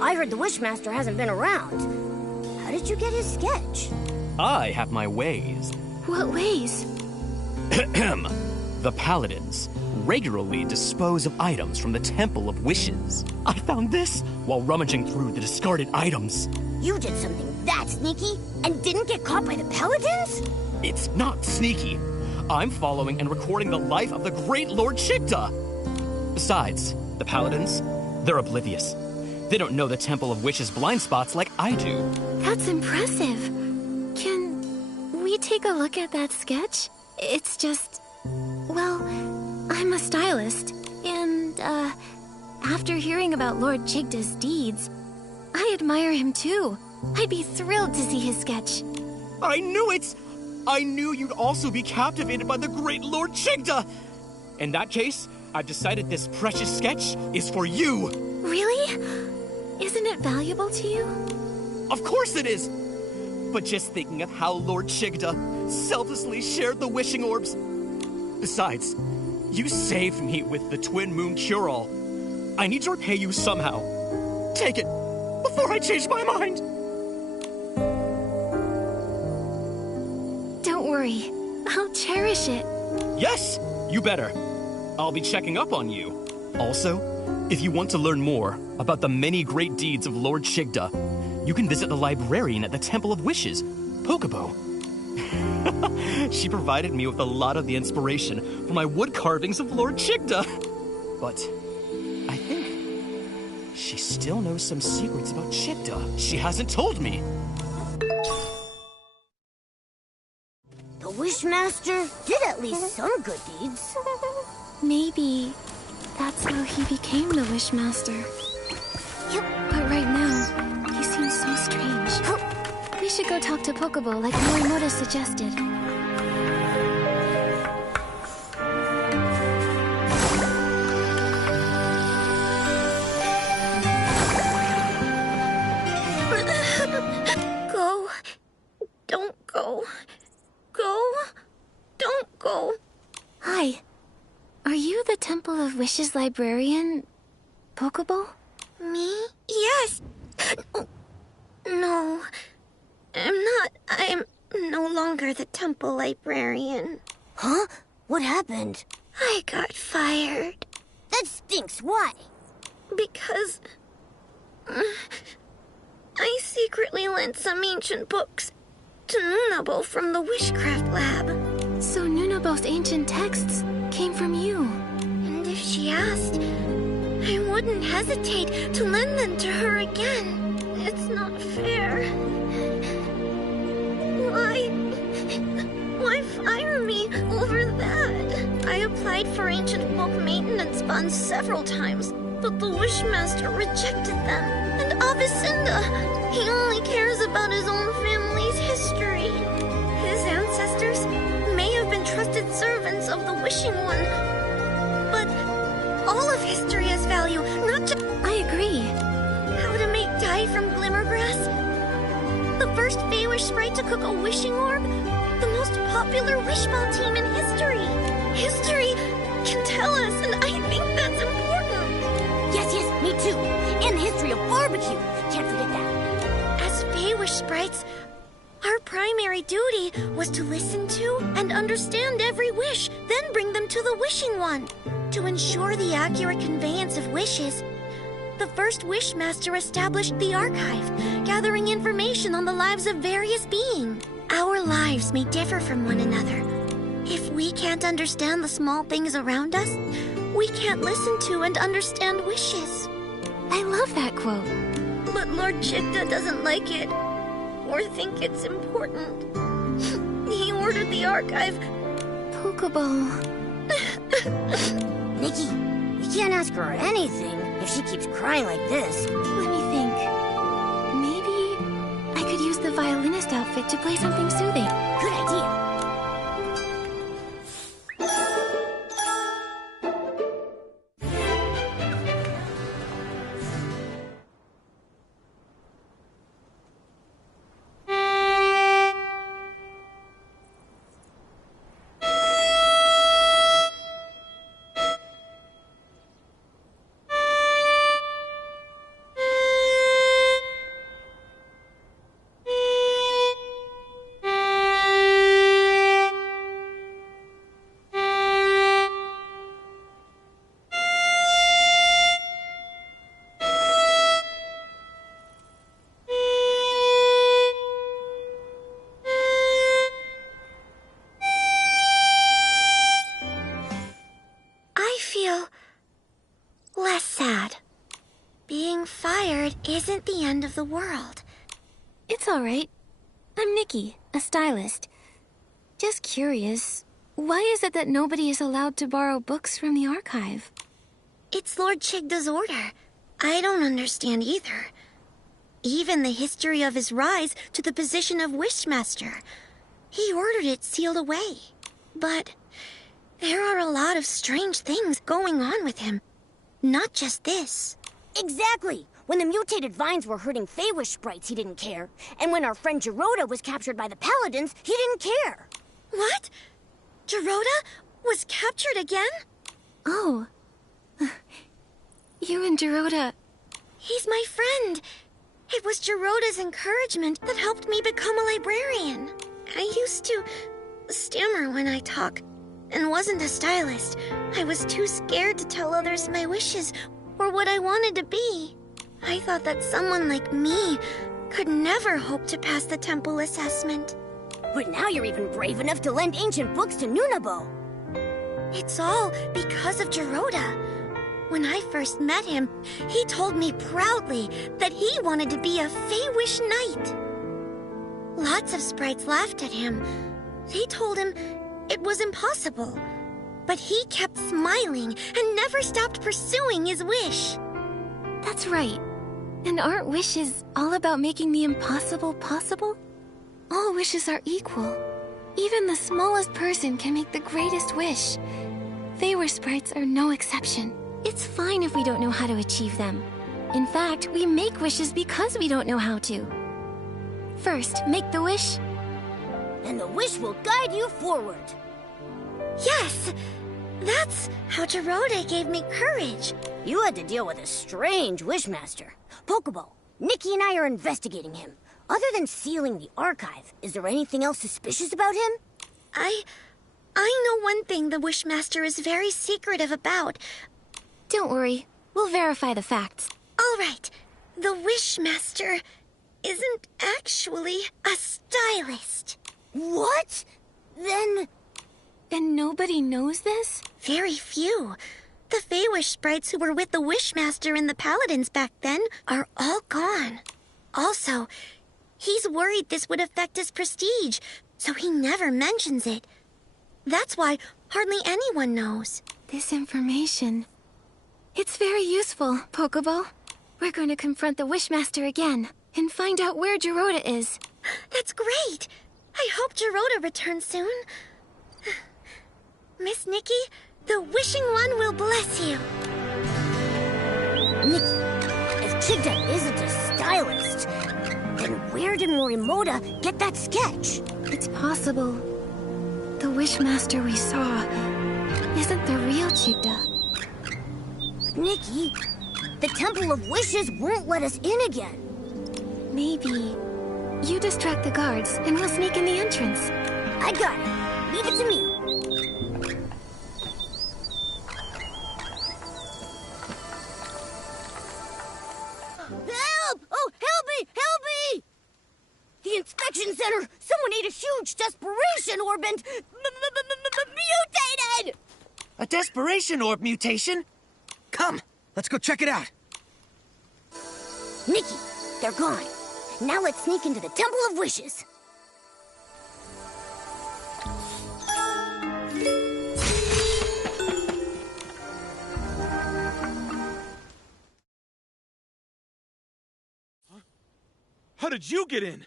I heard the Wishmaster hasn't been around. How did you get his sketch? I have my ways. What ways? The Paladins regularly dispose of items from the Temple of Wishes. I found this while rummaging through the discarded items. You did something that sneaky and didn't get caught by the Paladins? It's not sneaky. I'm following and recording the life of the great Lord Chigda. Besides, the Paladins, they're oblivious. They don't know the Temple of Wishes blind spots like I do. That's impressive. Can we take a look at that sketch? It's just... well, I'm a stylist, and, after hearing about Lord Chigda's deeds, I admire him too. I'd be thrilled to see his sketch. I knew it! I knew you'd also be captivated by the great Lord Chigda! In that case, I've decided this precious sketch is for you! Really? Isn't it valuable to you? Of course it is! But just thinking of how Lord Chigda selflessly shared the wishing orbs. Besides, you saved me with the Twin Moon cure-all. I need to repay you somehow. Take it, before I change my mind! Don't worry. I'll cherish it. Yes, you better. I'll be checking up on you. Also, if you want to learn more about the many great deeds of Lord Chigda, you can visit the librarian at the Temple of Wishes, Pocobo. She provided me with a lot of the inspiration for my wood carvings of Lord Chigda. But I think she still knows some secrets about Chigda she hasn't told me. The Wishmaster did at least some good deeds. Maybe that's how he became the Wishmaster. Yep. But right now, he seems so strange. We should go talk to Pocobo like Morimoto suggested. Go. Don't go. Go. Don't go. Hi. Are you the Temple of Wishes librarian, Pocobo? Me? Yes. No. I'm no longer the temple librarian. Huh? What happened? I got fired. That stinks. Why? Because I secretly lent some ancient books to Nunabo from the Wishcraft Lab. So Nunabo's ancient texts came from you. And if she asked, I wouldn't hesitate to lend them to her again. It's not fair. Why fire me over that? I applied for ancient book maintenance funds several times, but the Wishmaster rejected them. And Avicenda, he only cares about his own family's history. His ancestors may have been trusted servants of the Wishing One, but all of history has value, not just... I agree. How to make dye from glimmergrass? The first Feywish sprite to cook a wishing orb? The most popular wishball team in history. History can tell us, and I think that's important. Yes, me too. And the history of barbecue. Can't forget that. As Feywish sprites, our primary duty was to listen to and understand every wish, then bring them to the Wishing One. To ensure the accurate conveyance of wishes, the first Wishmaster established the archive, gathering information on the lives of various beings. Our lives may differ from one another. If we can't understand the small things around us, we can't listen to and understand wishes. I love that quote. But Lord Chigda doesn't like it, or think it's important. He ordered the archive... Pokeball. Nikki, you can't ask her anything if she keeps crying like this. Let me think. Maybe I could use the violinist outfit to play something soothing. Good idea. Isn't the end of the world. It's all right. I'm Nikki, a stylist. Just curious, why is it that nobody is allowed to borrow books from the archive? It's Lord Chigda's order. I don't understand either. Even the history of his rise to the position of Wishmaster. He ordered it sealed away. But there are a lot of strange things going on with him. Not just this. Exactly! When the mutated vines were hurting Feywish sprites, he didn't care. And when our friend Geroda was captured by the Paladins, he didn't care. What? Geroda was captured again? Oh. You and Geroda... He's my friend. It was Geroda's encouragement that helped me become a librarian. I used to stammer when I talk, and wasn't a stylist. I was too scared to tell others my wishes or what I wanted to be. I thought that someone like me could never hope to pass the temple assessment. But now you're even brave enough to lend ancient books to Nunabo. It's all because of Geroda. When I first met him, he told me proudly that he wanted to be a Feywish knight. Lots of sprites laughed at him. They told him it was impossible. But he kept smiling and never stopped pursuing his wish. That's right. And aren't wishes all about making the impossible possible? All wishes are equal. Even the smallest person can make the greatest wish. Feywish sprites are no exception. It's fine if we don't know how to achieve them. In fact, we make wishes because we don't know how to. First, make the wish. And the wish will guide you forward. Yes! That's how Geroda gave me courage. You had to deal with a strange Wishmaster. Pokeball, Nikki and I are investigating him. Other than sealing the archive, is there anything else suspicious about him? I know one thing the Wishmaster is very secretive about. Don't worry, we'll verify the facts. All right, the Wishmaster isn't actually a stylist. What? Then... And nobody knows this? Very few. The Feywish sprites who were with the Wishmaster and the Paladins back then are all gone. Also, he's worried this would affect his prestige, so he never mentions it. That's why hardly anyone knows. This information... It's very useful, Pokeball. We're going to confront the Wishmaster again and find out where Geroda is. That's great! I hope Geroda returns soon. Miss Nikki, the Wishing One will bless you. Nikki, if Chigda isn't a stylist, then where did Morimoto get that sketch? It's possible the Wishmaster we saw isn't the real Chigda. But Nikki, the Temple of Wishes won't let us in again. Maybe you distract the guards and we'll sneak in the entrance. I got it. Leave it to me. Help! Oh, help me! Help me! The inspection center! Someone ate a huge desperation orb and mutated! A desperation orb mutation? Come, let's go check it out. Nikki, they're gone. Now let's sneak into the Temple of Wishes. How did you get in?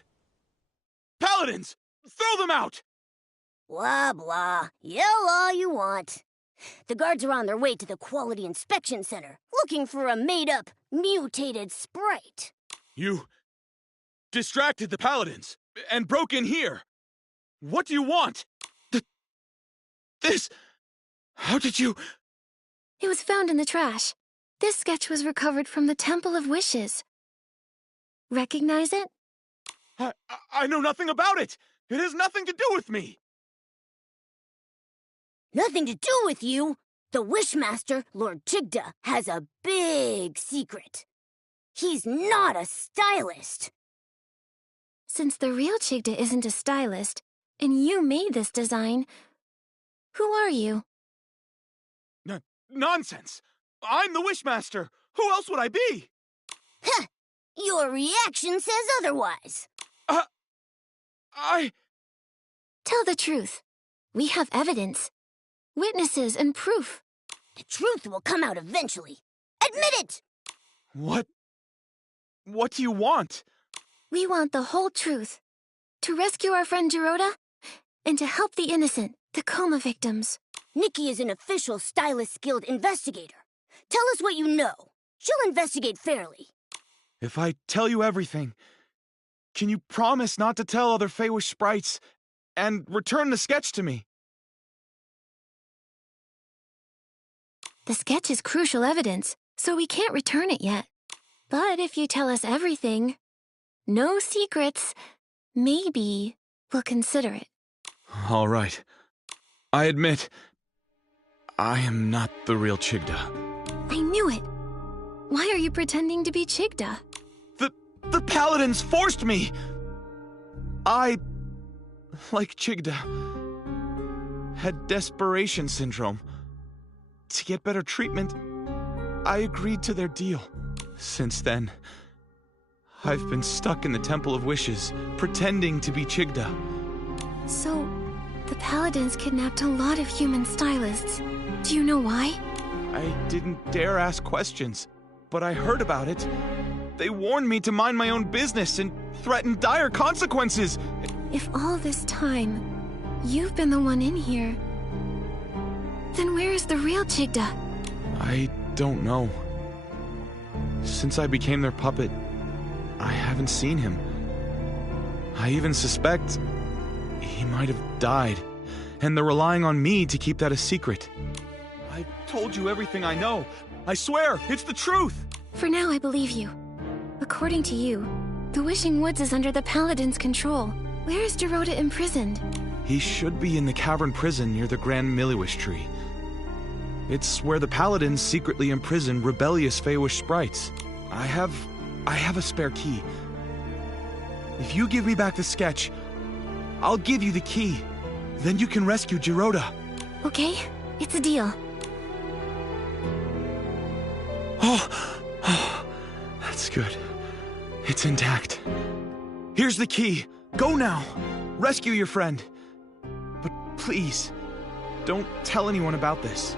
Paladins! Throw them out! Blah, blah. Yell all you want. The guards are on their way to the Quality Inspection Center, looking for a made-up, mutated sprite. You distracted the Paladins and broke in here. What do you want? This... How did you... It was found in the trash. This sketch was recovered from the Temple of Wishes. Recognize it? I know nothing about it. It has nothing to do with me. Nothing to do with you? The Wishmaster, Lord Chigda, has a big secret. He's not a stylist. Since the real Chigda isn't a stylist, and you made this design, who are you? Nonsense! I'm the Wishmaster! Who else would I be? Heh! Your reaction says otherwise. Tell the truth. We have evidence. Witnesses and proof. The truth will come out eventually. Admit it! What do you want? We want the whole truth. To rescue our friend Geroda, and to help the innocent, the coma victims. Nikki is an official Stylist Guild investigator. Tell us what you know. She'll investigate fairly. If I tell you everything, can you promise not to tell other Feywish sprites and return the sketch to me? The sketch is crucial evidence, so we can't return it yet. But if you tell us everything, no secrets, maybe we'll consider it. All right. I admit, I am not the real Chigda. I knew it. Why are you pretending to be Chigda? The Paladins forced me! I, like Chigda, had desperation syndrome. To get better treatment, I agreed to their deal. Since then, I've been stuck in the Temple of Wishes, pretending to be Chigda. So, the Paladins kidnapped a lot of human stylists. Do you know why? I didn't dare ask questions, but I heard about it. They warned me to mind my own business and threatened dire consequences. If all this time, you've been the one in here, then where is the real Chigda? I don't know. Since I became their puppet, I haven't seen him. I even suspect he might have died, and they're relying on me to keep that a secret. I've told you everything I know, I swear, it's the truth! For now, I believe you. According to you, the Wishing Woods is under the Paladin's control. Where is Dorota imprisoned? He should be in the cavern prison near the Grand Miliwish tree. It's where the Paladins secretly imprison rebellious Feywish sprites. I have a spare key. If you give me back the sketch, I'll give you the key. Then you can rescue Dorota. Okay, it's a deal. Oh, that's good. It's intact. Here's the key. Go now. Rescue your friend. But please, don't tell anyone about this.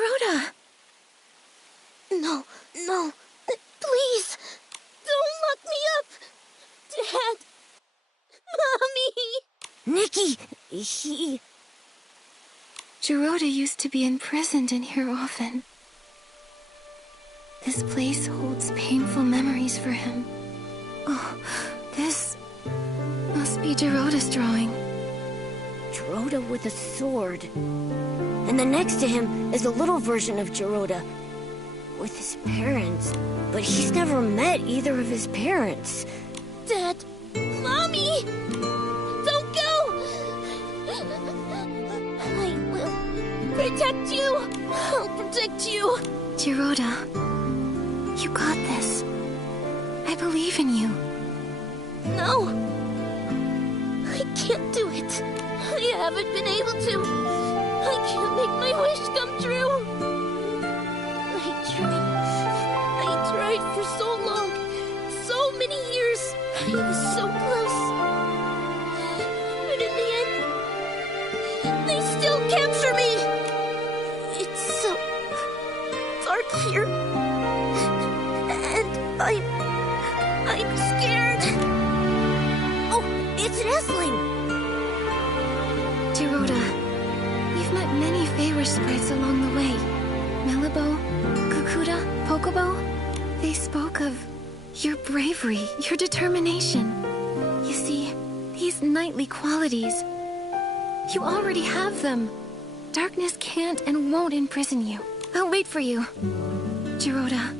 Gerota! No, no, please, don't lock me up! Dad! Mommy! Nikki, he... Gerota used to be imprisoned in here often. This place holds painful memories for him. Oh, this must be Gerota's drawing. Gerota with a sword. And then next to him is a little version of Gerota with his parents. But he's never met either of his parents. Dad! Mommy! Don't go! I will protect you! I'll protect you! Gerota, you got this. I believe in you. No! I can't do it. I haven't been able to. I can't make my wish come true. I tried for so long. So many years. I was so close. But in the end, they still capture me. It's so dark here. And I'm scared. Oh, it's Nestling. Gerota, we've met many Feywish sprites along the way. Melabo, Kukuda, Pokobo. They spoke of your bravery, your determination. You see, these knightly qualities, you already have them. Darkness can't and won't imprison you. I'll wait for you, Gerota.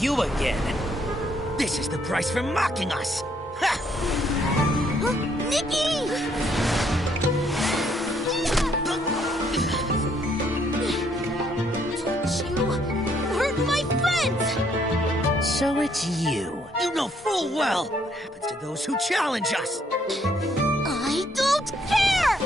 You again? This is the price for mocking us! Ha! Nikki! Don't you hurt my friends! So it's you. You know full well what happens to those who challenge us. I don't care!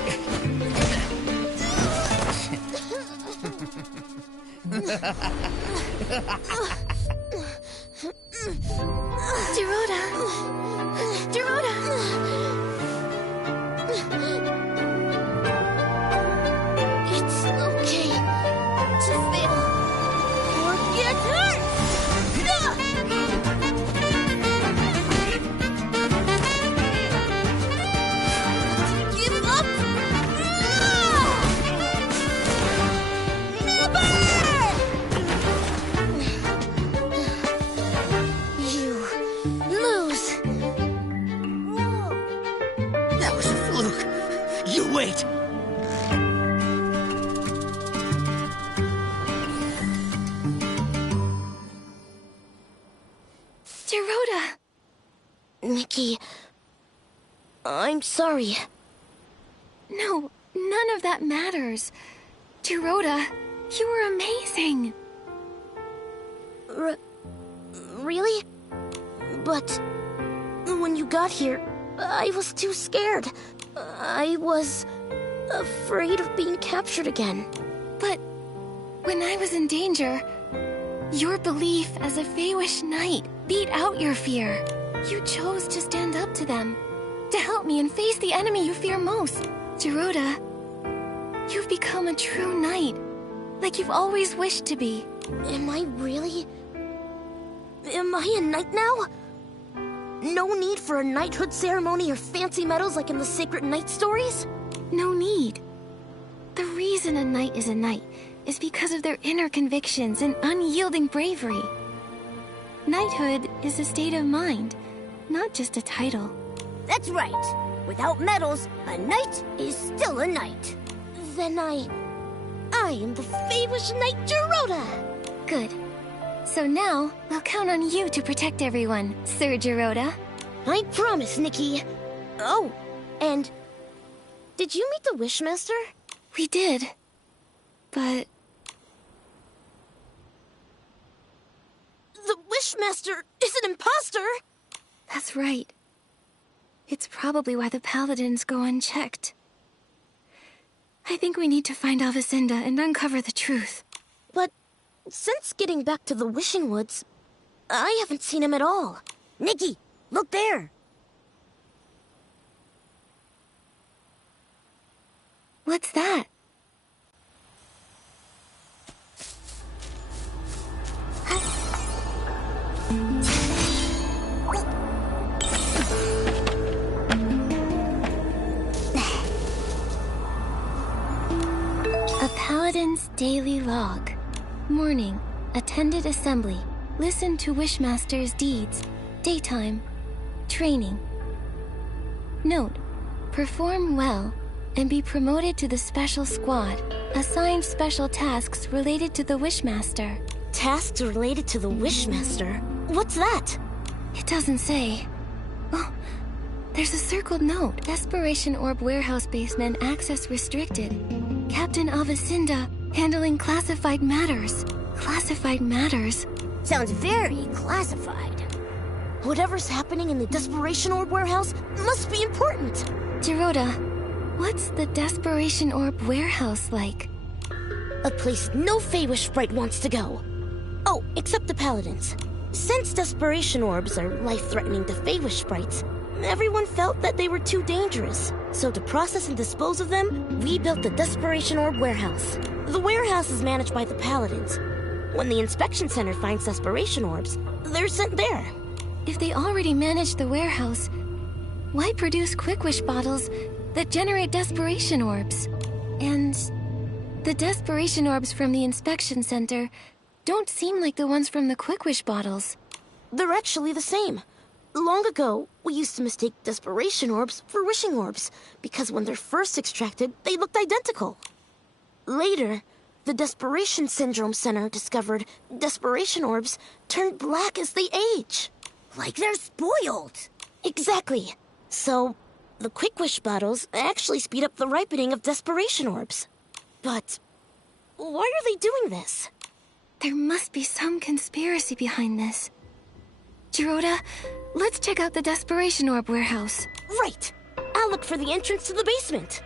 Gerota! Gerota! It's okay to fail or get hurt! Give up? You lose. That was a fluke. You wait. Gerota! Nikki, I'm sorry. No, none of that matters. Gerota, you were amazing. Really? But when you got here, I was too scared. I was afraid of being captured again. But when I was in danger, your belief as a Feywish knight beat out your fear. You chose to stand up to them, to help me and face the enemy you fear most. Gerota, you've become a true knight, like you've always wished to be. Am I really? Am I a knight now? No need for a knighthood ceremony or fancy medals like in the Sacred Knight stories? No need. The reason a knight is a knight is because of their inner convictions and unyielding bravery. Knighthood is a state of mind, not just a title. That's right. Without medals, a knight is still a knight. Then I am the Feywish Knight Gerota. Good. So now, we'll count on you to protect everyone, Sir Gerota. I promise, Nikki. Oh, and did you meet the Wishmaster? We did. But The Wishmaster is an imposter! That's right. It's probably why the paladins go unchecked. I think we need to find Alvacinda and uncover the truth. But since getting back to the Wishing Woods, I haven't seen him at all. Nikki, look there! What's that? A Paladin's Daily Log. Morning. Attended assembly. Listened to Wishmaster's deeds. Daytime. Training. Note. Perform well and be promoted to the special squad. Assigned special tasks related to the Wishmaster. Tasks related to the Wishmaster? What's that? It doesn't say. Oh, there's a circled note. Desperation Orb Warehouse Basement access restricted. Captain Alvacinda handling classified matters. Classified matters? Sounds very classified. Whatever's happening in the Desperation Orb Warehouse must be important. Gerota, what's the Desperation Orb Warehouse like? A place no Feywish sprite wants to go. Oh, except the Paladins. Since Desperation Orbs are life-threatening to Feywish sprites, everyone felt that they were too dangerous. So to process and dispose of them, we built the Desperation Orb Warehouse. The warehouse is managed by the Paladins. When the inspection center finds Desperation Orbs, they're sent there. If they already manage the warehouse, why produce Quick Wish bottles that generate Desperation Orbs? And the Desperation Orbs from the inspection center don't seem like the ones from the Quick Wish bottles. They're actually the same. Long ago, we used to mistake Desperation Orbs for Wishing Orbs, because when they're first extracted, they looked identical. Later, the Desperation Syndrome Center discovered Desperation Orbs turn black as they age. Like they're spoiled. Exactly. So, the Quick Wish bottles actually speed up the ripening of Desperation Orbs. But why are they doing this? There must be some conspiracy behind this. Gerota, let's check out the Desperation Orb Warehouse. Right! I'll look for the entrance to the basement.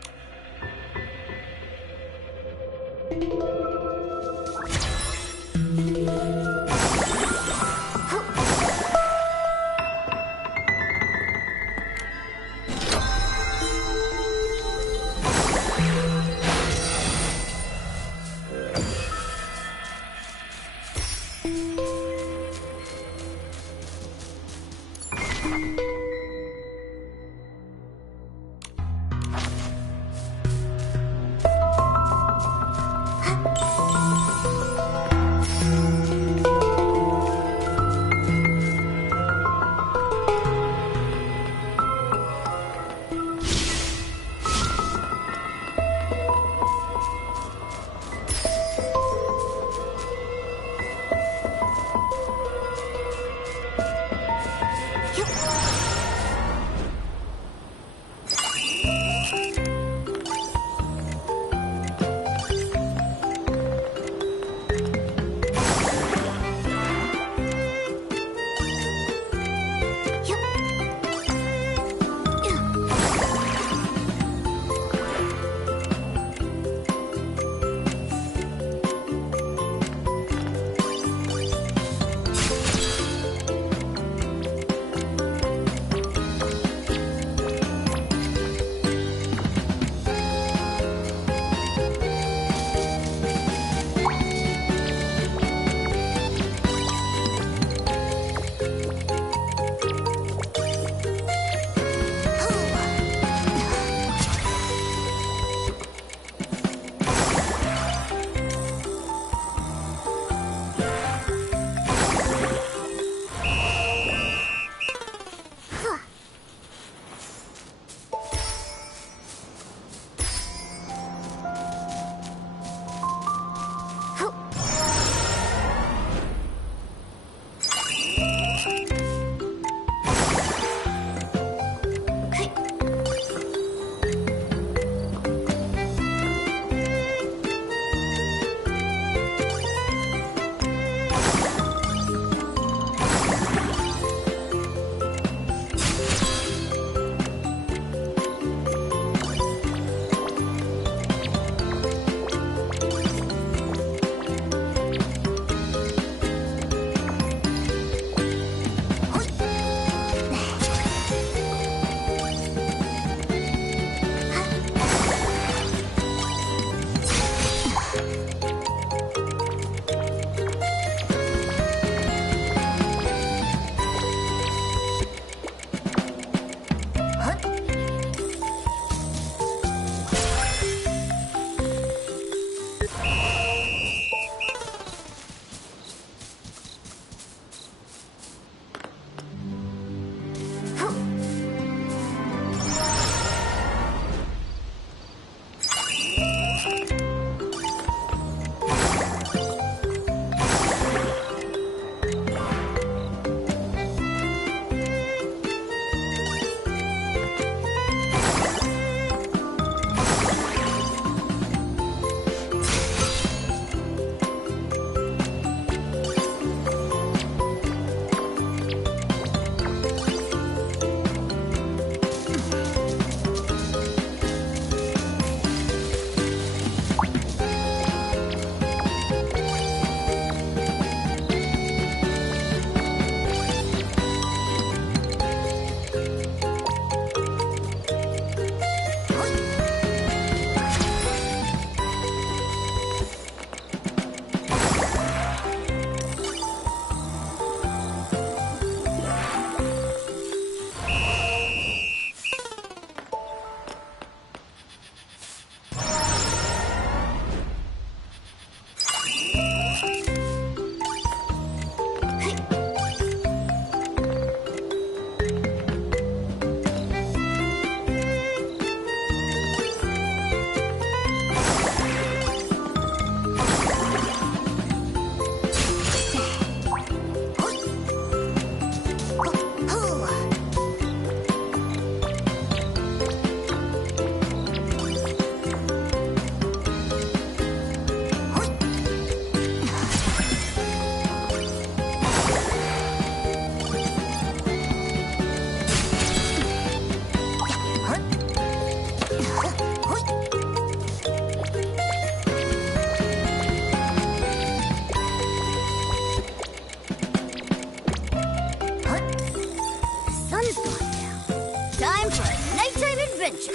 Time for a nighttime adventure.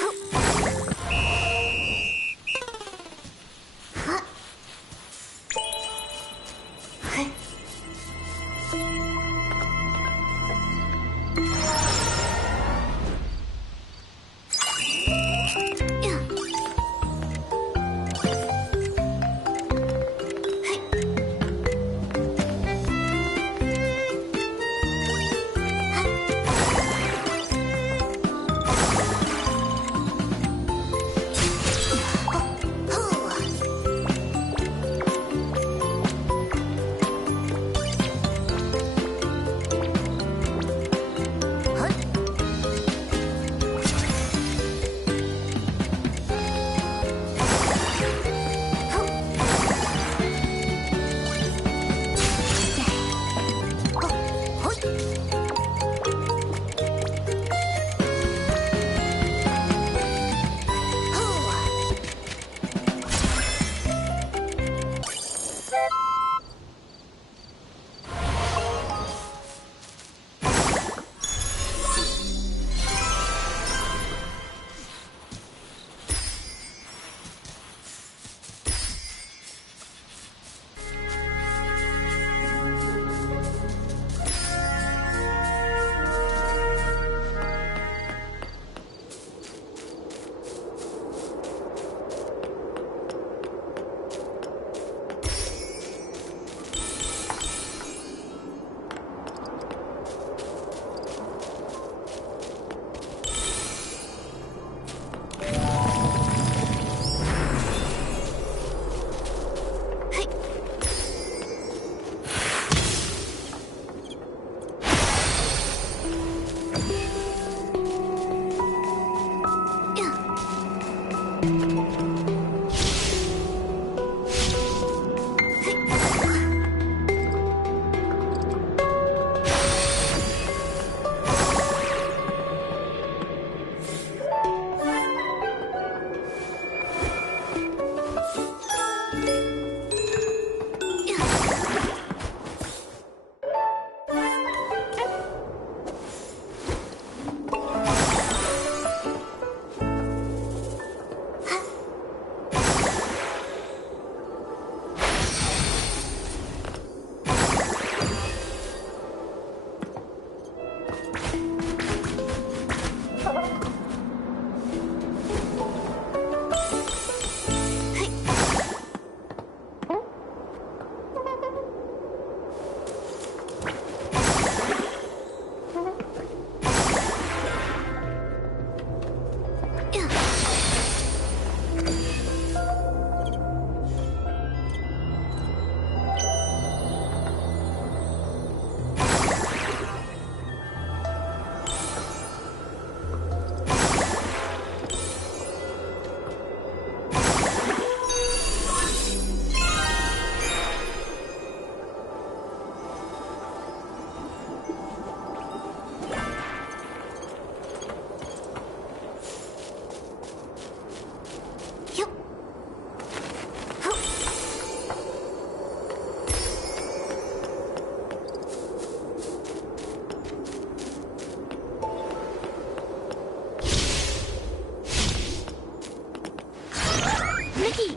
Nikki!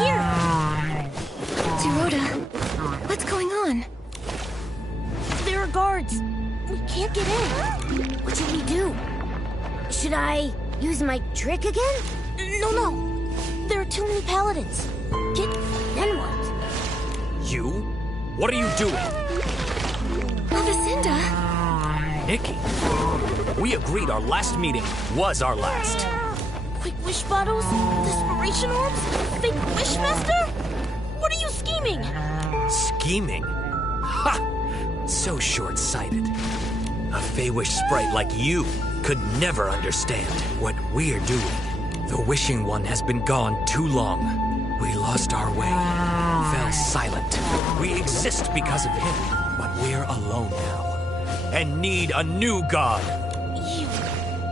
Here! Dorota, what's going on? There are guards. We can't get in. What should we do? Should I use my trick again? No. There are too many paladins. Then what? You? What are you doing? Avicinda? Nikki, we agreed our last meeting was our last. Quick wish bottles? Desperation orbs? Fake wishmaster? What are you scheming? Scheming? Ha! So short-sighted. A Feywish sprite like you could never understand what we're doing. The Wishing One has been gone too long. We lost our way, fell silent. We exist because of him, but we're alone now, and need a new god.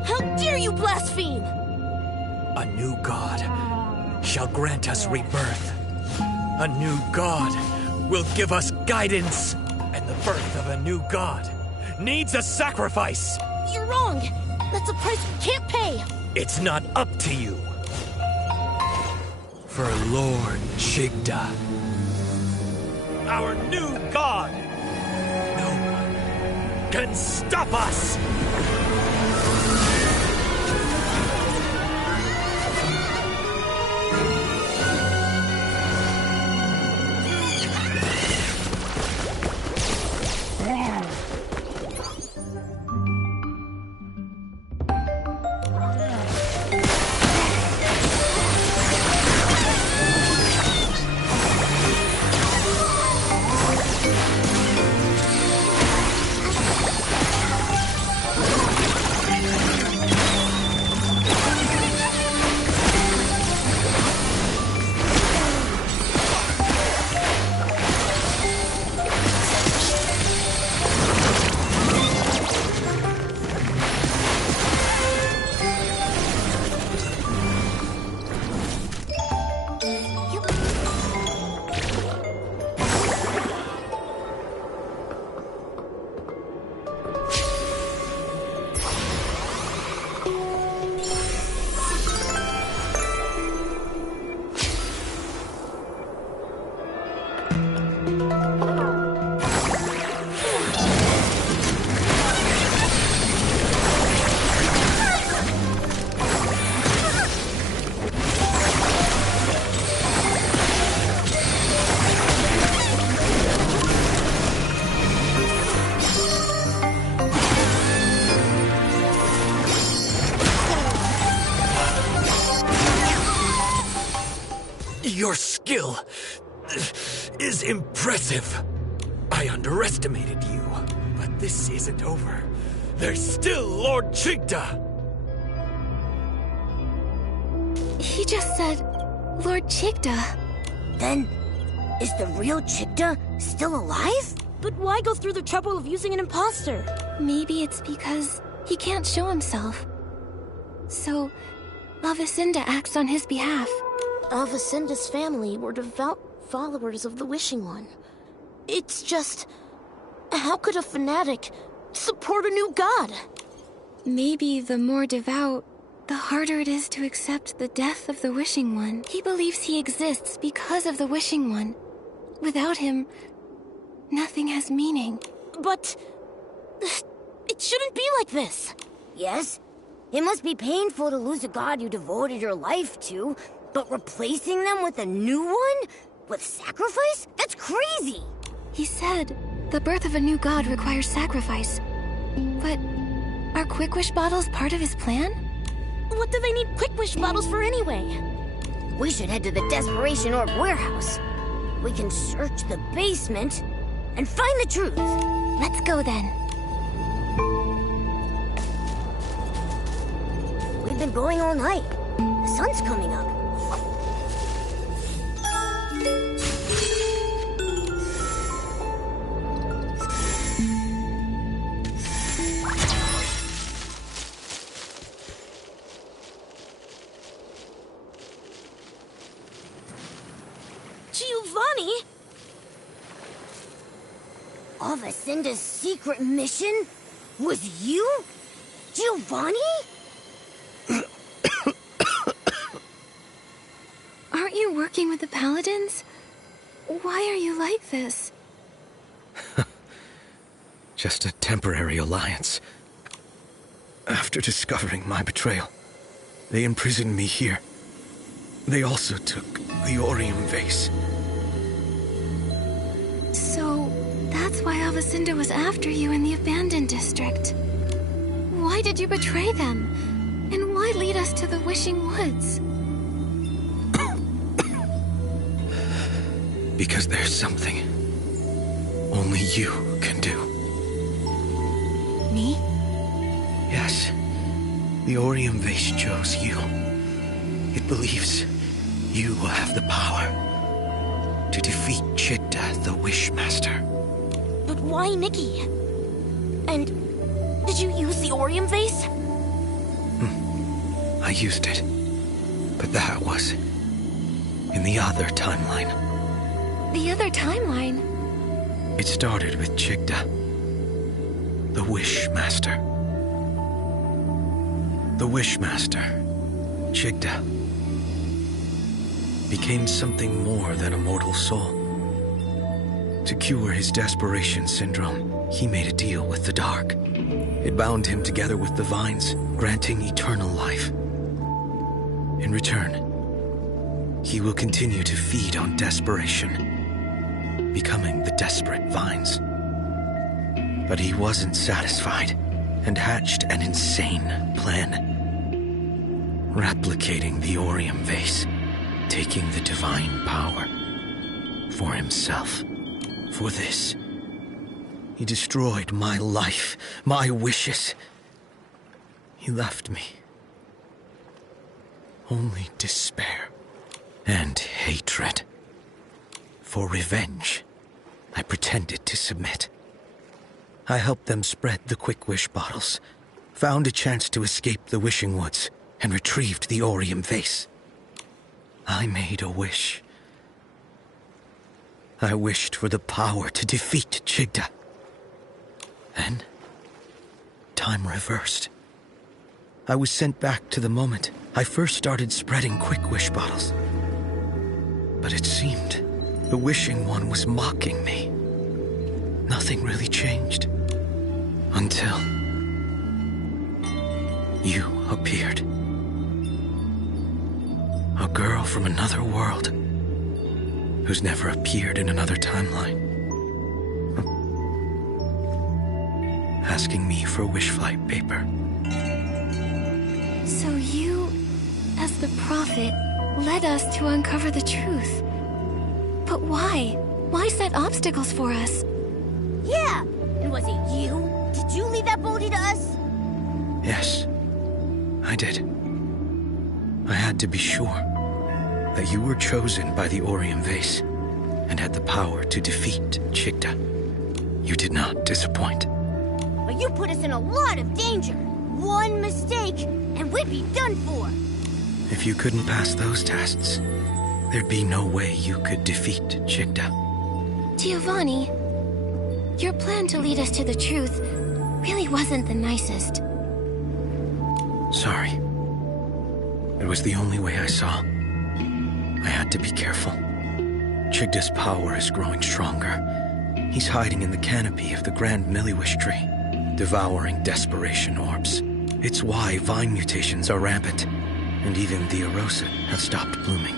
How dare you blaspheme! A new god shall grant us rebirth. A new god will give us guidance, and the birth of a new god needs a sacrifice. You're wrong. That's a price we can't pay. It's not up to you. For Lord Chigda, our new god, no one can stop us! Your skill is impressive. I underestimated you, but this isn't over. There's still Lord Chigda. He just said Lord Chigda. Then, is the real Chigda still alive? But why go through the trouble of using an imposter? Maybe it's because he can't show himself. So, Lavacinda acts on his behalf. Lavacinda's family were devout followers of the Wishing One. It's just... how could a fanatic support a new god? Maybe the more devout, the harder it is to accept the death of the Wishing One. He believes he exists because of the Wishing One. Without him, nothing has meaning. But... it shouldn't be like this. Yes, it must be painful to lose a god you devoted your life to, but replacing them with a new one? With sacrifice? That's crazy! He said the birth of a new god requires sacrifice. But are Quick Wish bottles part of his plan? What do they need Quick Wish bottles for anyway? We should head to the Desperation Orb warehouse. We can search the basement and find the truth. Let's go then. We've been going all night. The sun's coming up. Giovanni? Lavacinda's secret mission was you? Giovanni? Aren't you working with the Paladins? Why are you like this? Just a temporary alliance. After discovering my betrayal, they imprisoned me here. They also took the Orium vase. So, that's why Lavacinda was after you in the abandoned district. Why did you betray them? And why lead us to the Wishing Woods? Because there's something only you can do. Me? Yes. The Orium vase chose you. It believes you will have the power to defeat Chigda, the Wishmaster. But why Nikki? And did you use the Orium vase? I used it. But that was in the other timeline. The other timeline? It started with Chigda. The Wishmaster. The Wishmaster, Chigda, became something more than a mortal soul. To cure his desperation syndrome, he made a deal with the dark. It bound him together with the vines, granting eternal life. In return, he will continue to feed on desperation, becoming the desperate vines. But he wasn't satisfied and hatched an insane plan. Replicating the Orium vase, taking the divine power for himself. For this, he destroyed my life, my wishes. He left me. Only despair and hatred. For revenge, I pretended to submit. I helped them spread the Quick Wish bottles, found a chance to escape the Wishing Woods, and retrieved the Orium vase. I made a wish. I wished for the power to defeat Chigda. Then, time reversed. I was sent back to the moment I first started spreading Quick Wish bottles. But it seemed the Wishing One was mocking me. Nothing really changed. Until you appeared. A girl from another world who's never appeared in another timeline. Asking me for wish flight paper. So you, as the prophet, led us to uncover the truth. But why? Why set obstacles for us? Yeah, and was it you? Did you leave that booty to us? Yes, I did. I had to be sure that you were chosen by the Orium vase and had the power to defeat Chigda. You did not disappoint. But you put us in a lot of danger. One mistake, and we'd be done for. If you couldn't pass those tests, there'd be no way you could defeat Chigda. Giovanni, your plan to lead us to the truth really wasn't the nicest. Sorry. It was the only way I saw. I had to be careful. Chigda's power is growing stronger. He's hiding in the canopy of the Grand Milliwish tree, devouring desperation orbs. It's why vine mutations are rampant, and even the Arosa have stopped blooming.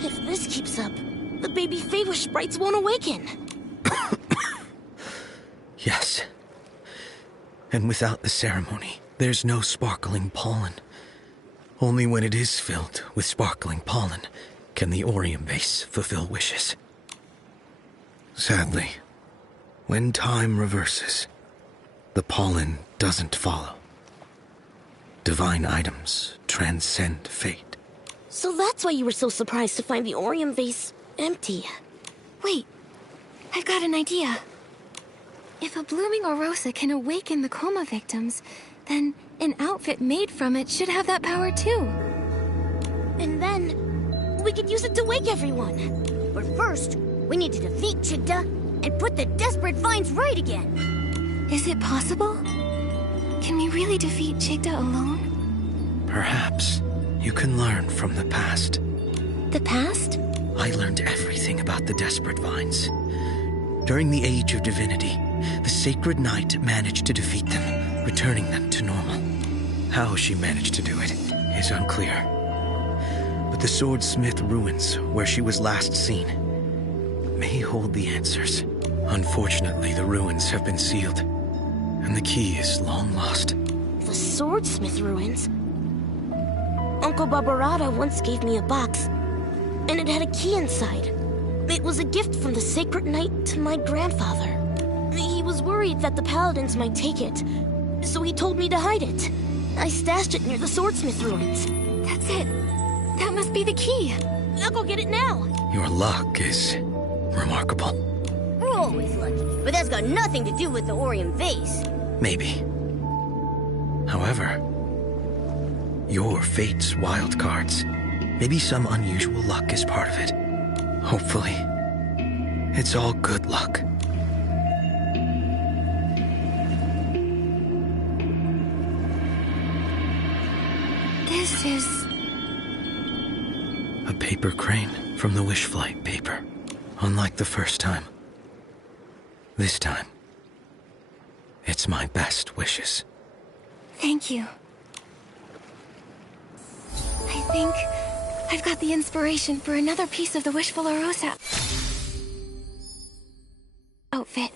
If this keeps up, the baby Feywish sprites won't awaken. Yes. And without the ceremony, there's no sparkling pollen. Only when it is filled with sparkling pollen can the Orium vase fulfill wishes. Sadly, when time reverses, the pollen doesn't follow. Divine items transcend fate. So that's why you were so surprised to find the Orium vase empty. Wait, I've got an idea. If a blooming Arosa can awaken the coma victims, then an outfit made from it should have that power too. And then we could use it to wake everyone. But first, we need to defeat Chigda and put the desperate vines right again. Is it possible? Can we really defeat Chigda alone? Perhaps you can learn from the past. The past? I learned everything about the desperate vines. During the Age of Divinity, the Sacred Knight managed to defeat them, returning them to normal. How she managed to do it is unclear. But the Swordsmith ruins, where she was last seen, may hold the answers. Unfortunately, the ruins have been sealed, and the key is long lost. The Swordsmith ruins? Uncle Barbarata once gave me a box, and it had a key inside. It was a gift from the Sacred Knight to my grandfather. He was worried that the Paladins might take it, so he told me to hide it. I stashed it near the Swordsmith ruins. That's it. That must be the key. I'll go get it now. Your luck is remarkable. We're always lucky, but that's got nothing to do with the Orium vase. Maybe. However, your fate's wild cards. Maybe some unusual luck is part of it. Hopefully, it's all good luck. This is... A paper crane from the wish flight paper. Unlike the first time. This time, it's my best wishes. Thank you. I think I've got the inspiration for another piece of the Wishful Rosa outfit.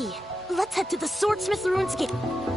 Nikki. Let's head to the Swordsmith Runescape.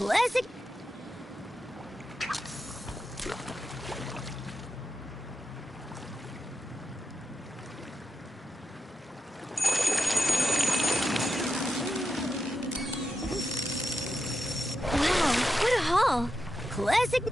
Classic. Wow, what a haul! Classic.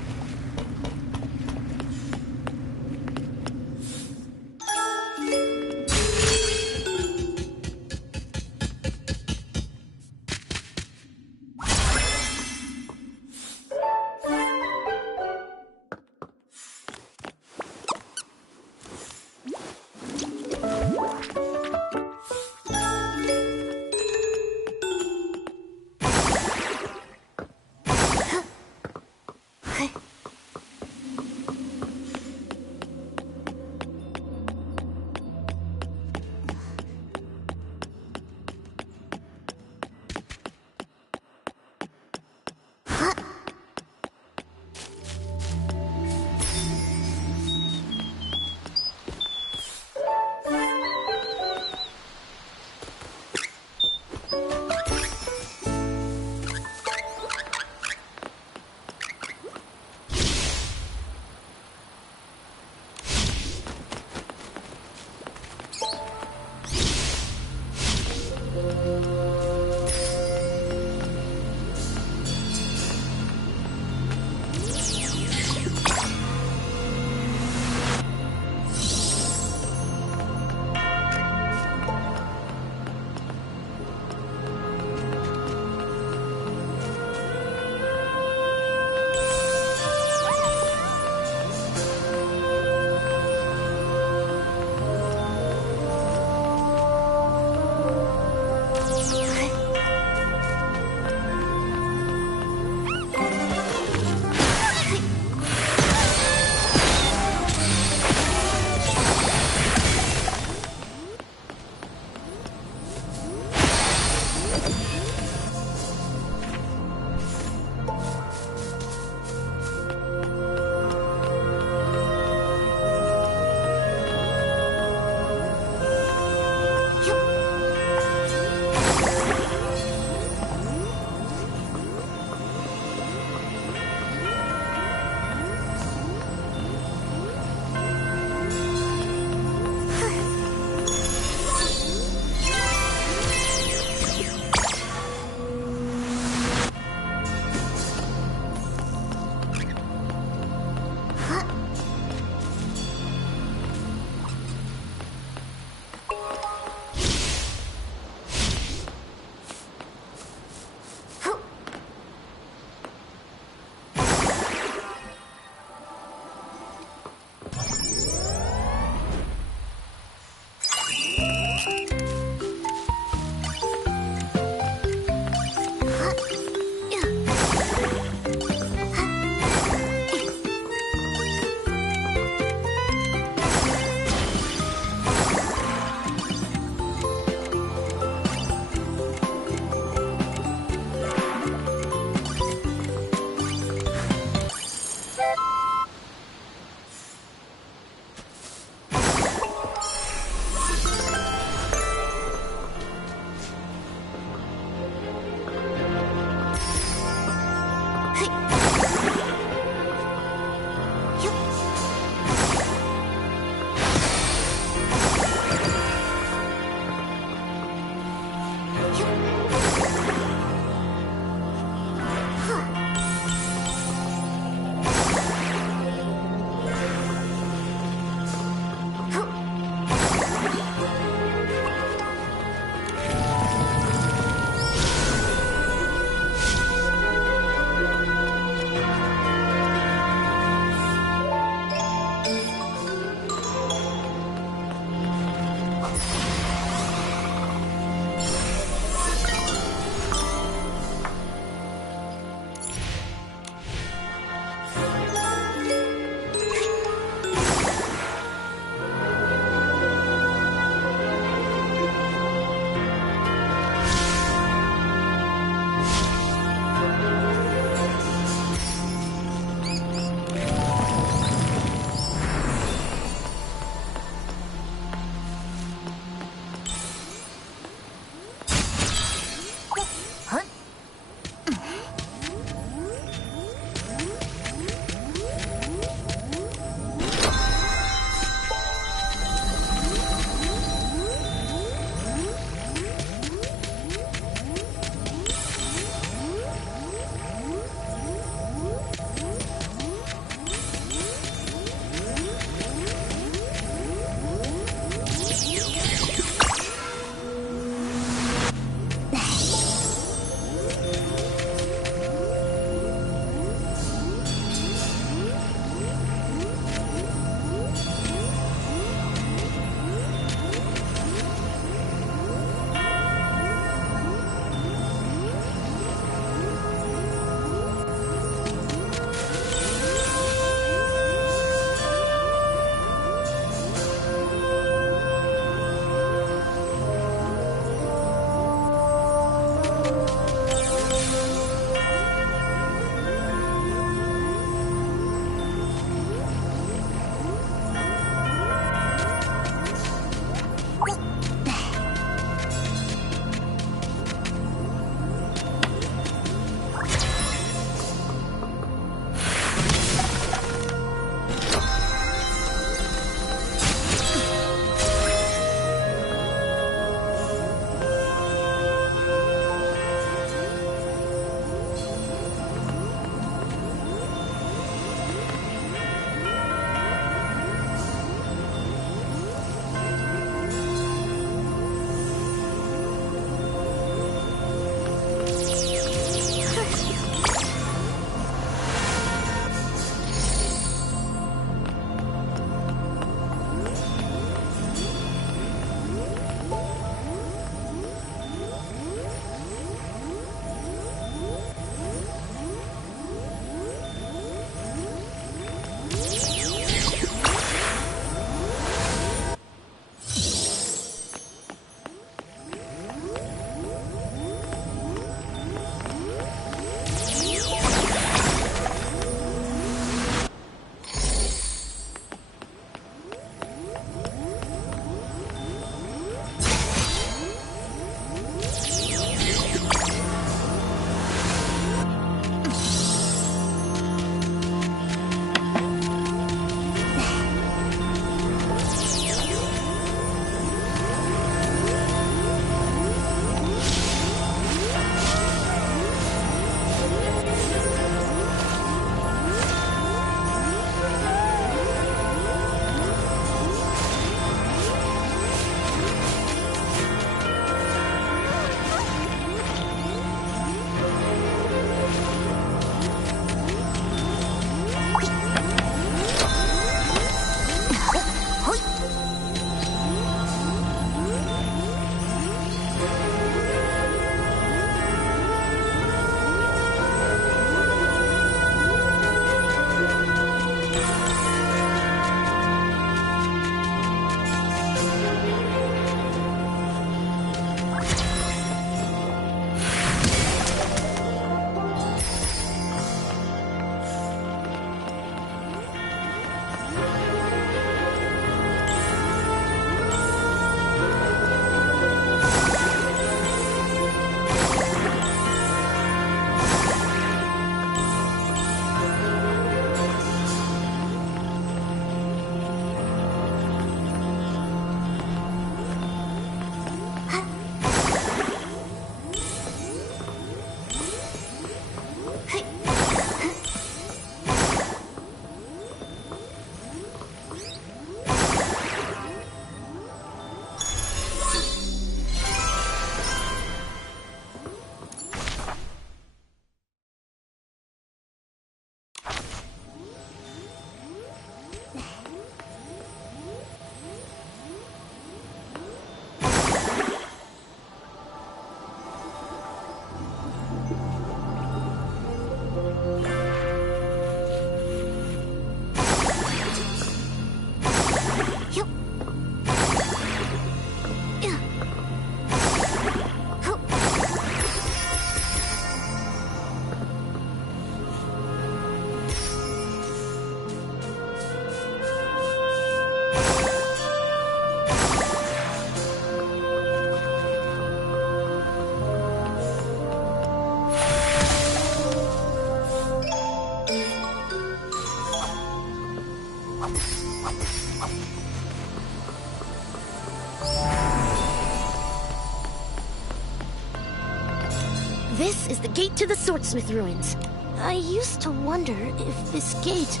This is the gate to the Swordsmith Ruins. I used to wonder if this gate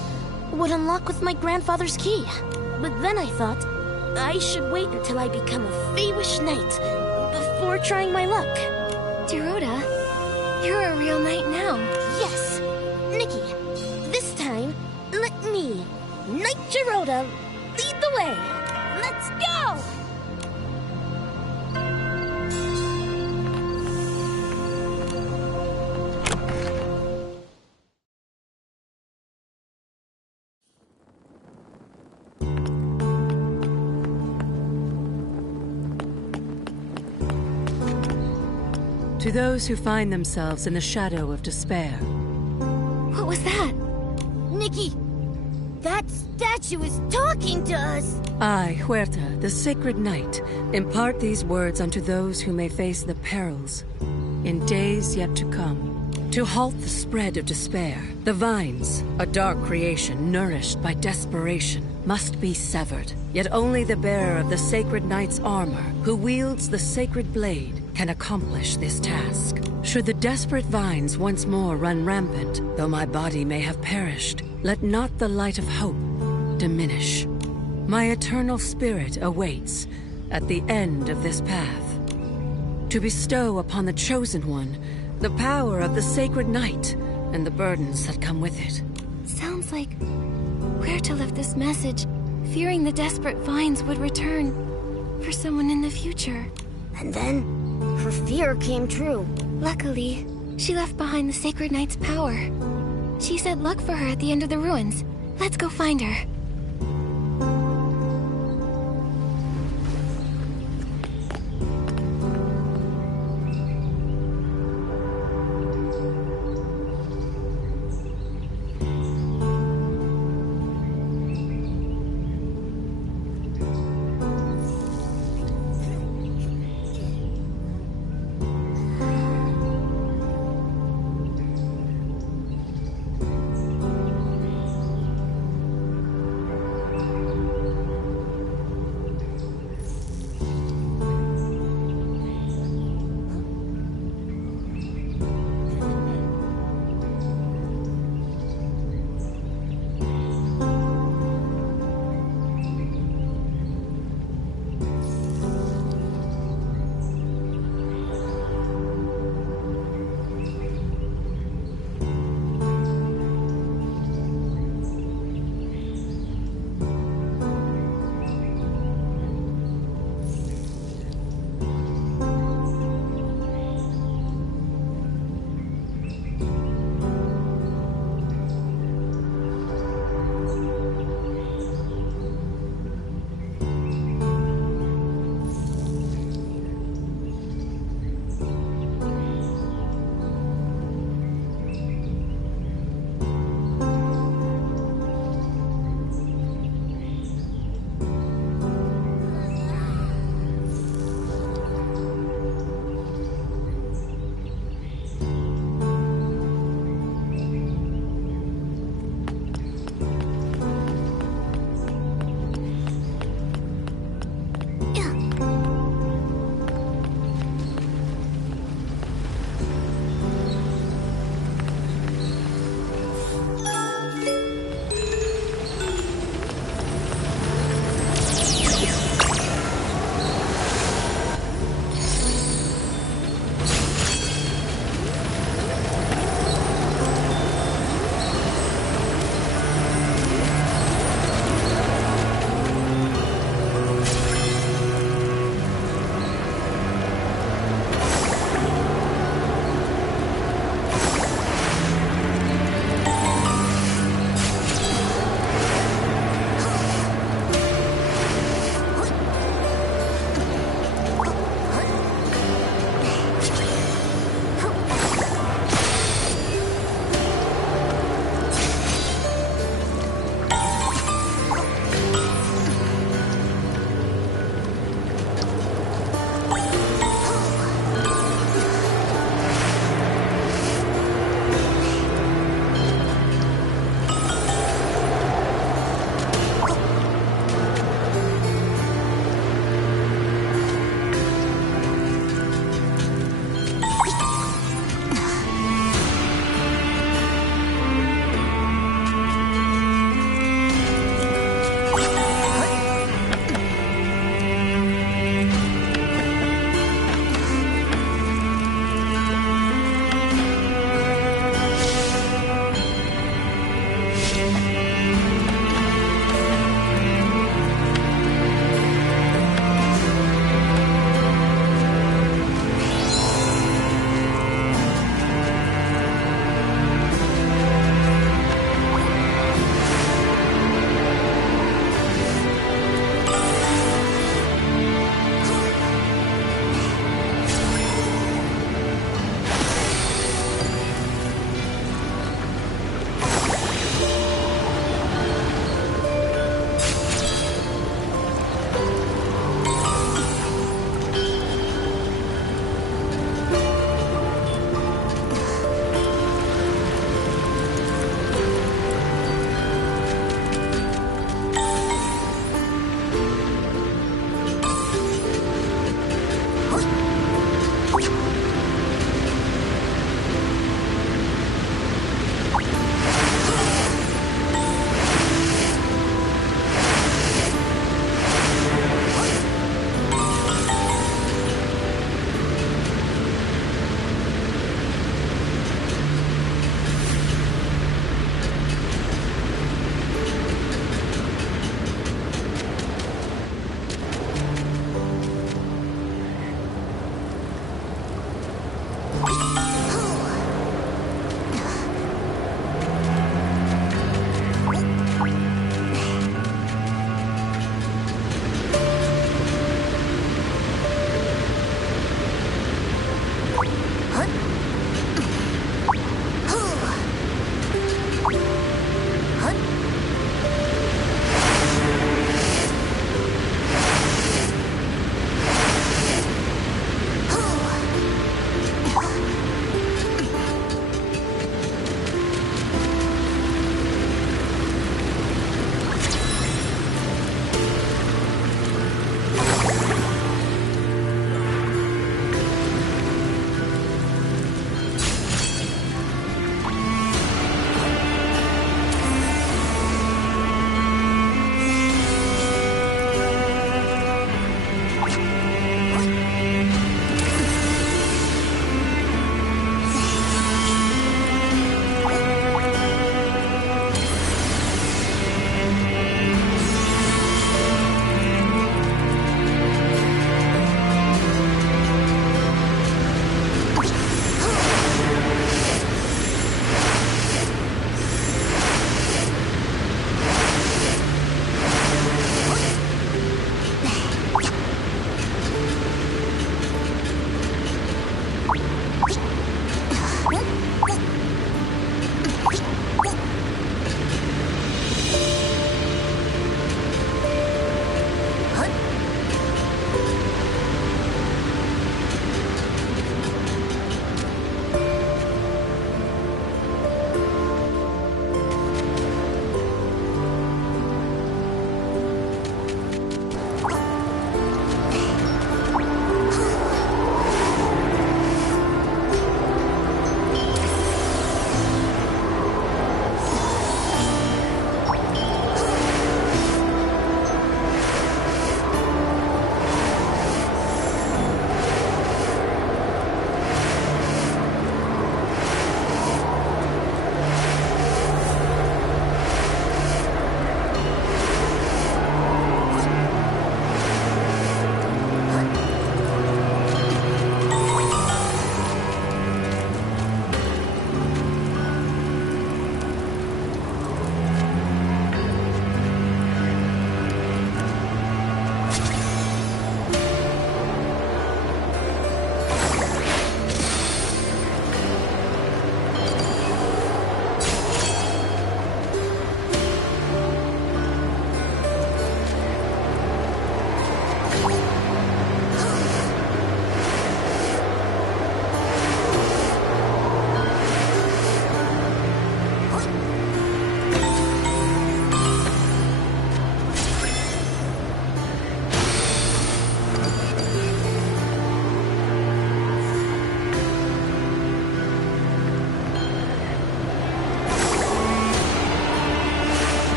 would unlock with my grandfather's key. But then I thought I should wait until I become a Feywish knight before trying my luck. Dorota, you're a real knight now. Yes, Nikki. This time, let me, Knight Dorota, lead the way. Let's go! To those who find themselves in the shadow of despair. What was that? Nikki, that statue is talking to us! I, Huerta, the Sacred Knight, impart these words unto those who may face the perils in days yet to come. To halt the spread of despair, the vines, a dark creation nourished by desperation, must be severed. Yet only the bearer of the Sacred Knight's armor, who wields the sacred blade, can accomplish this task. Should the desperate vines once more run rampant, though my body may have perished, let not the light of hope diminish. My eternal spirit awaits at the end of this path, to bestow upon the Chosen One the power of the Sacred Knight and the burdens that come with it. Sounds like Huerta left this message, fearing the desperate vines would return for someone in the future. And then her fear came true. Luckily, she left behind the Sacred Knight's power. She said luck for her at the end of the ruins. Let's go find her.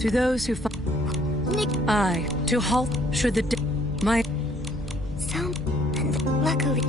To those who I, to halt should the my Sound and luckily.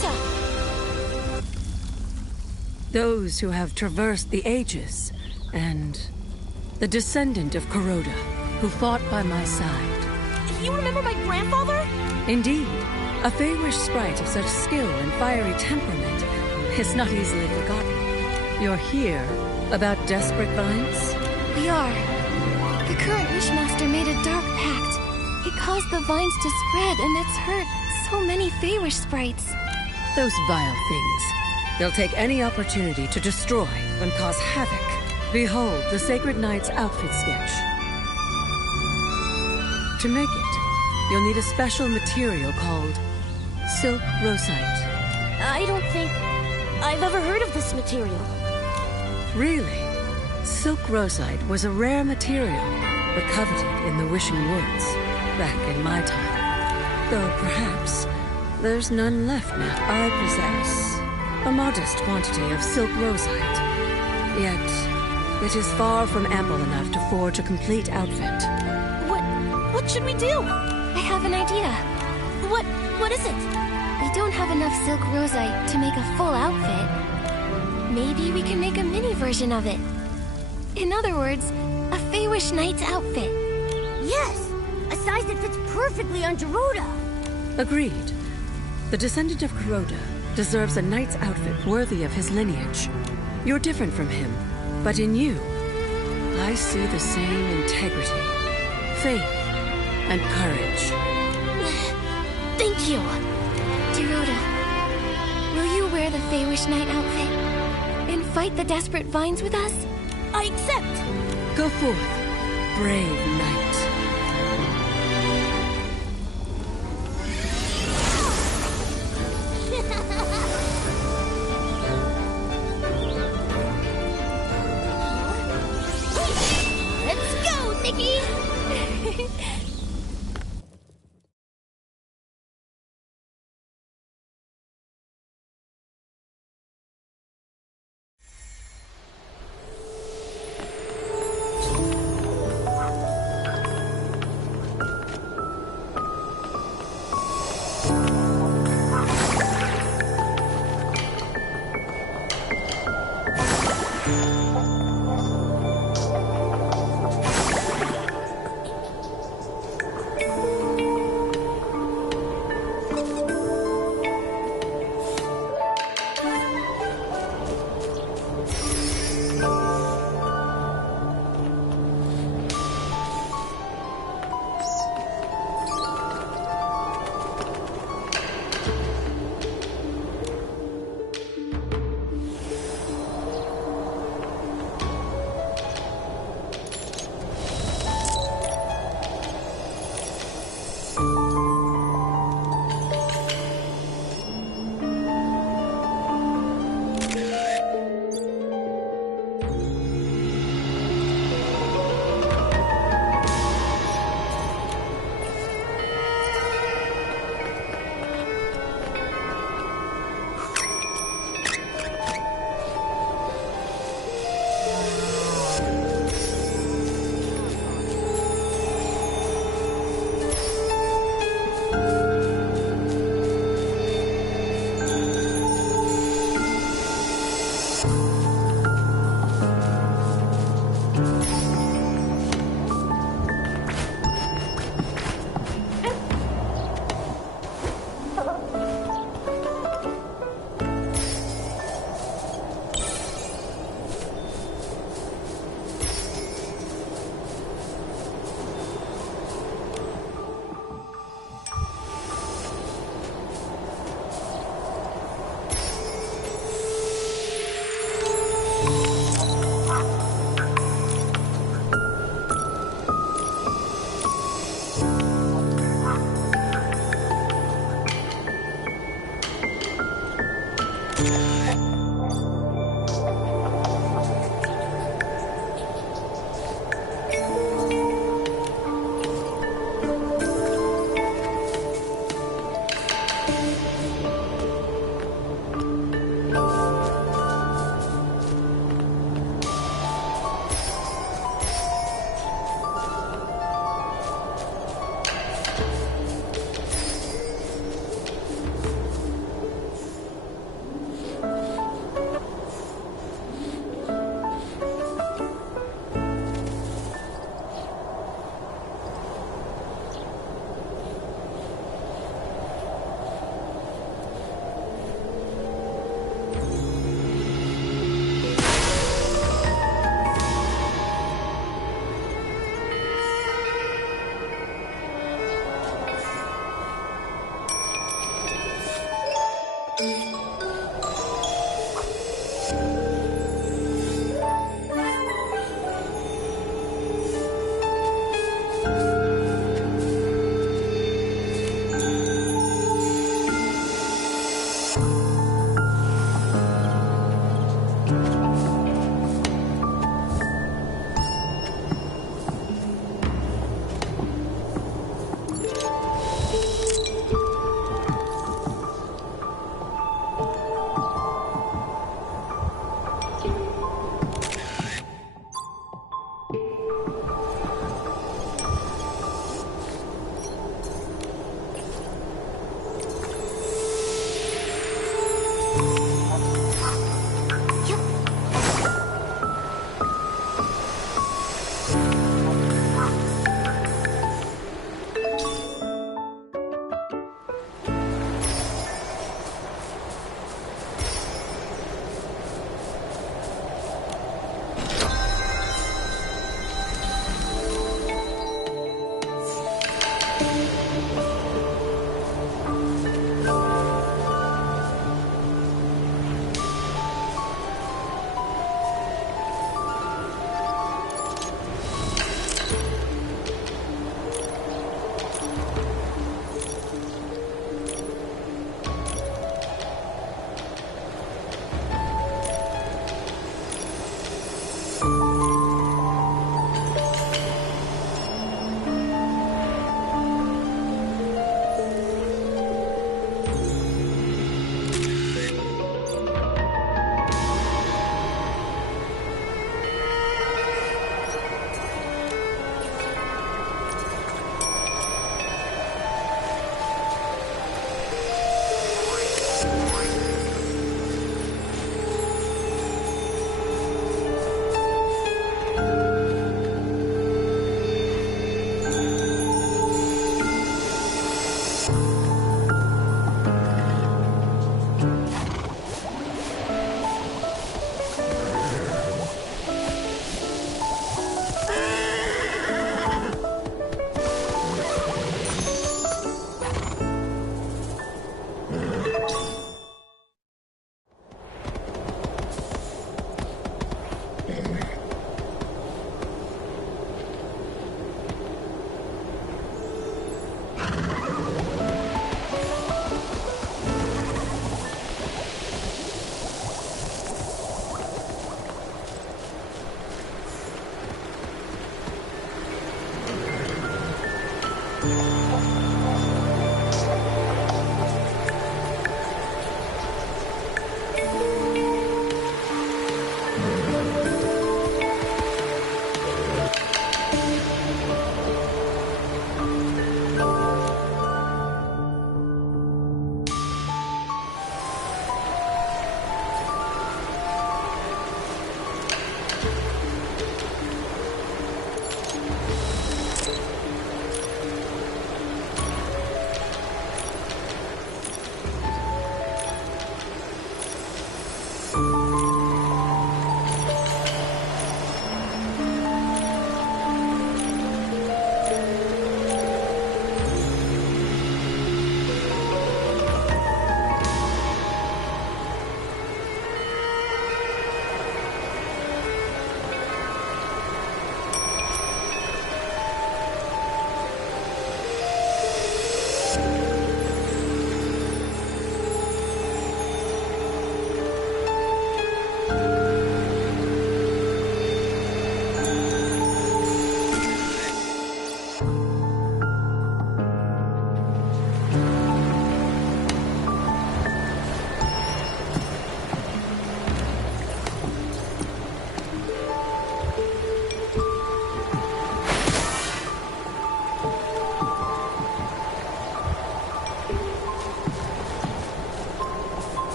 Garota! Those who have traversed the ages, and the descendant of Kuroda, who fought by my side. You remember my grandfather? Indeed, a Feywish sprite of such skill and fiery temperament is not easily forgotten. You're here about desperate vines? We are. The current Wishmaster made a dark pact. It caused the vines to spread, and it's hurt so many Feywish sprites. Those vile things. They'll take any opportunity to destroy and cause havoc. Behold the Sacred Knight's outfit sketch. To make it, you'll need a special material called silk rosite. I don't think I've ever heard of this material. Really? Silk rosite was a rare material, but coveted in the Wishing Woods, back in my time. Though perhaps there's none left now. I possess a modest quantity of silk rosite, yet it is far from ample enough to forge a complete outfit. What should we do? I have an idea. What is it? We don't have enough silk rosite to make a full outfit. Maybe we can make a mini version of it. In other words, a Feywish Knight's outfit. Yes! A size that fits perfectly on Gerudo. Agreed. The descendant of Kuroda deserves a knight's outfit worthy of his lineage. You're different from him, but in you, I see the same integrity, faith, and courage. Thank you. Gerudo, will you wear the Feywish Knight outfit and fight the desperate vines with us? I accept. Go forth, brave knight. Let's go, Nikki!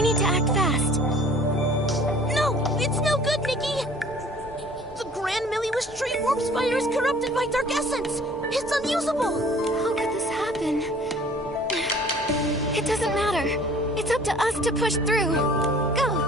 We need to act fast. No! It's no good, Nikki! The Grand Miliwish Tree Warp Spire is corrupted can't invite our guests. It's unusable. How could this happen? It doesn't matter. It's up to us to push through. Go!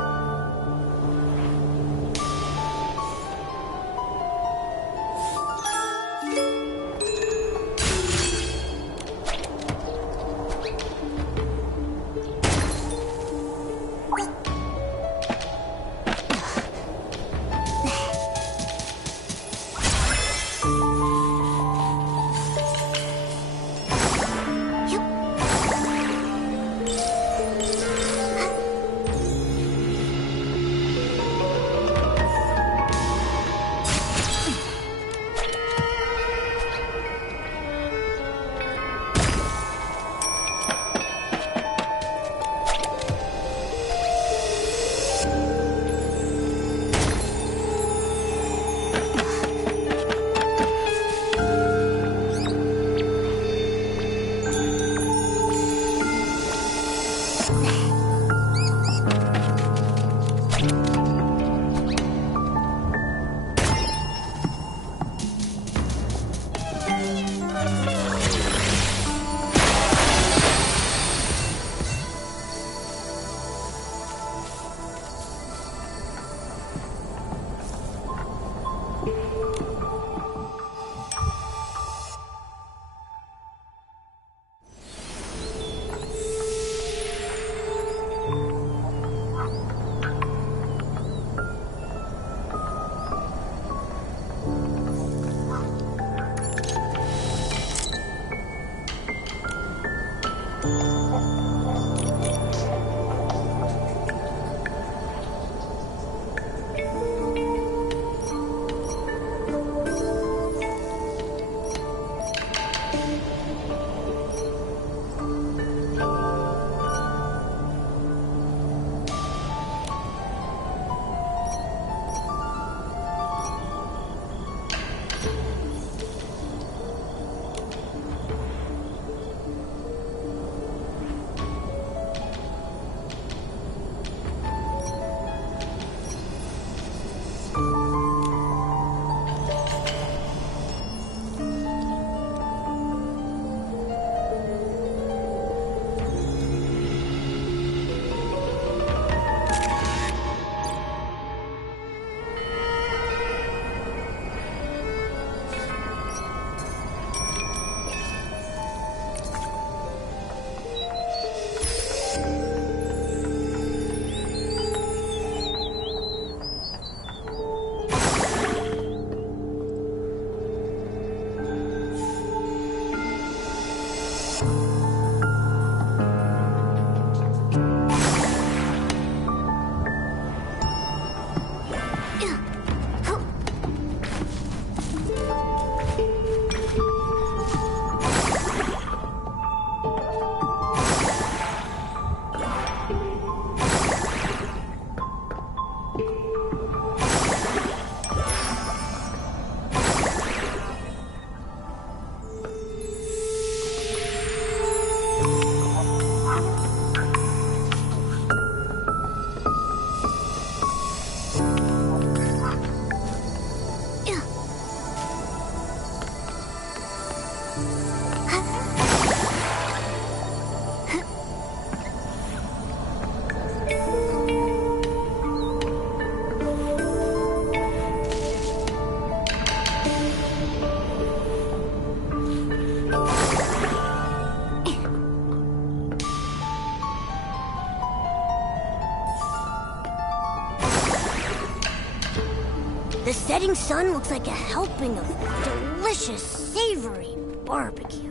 The setting sun looks like a helping of delicious, savory barbecue.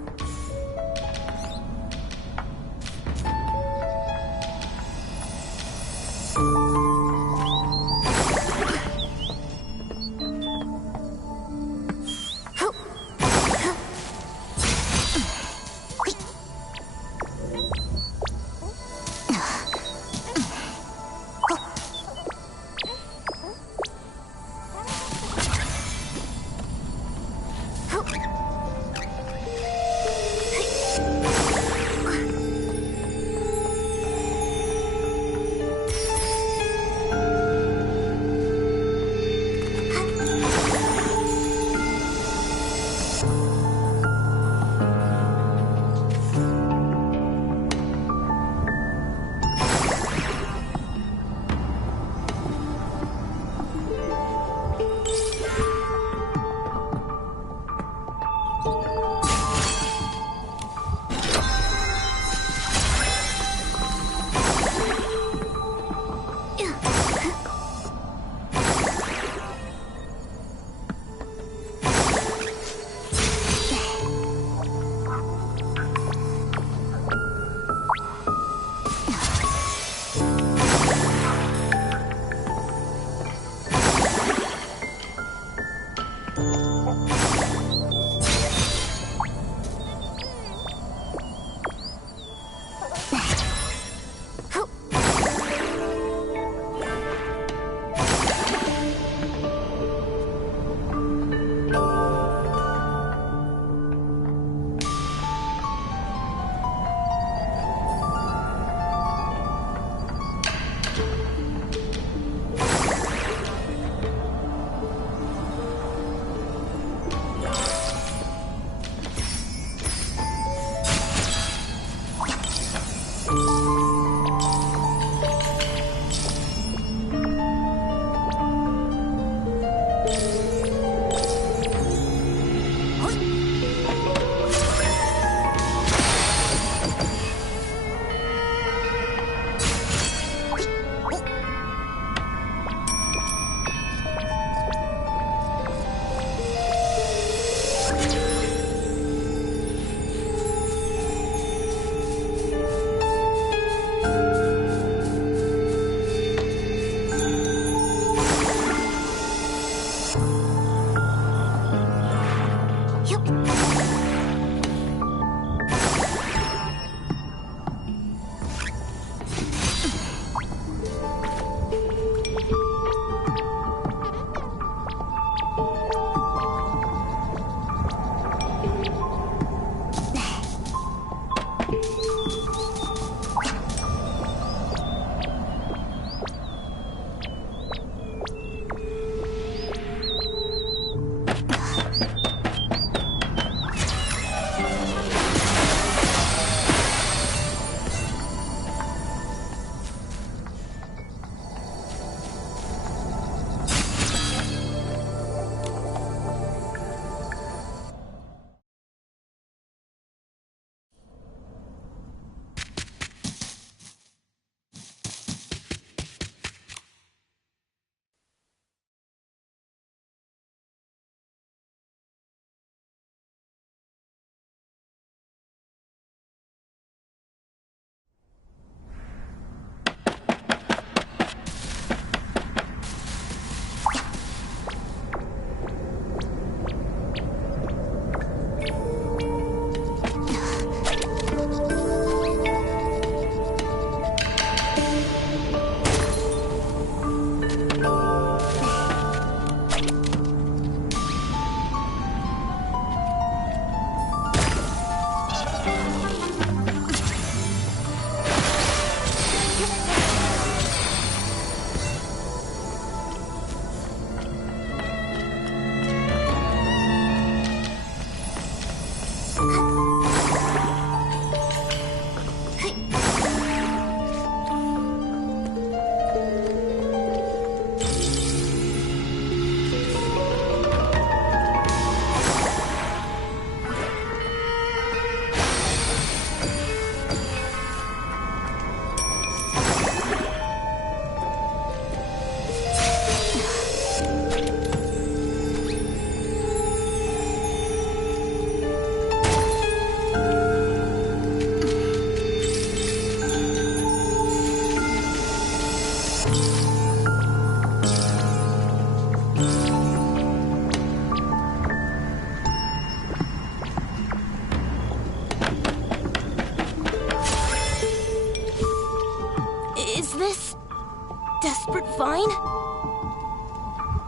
Desperate Vine?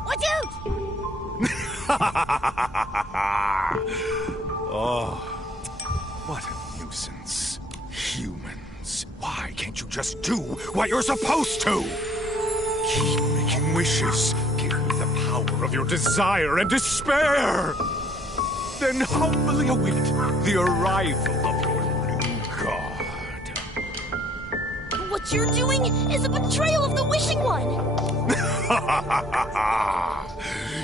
Watch out! Oh, what a nuisance. Humans, why can't you just do what you're supposed to? Keep making wishes. Give me the power of your desire and despair. Then humbly await the arrival of your new god. What you're doing is a betrayal of the Wishing One!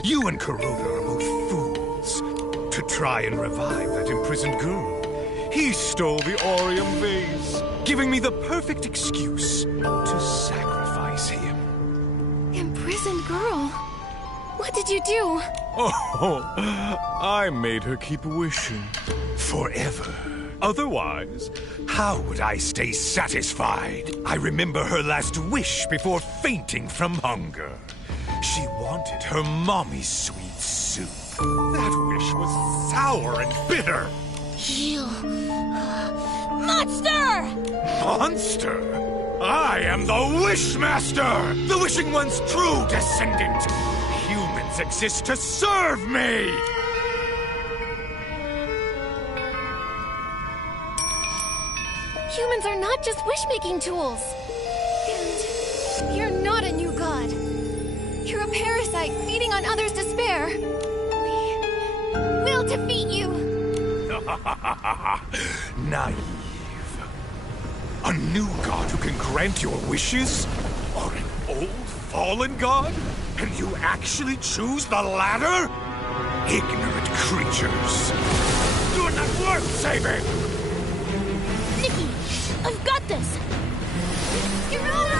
You and Karuda are both fools. To try and revive that imprisoned girl. He stole the Orium vase, giving me the perfect excuse to sacrifice him. Imprisoned girl? What did you do? Oh, I made her keep wishing. Forever. Otherwise, how would I stay satisfied? I remember her last wish before fainting from hunger. She wanted her mommy's sweet soup. That wish was sour and bitter. You... monster! Monster? I am the Wishmaster! The Wishing One's true descendant! Humans exist to serve me! Humans are not just wish-making tools. And you're not a new god. You're a parasite feeding on others' despair. We'll defeat you. Naive. A new god who can grant your wishes? Or an old fallen god? And you actually choose the latter? Ignorant creatures. You're not worth saving! Nikki, I've got this! Gerona!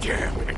Damn it.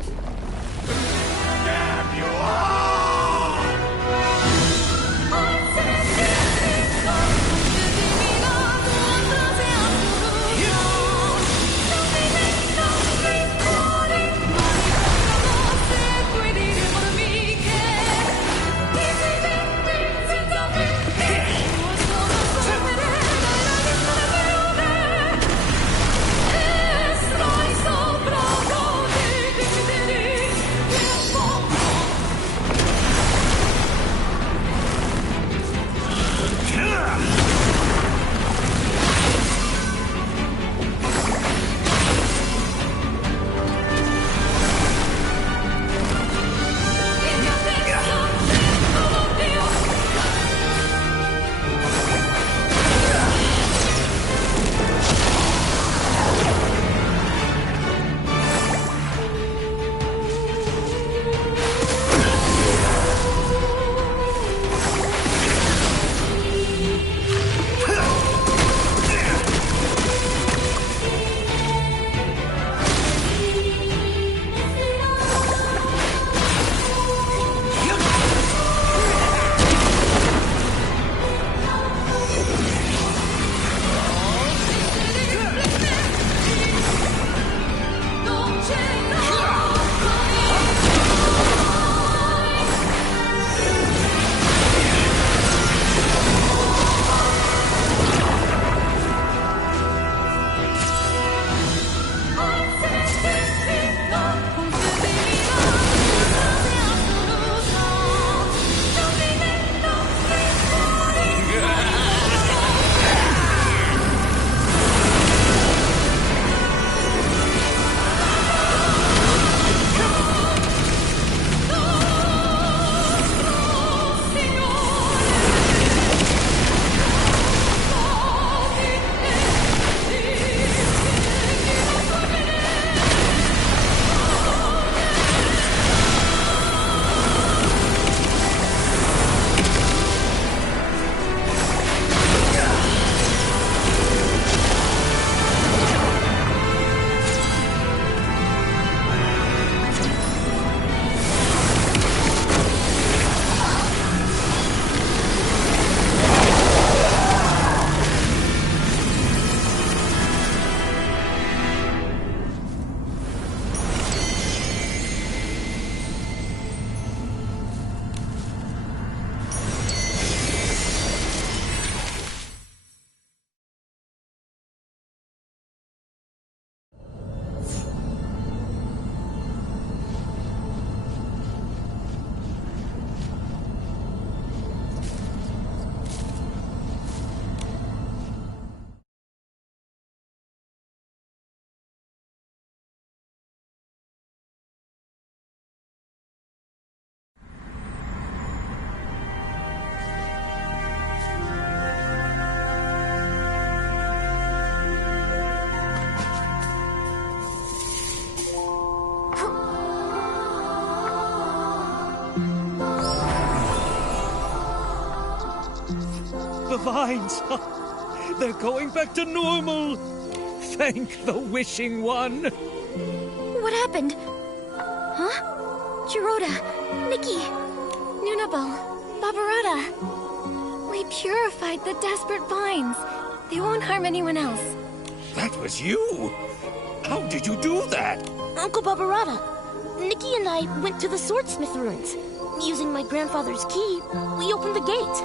The vines! They're going back to normal! Thank the Wishing One! What happened? Huh? Chiroda, Nikki, Nunabo, Barbarata. We purified the desperate vines. They won't harm anyone else. That was you? How did you do that? Uncle Barbarata, Nikki and I went to the swordsmith ruins. Using my grandfather's key, we opened the gate.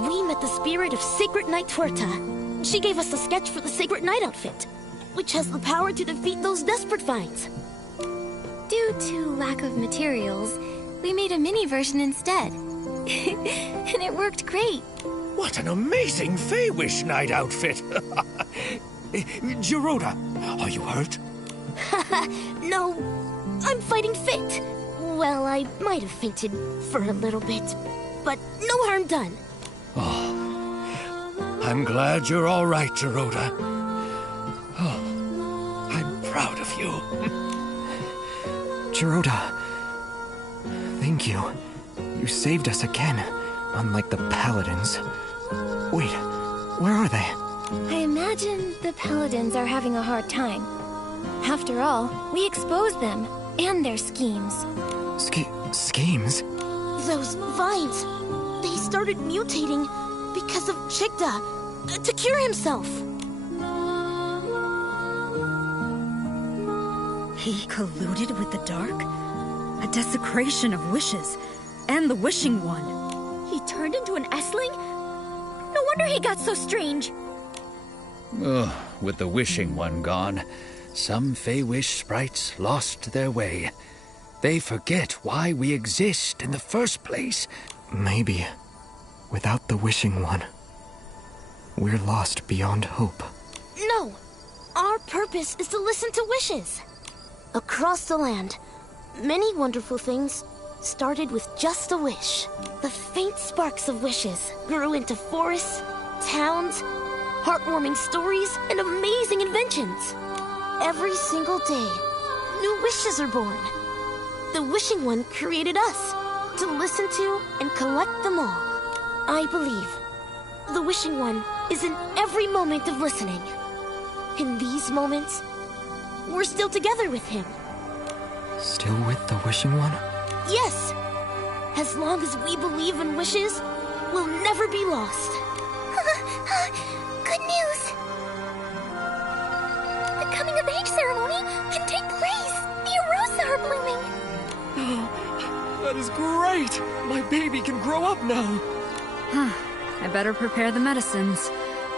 We met the spirit of Sacred Knight Tuerta. She gave us a sketch for the Sacred Knight outfit, which has the power to defeat those desperate vines. Due to lack of materials, we made a mini version instead. And it worked great. What an amazing Feywish Knight outfit! Geroda, are you hurt? No, I'm fighting fit. Well, I might have fainted for a little bit, but no harm done. Oh, I'm glad you're all right, Geroda. Oh, I'm proud of you. Geroda, thank you. You saved us again, unlike the Paladins. Wait, where are they? I imagine the Paladins are having a hard time. After all, we exposed them, and their schemes. Schemes? Those vines, they started mutating because of Chigda, to cure himself. He colluded with the dark? A desecration of wishes, and the Wishing One. He turned into an Essling? No wonder he got so strange. Ugh, with the Wishing One gone, some Fey-Wish sprites lost their way. They forget why we exist in the first place. Maybe, without the Wishing One, we're lost beyond hope. No, our purpose is to listen to wishes. Across the land, many wonderful things started with just a wish. The faint sparks of wishes grew into forests, towns, heartwarming stories, and amazing inventions. Every single day, new wishes are born. The Wishing One created us to listen to and collect them all. I believe the Wishing One is in every moment of listening. In these moments, we're still together with him. Still with the Wishing One? Yes! As long as we believe in wishes, we'll never be lost. Good news! The coming of age ceremony can take place! The Arosa are blooming! That is great! My baby can grow up now! I better prepare the medicines.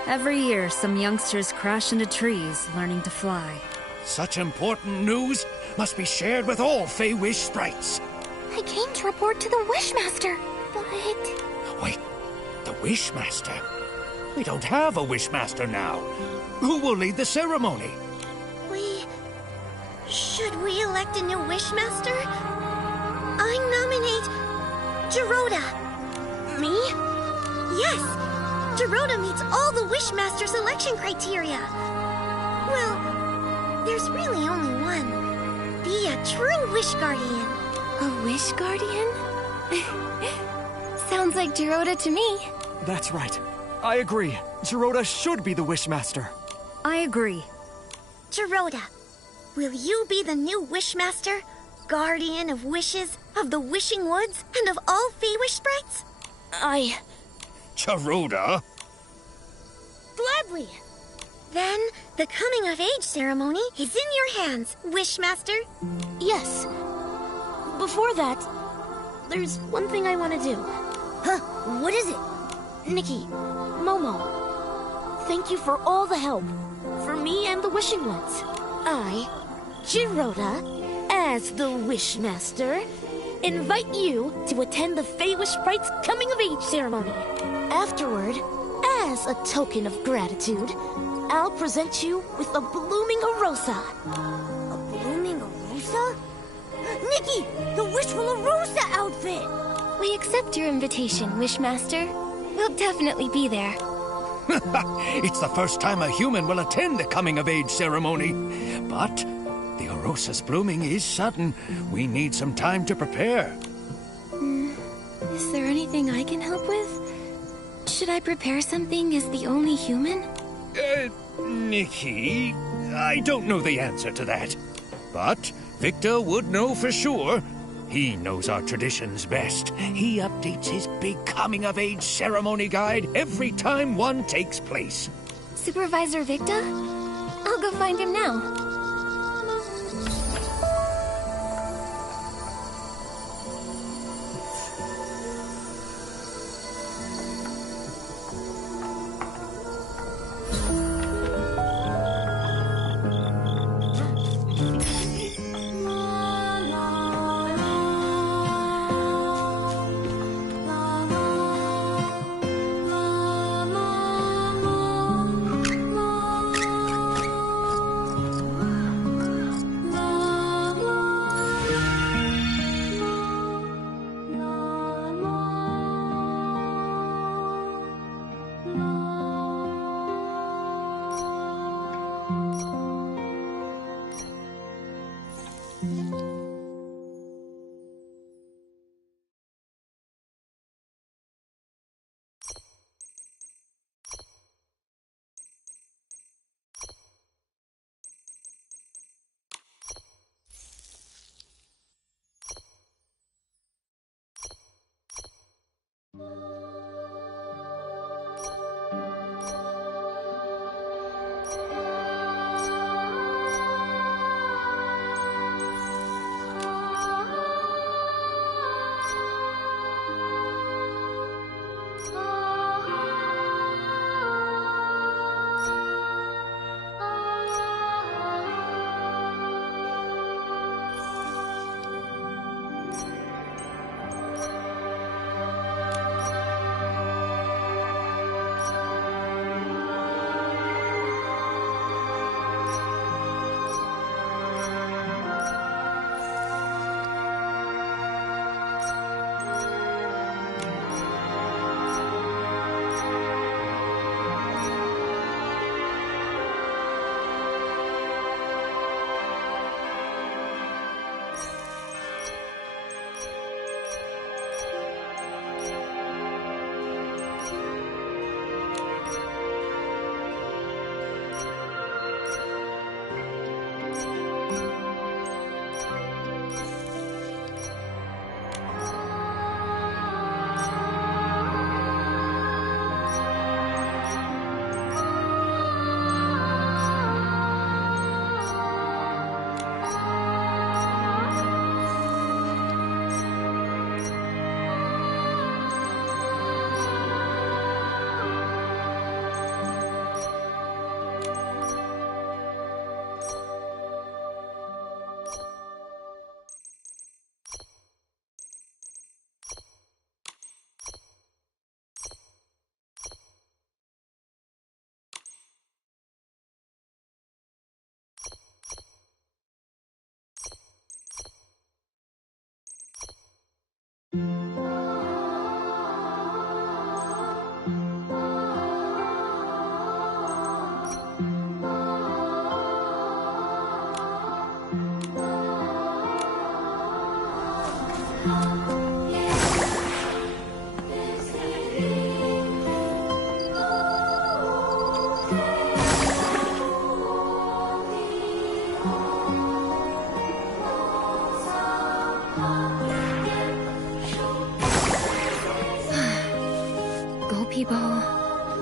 Every year, some youngsters crash into trees, learning to fly. Such important news must be shared with all Fey-Wish sprites. I came to report to the Wishmaster, but... Wait, the Wishmaster? We don't have a Wishmaster now. Who will lead the ceremony? Should we elect a new Wishmaster? I nominate... Geroda. Me? Yes! Geroda meets all the Wishmaster selection criteria. Well, there's really only one. Be a true Wish Guardian. A Wish Guardian? Sounds like Geroda to me. That's right. I agree. Geroda should be the Wishmaster. I agree. Geroda, will you be the new Wishmaster? Guardian of wishes, of the Wishing Woods, and of all Fey-Wish sprites? Geroda? Gladly. Then, the coming of age ceremony is in your hands, Wishmaster. Yes. Before that, there's one thing I want to do. Huh? What is it? Nikki, Momo, thank you for all the help. For me and the Wishing Ones. I, Geroda, as the Wishmaster, invite you to attend the Fey-Wish Sprite's coming of age ceremony. Afterward, as a token of gratitude, I'll present you with a blooming Arosa. A blooming Arosa? Nikki, the Wishful Arosa outfit! We accept your invitation, Wishmaster. We'll definitely be there. It's the first time a human will attend the coming-of-age ceremony. But the Arosa's blooming is sudden. We need some time to prepare. Is there anything I can help with? Should I prepare something as the only human? Nikki, I don't know the answer to that. But Victor would know for sure. He knows our traditions best. He updates his big coming-of-age ceremony guide every time one takes place. Supervisor Victor? I'll go find him now.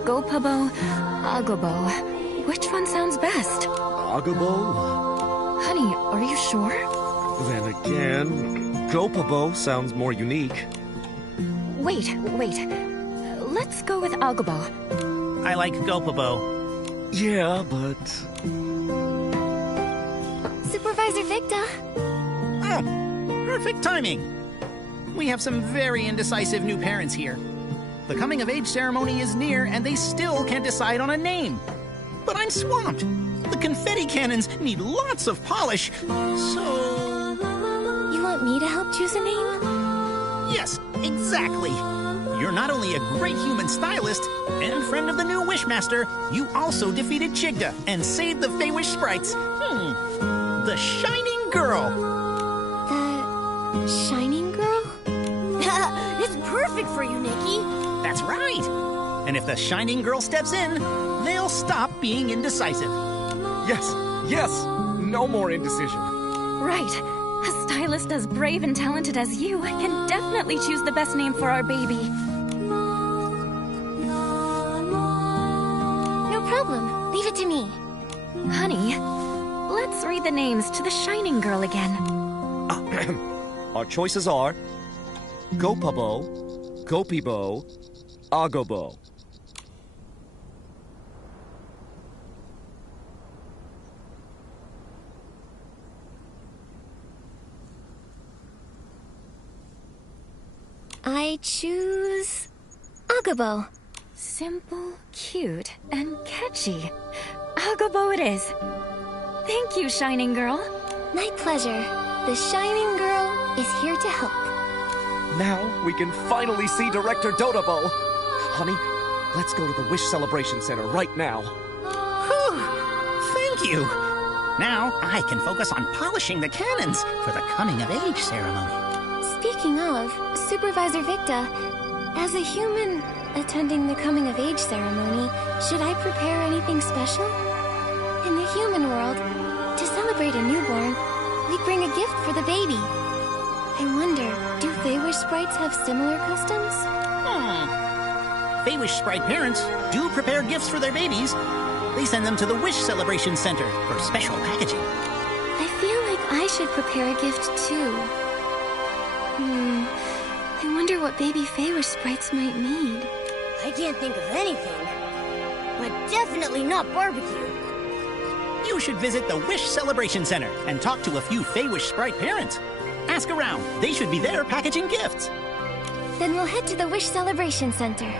Gopobo, Agobo. Which one sounds best? Agobo? Honey, are you sure? Then again, Gopobo sounds more unique. Wait. Let's go with Agobo. I like Gopobo. Yeah, but... Supervisor Victa. Oh, perfect timing. We have some very indecisive new parents here. The coming-of-age ceremony is near, and they still can't decide on a name. But I'm swamped. The confetti cannons need lots of polish, so... You want me to help choose a name? Yes, exactly. You're not only a great human stylist and friend of the new Wishmaster, you also defeated Chigda and saved the Feywish sprites. The Shining Girl. The Shining Girl? It's perfect for you, Nikki. That's right. And if the Shining Girl steps in, they'll stop being indecisive. Yes. No more indecision. Right. A stylist as brave and talented as you can definitely choose the best name for our baby. No problem. Leave it to me. Honey, let's read the names to the Shining Girl again. Our choices are Gopobo, Gopibo, Agobo. I choose Agobo. Simple, cute, and catchy. Agobo it is. Thank you, Shining Girl. My pleasure. The Shining Girl is here to help. Now we can finally see Director Dotabo. Honey, let's go to the Wish Celebration Center right now. Whew. Thank you. Now I can focus on polishing the cannons for the coming-of-age ceremony. Speaking of, Supervisor Victa, as a human attending the coming-of-age ceremony, should I prepare anything special? In the human world, to celebrate a newborn, we bring a gift for the baby. I wonder, do Feywish sprites have similar customs? Feywish Sprite parents do prepare gifts for their babies. They send them to the Wish Celebration Center for special packaging. I feel like I should prepare a gift too. I wonder what baby Feywish sprites might need. I can't think of anything. But definitely not barbecue. You should visit the Wish Celebration Center and talk to a few Feywish Sprite parents. Ask around. They should be there packaging gifts. Then we'll head to the Wish Celebration Center.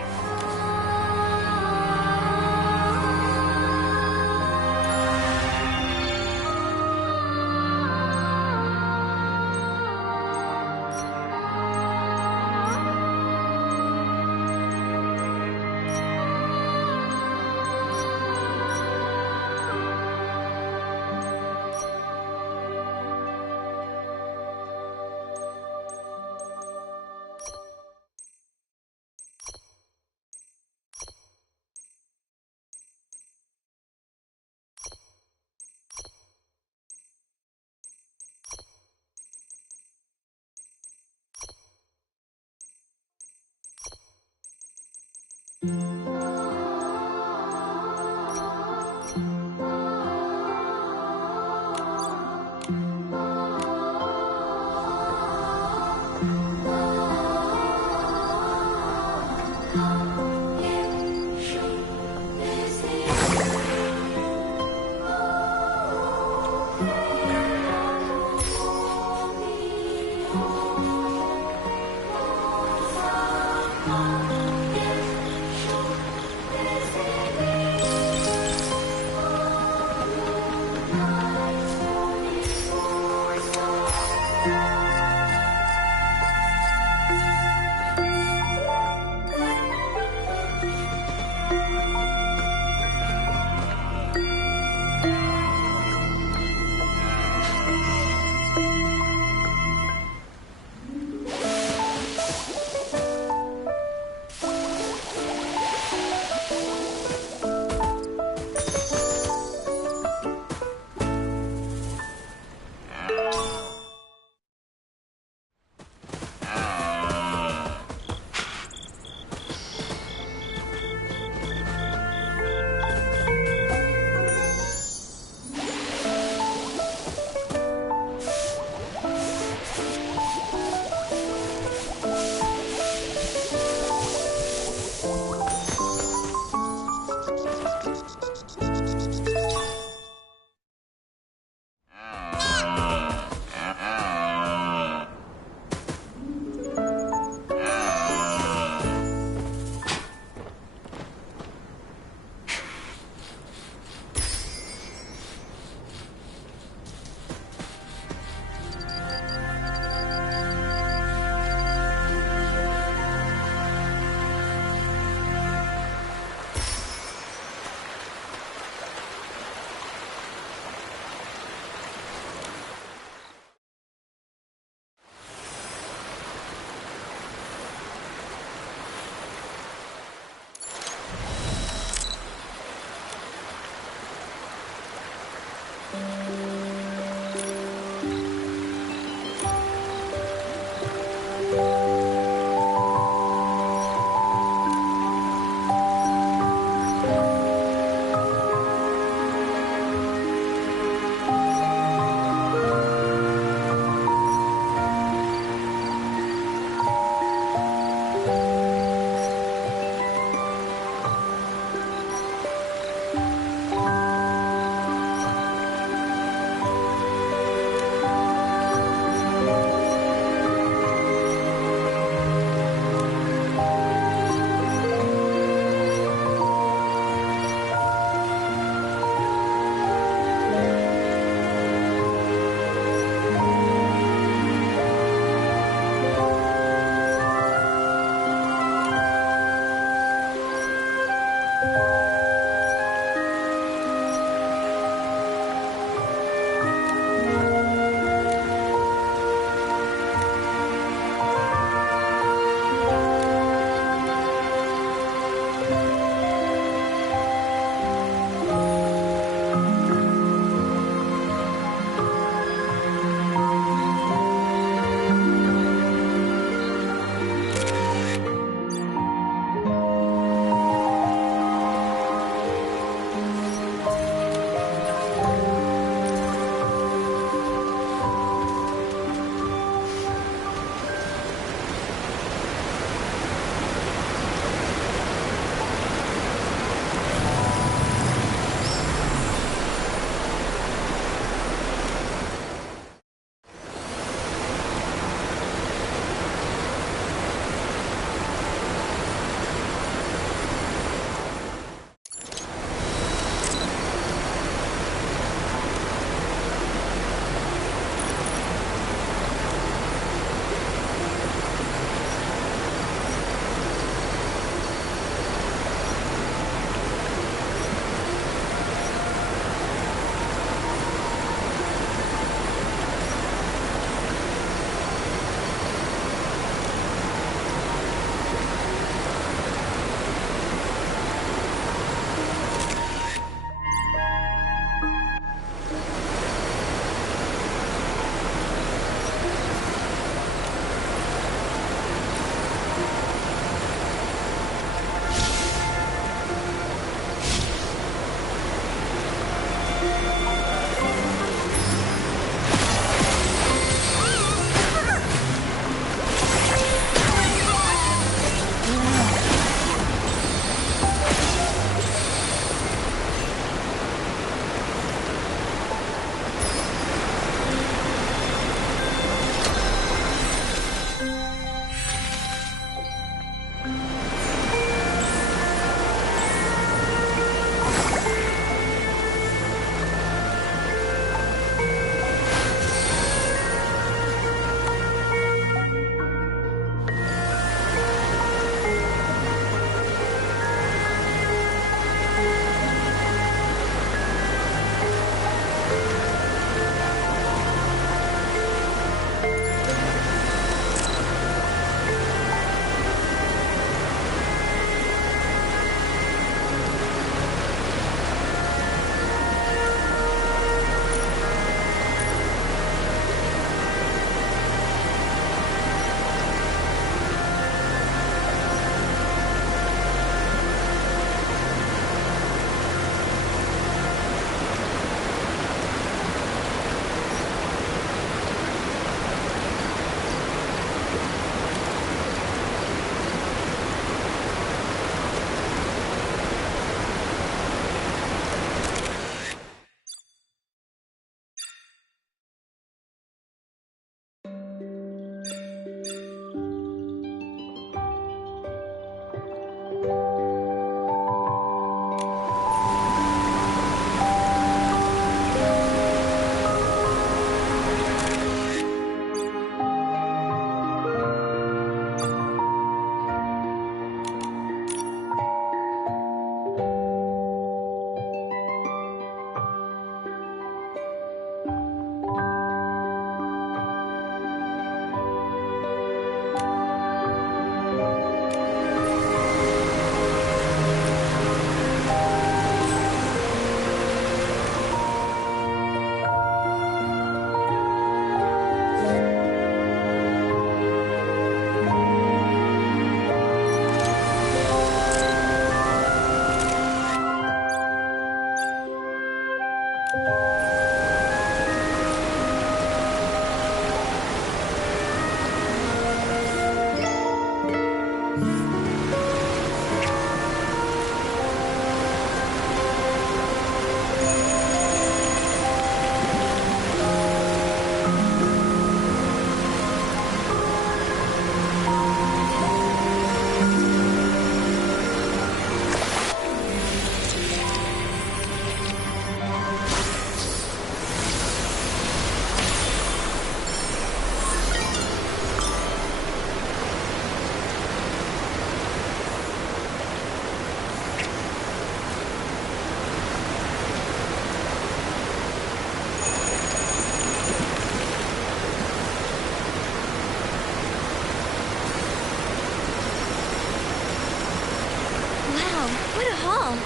what a haul.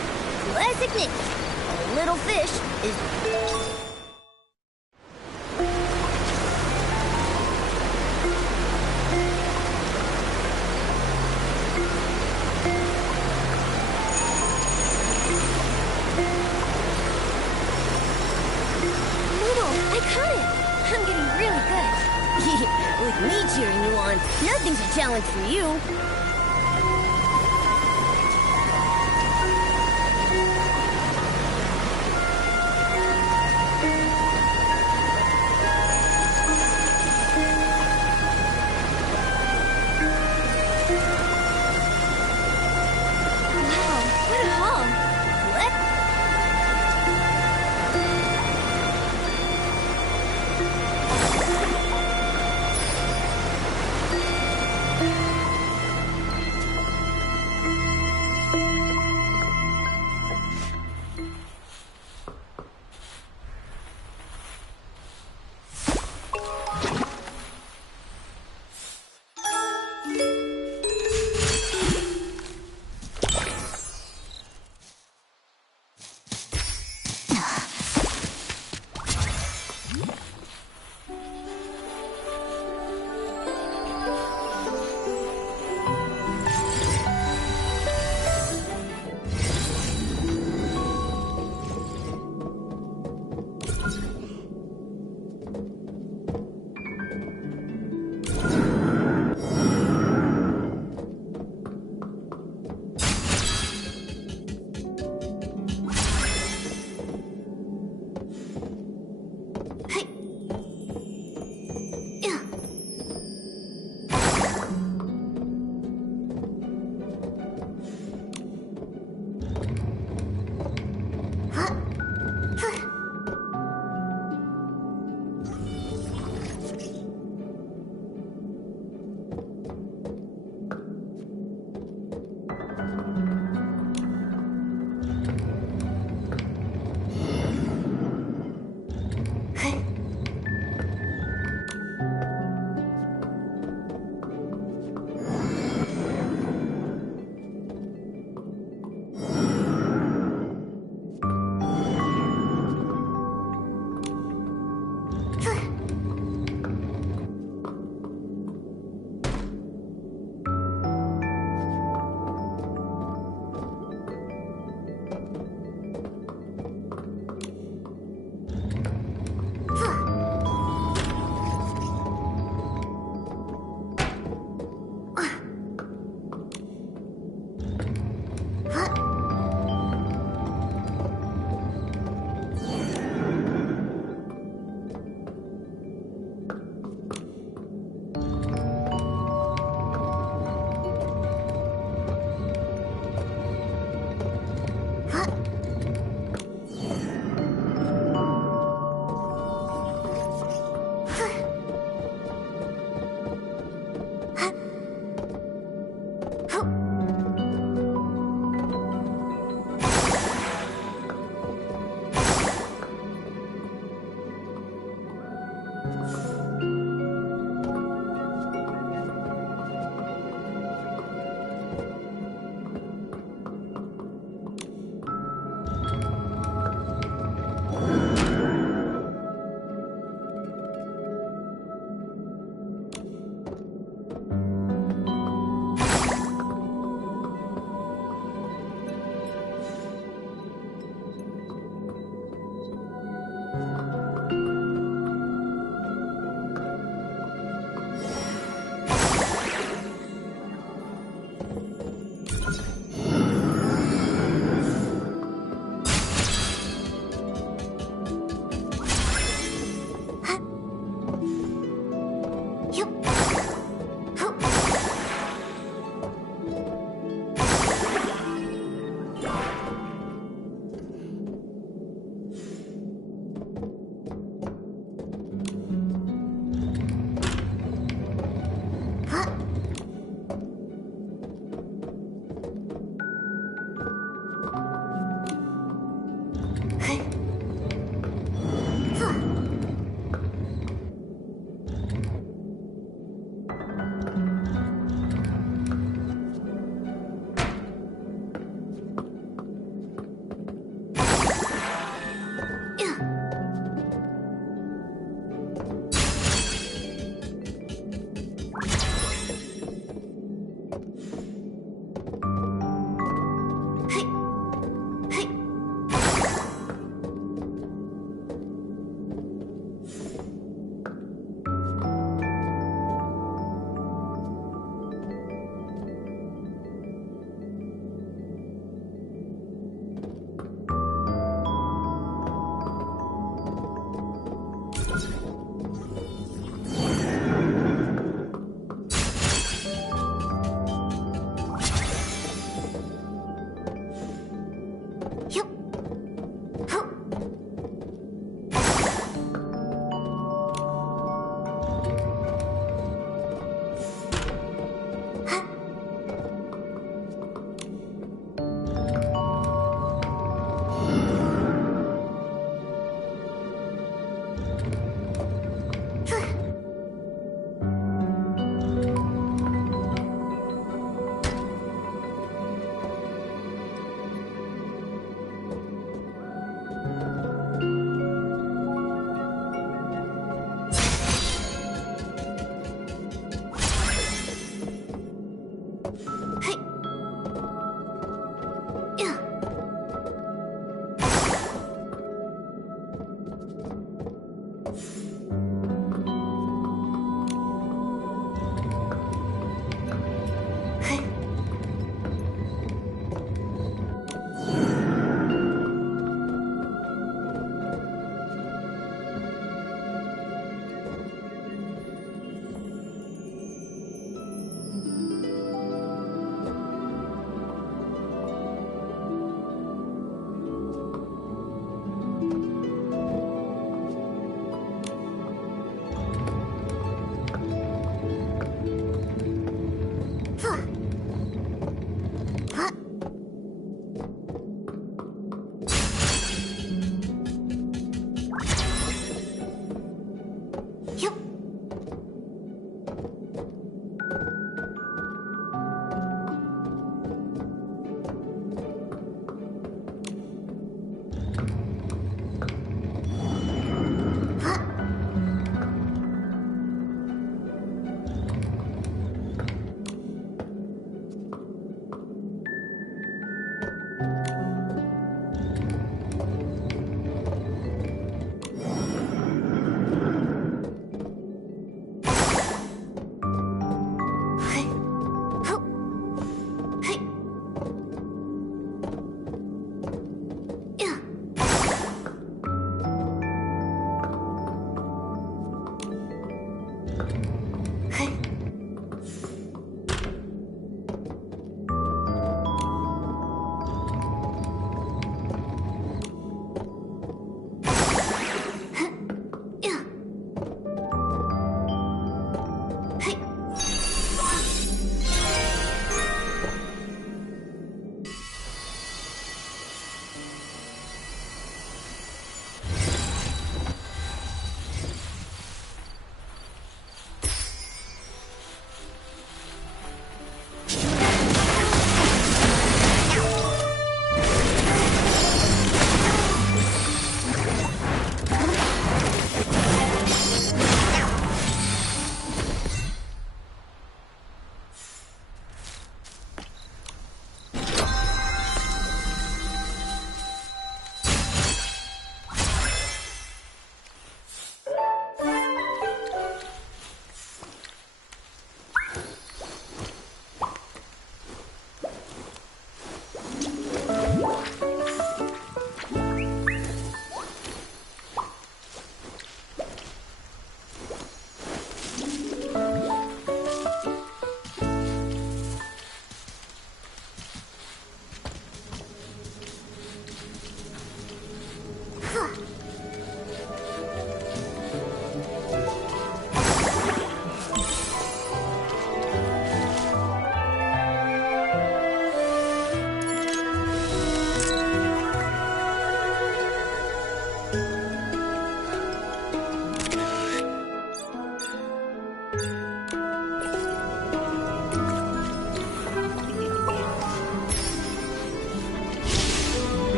Classic Nikki. A little fish is... I caught it. I'm getting really good. With me cheering you on, nothing's a challenge for you. Wow, what a haul. What?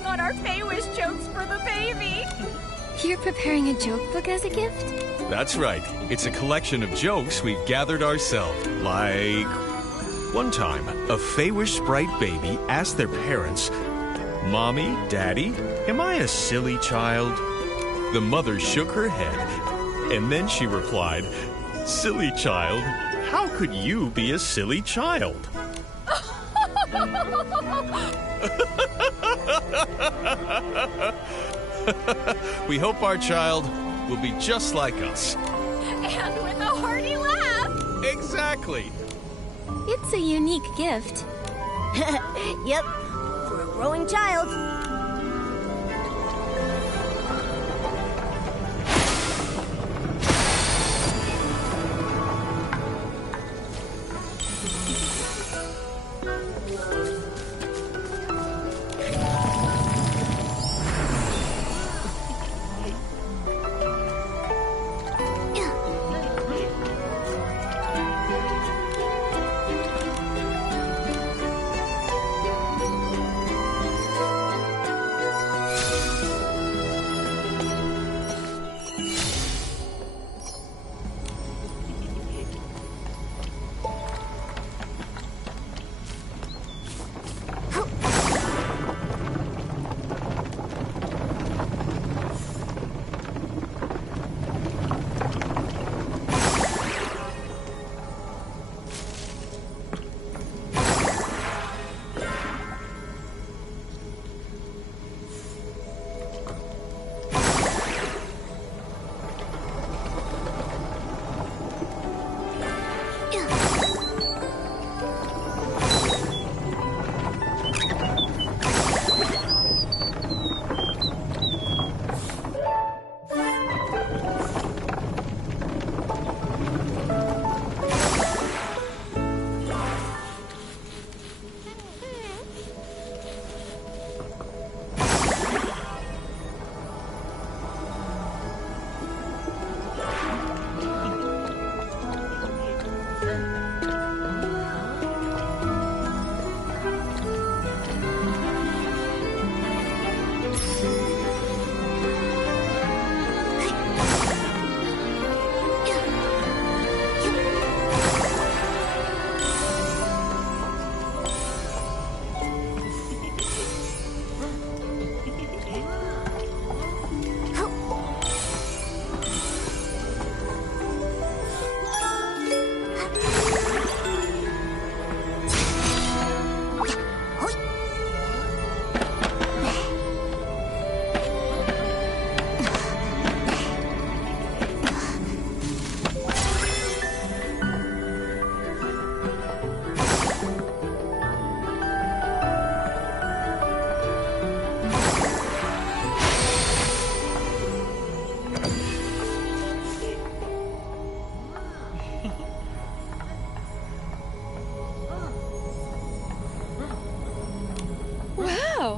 working on our Fey-Wish jokes for the baby. You're preparing a joke book as a gift? That's right. It's a collection of jokes we've gathered ourselves. Like, one time, a Fey-Wish sprite baby asked their parents, "Mommy, Daddy, am I a silly child?" The mother shook her head, and then she replied, "Silly child? How could you be a silly child?" We hope our child will be just like us. And with a hearty laugh. Exactly. It's a unique gift. Yep, for a growing child.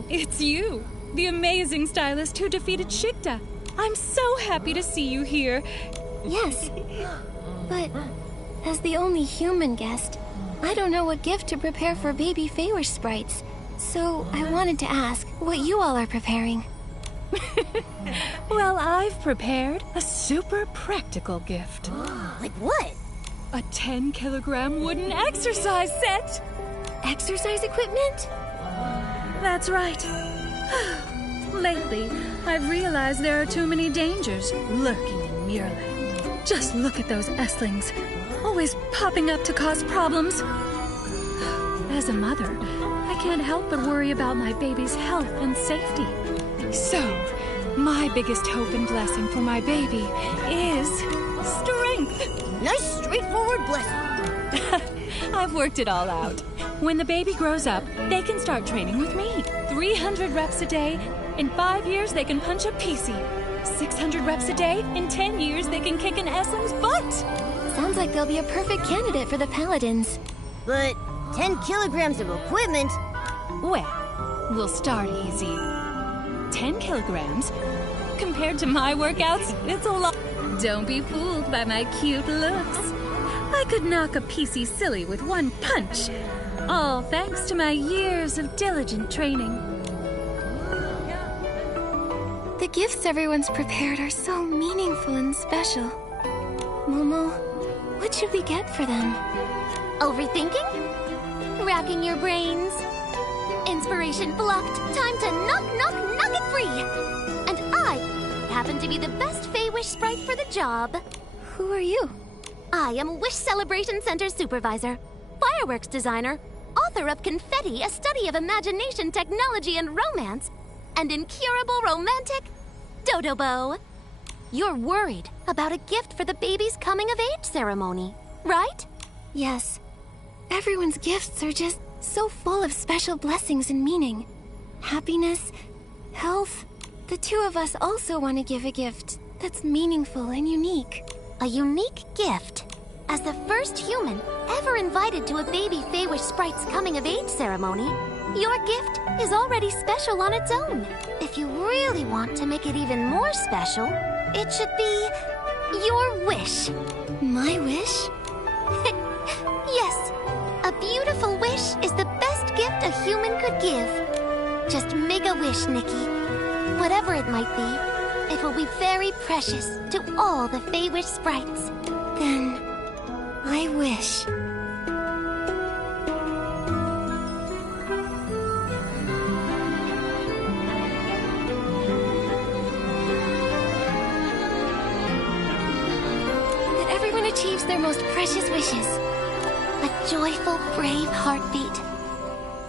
It's you, the amazing stylist who defeated Shigda. I'm so happy to see you here. Yes, but as the only human guest, I don't know what gift to prepare for baby Feywish sprites. So I wanted to ask what you all are preparing. Well, I've prepared a super practical gift. Like what? A 10-kilogram wooden exercise set. Exercise equipment? That's right. Lately, I've realized there are too many dangers lurking in Muirland. Just look at those Esslings, always popping up to cause problems. As a mother, I can't help but worry about my baby's health and safety. So, my biggest hope and blessing for my baby is strength. Nice, straightforward blessing. I've worked it all out. When the baby grows up, they can start training with me. 300 reps a day. In 5 years, they can punch a PC. 600 reps a day. In 10 years, they can kick an Essling's butt. Sounds like they'll be a perfect candidate for the Paladins. But 10 kilograms of equipment? Well, we'll start easy. 10 kilograms? Compared to my workouts, it's a lot. Don't be fooled by my cute looks. I could knock a PC silly with one punch. All thanks to my years of diligent training. The gifts everyone's prepared are so meaningful and special. Momo, what should we get for them? Overthinking? Racking your brains? Inspiration blocked. Time to knock it free! And I happen to be the best Fey-Wish sprite for the job. Who are you? I am Wish Celebration Center Supervisor, Fireworks Designer, author of Confetti, a study of imagination, technology, and romance, and incurable romantic Dodobo. You're worried about a gift for the baby's coming-of-age ceremony, right? Yes. Everyone's gifts are just so full of special blessings and meaning. Happiness, health. The two of us also want to give a gift that's meaningful and unique. A unique gift? As the first human ever invited to a baby Fey-Wish sprite's coming-of-age ceremony, your gift is already special on its own. If you really want to make it even more special, it should be your wish. My wish? Yes. A beautiful wish is the best gift a human could give. Just make a wish, Nikki. Whatever it might be, it will be very precious to all the Fey-Wish sprites. Then, I wish. That everyone achieves their most precious wishes. A joyful, brave heartbeat.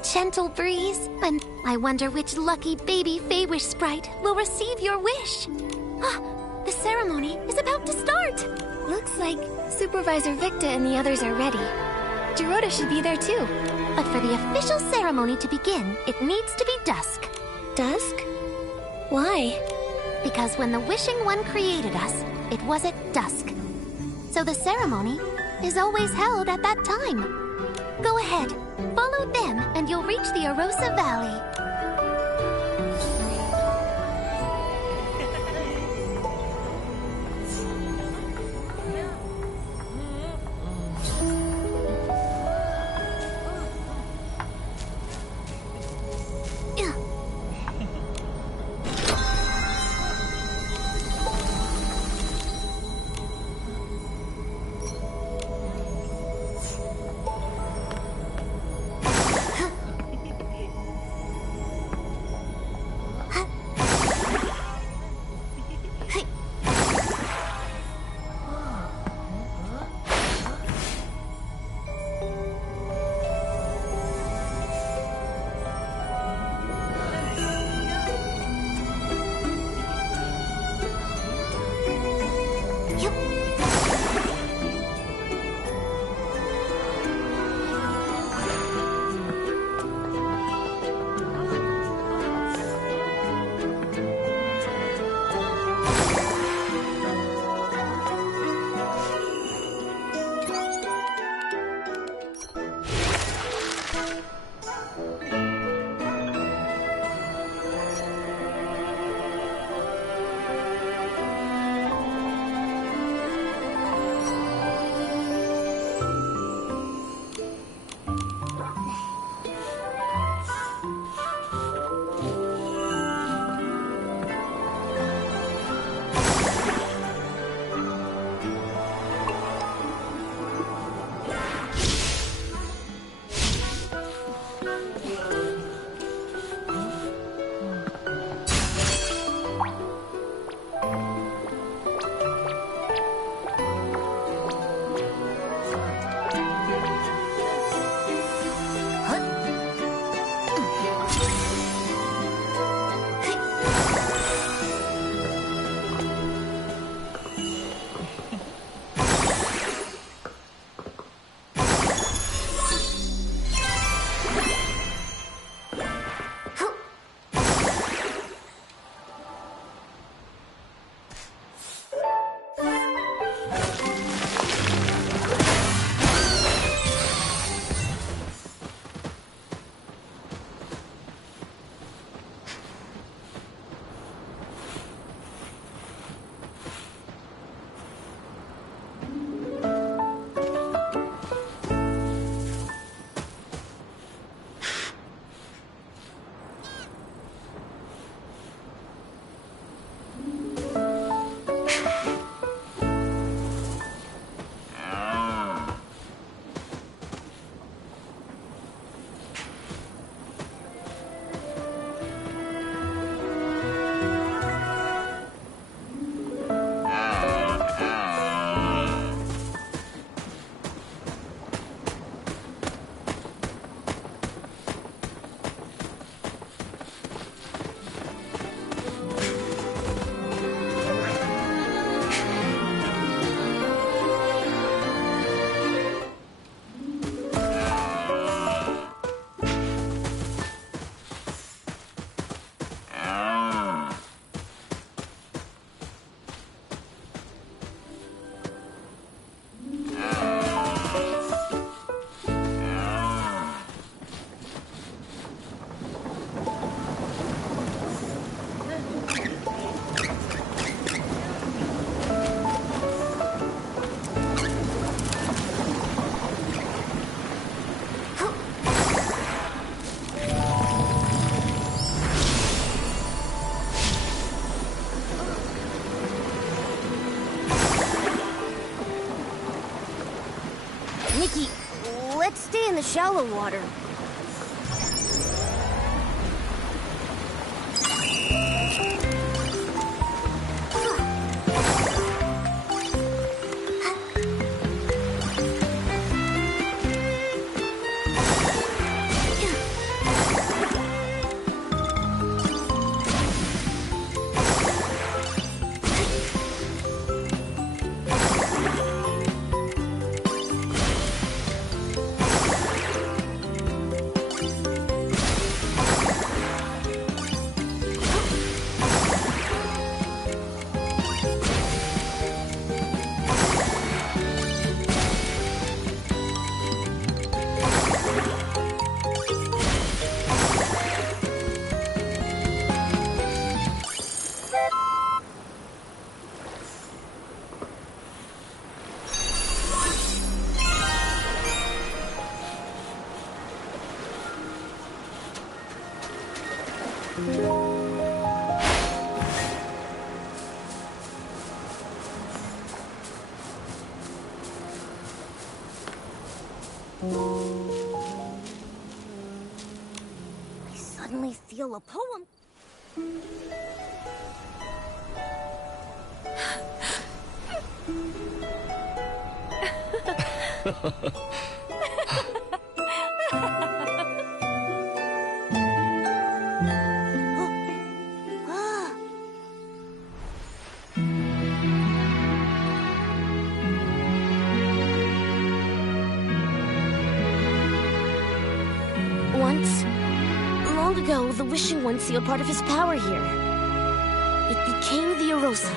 Gentle breeze, and I wonder which lucky baby Fey-Wish sprite will receive your wish. Ah, the ceremony is about to start. Looks like Supervisor Victa and the others are ready. Dorota should be there too. But for the official ceremony to begin, it needs to be dusk. Dusk? Why? Because when the Wishing One created us, it was at dusk. So the ceremony is always held at that time. Go ahead, follow them, and you'll reach the Arosa Valley. in the shallow water. I suddenly feel a poem. Once, long ago, the Wishing One sealed part of his power here. It became the Arosa.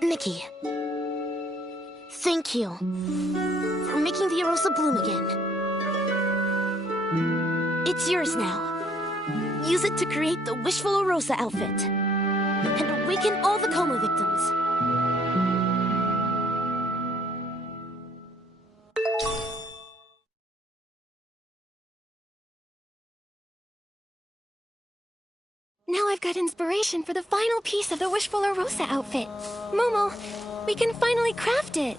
Nikki, thank you for making the Arosa bloom again. It's yours now. Use it to create the Wishful Arosa outfit and awaken all the coma victims. Now I've got inspiration for the final piece of the Wishful Arosa outfit. Momo, we can finally craft it.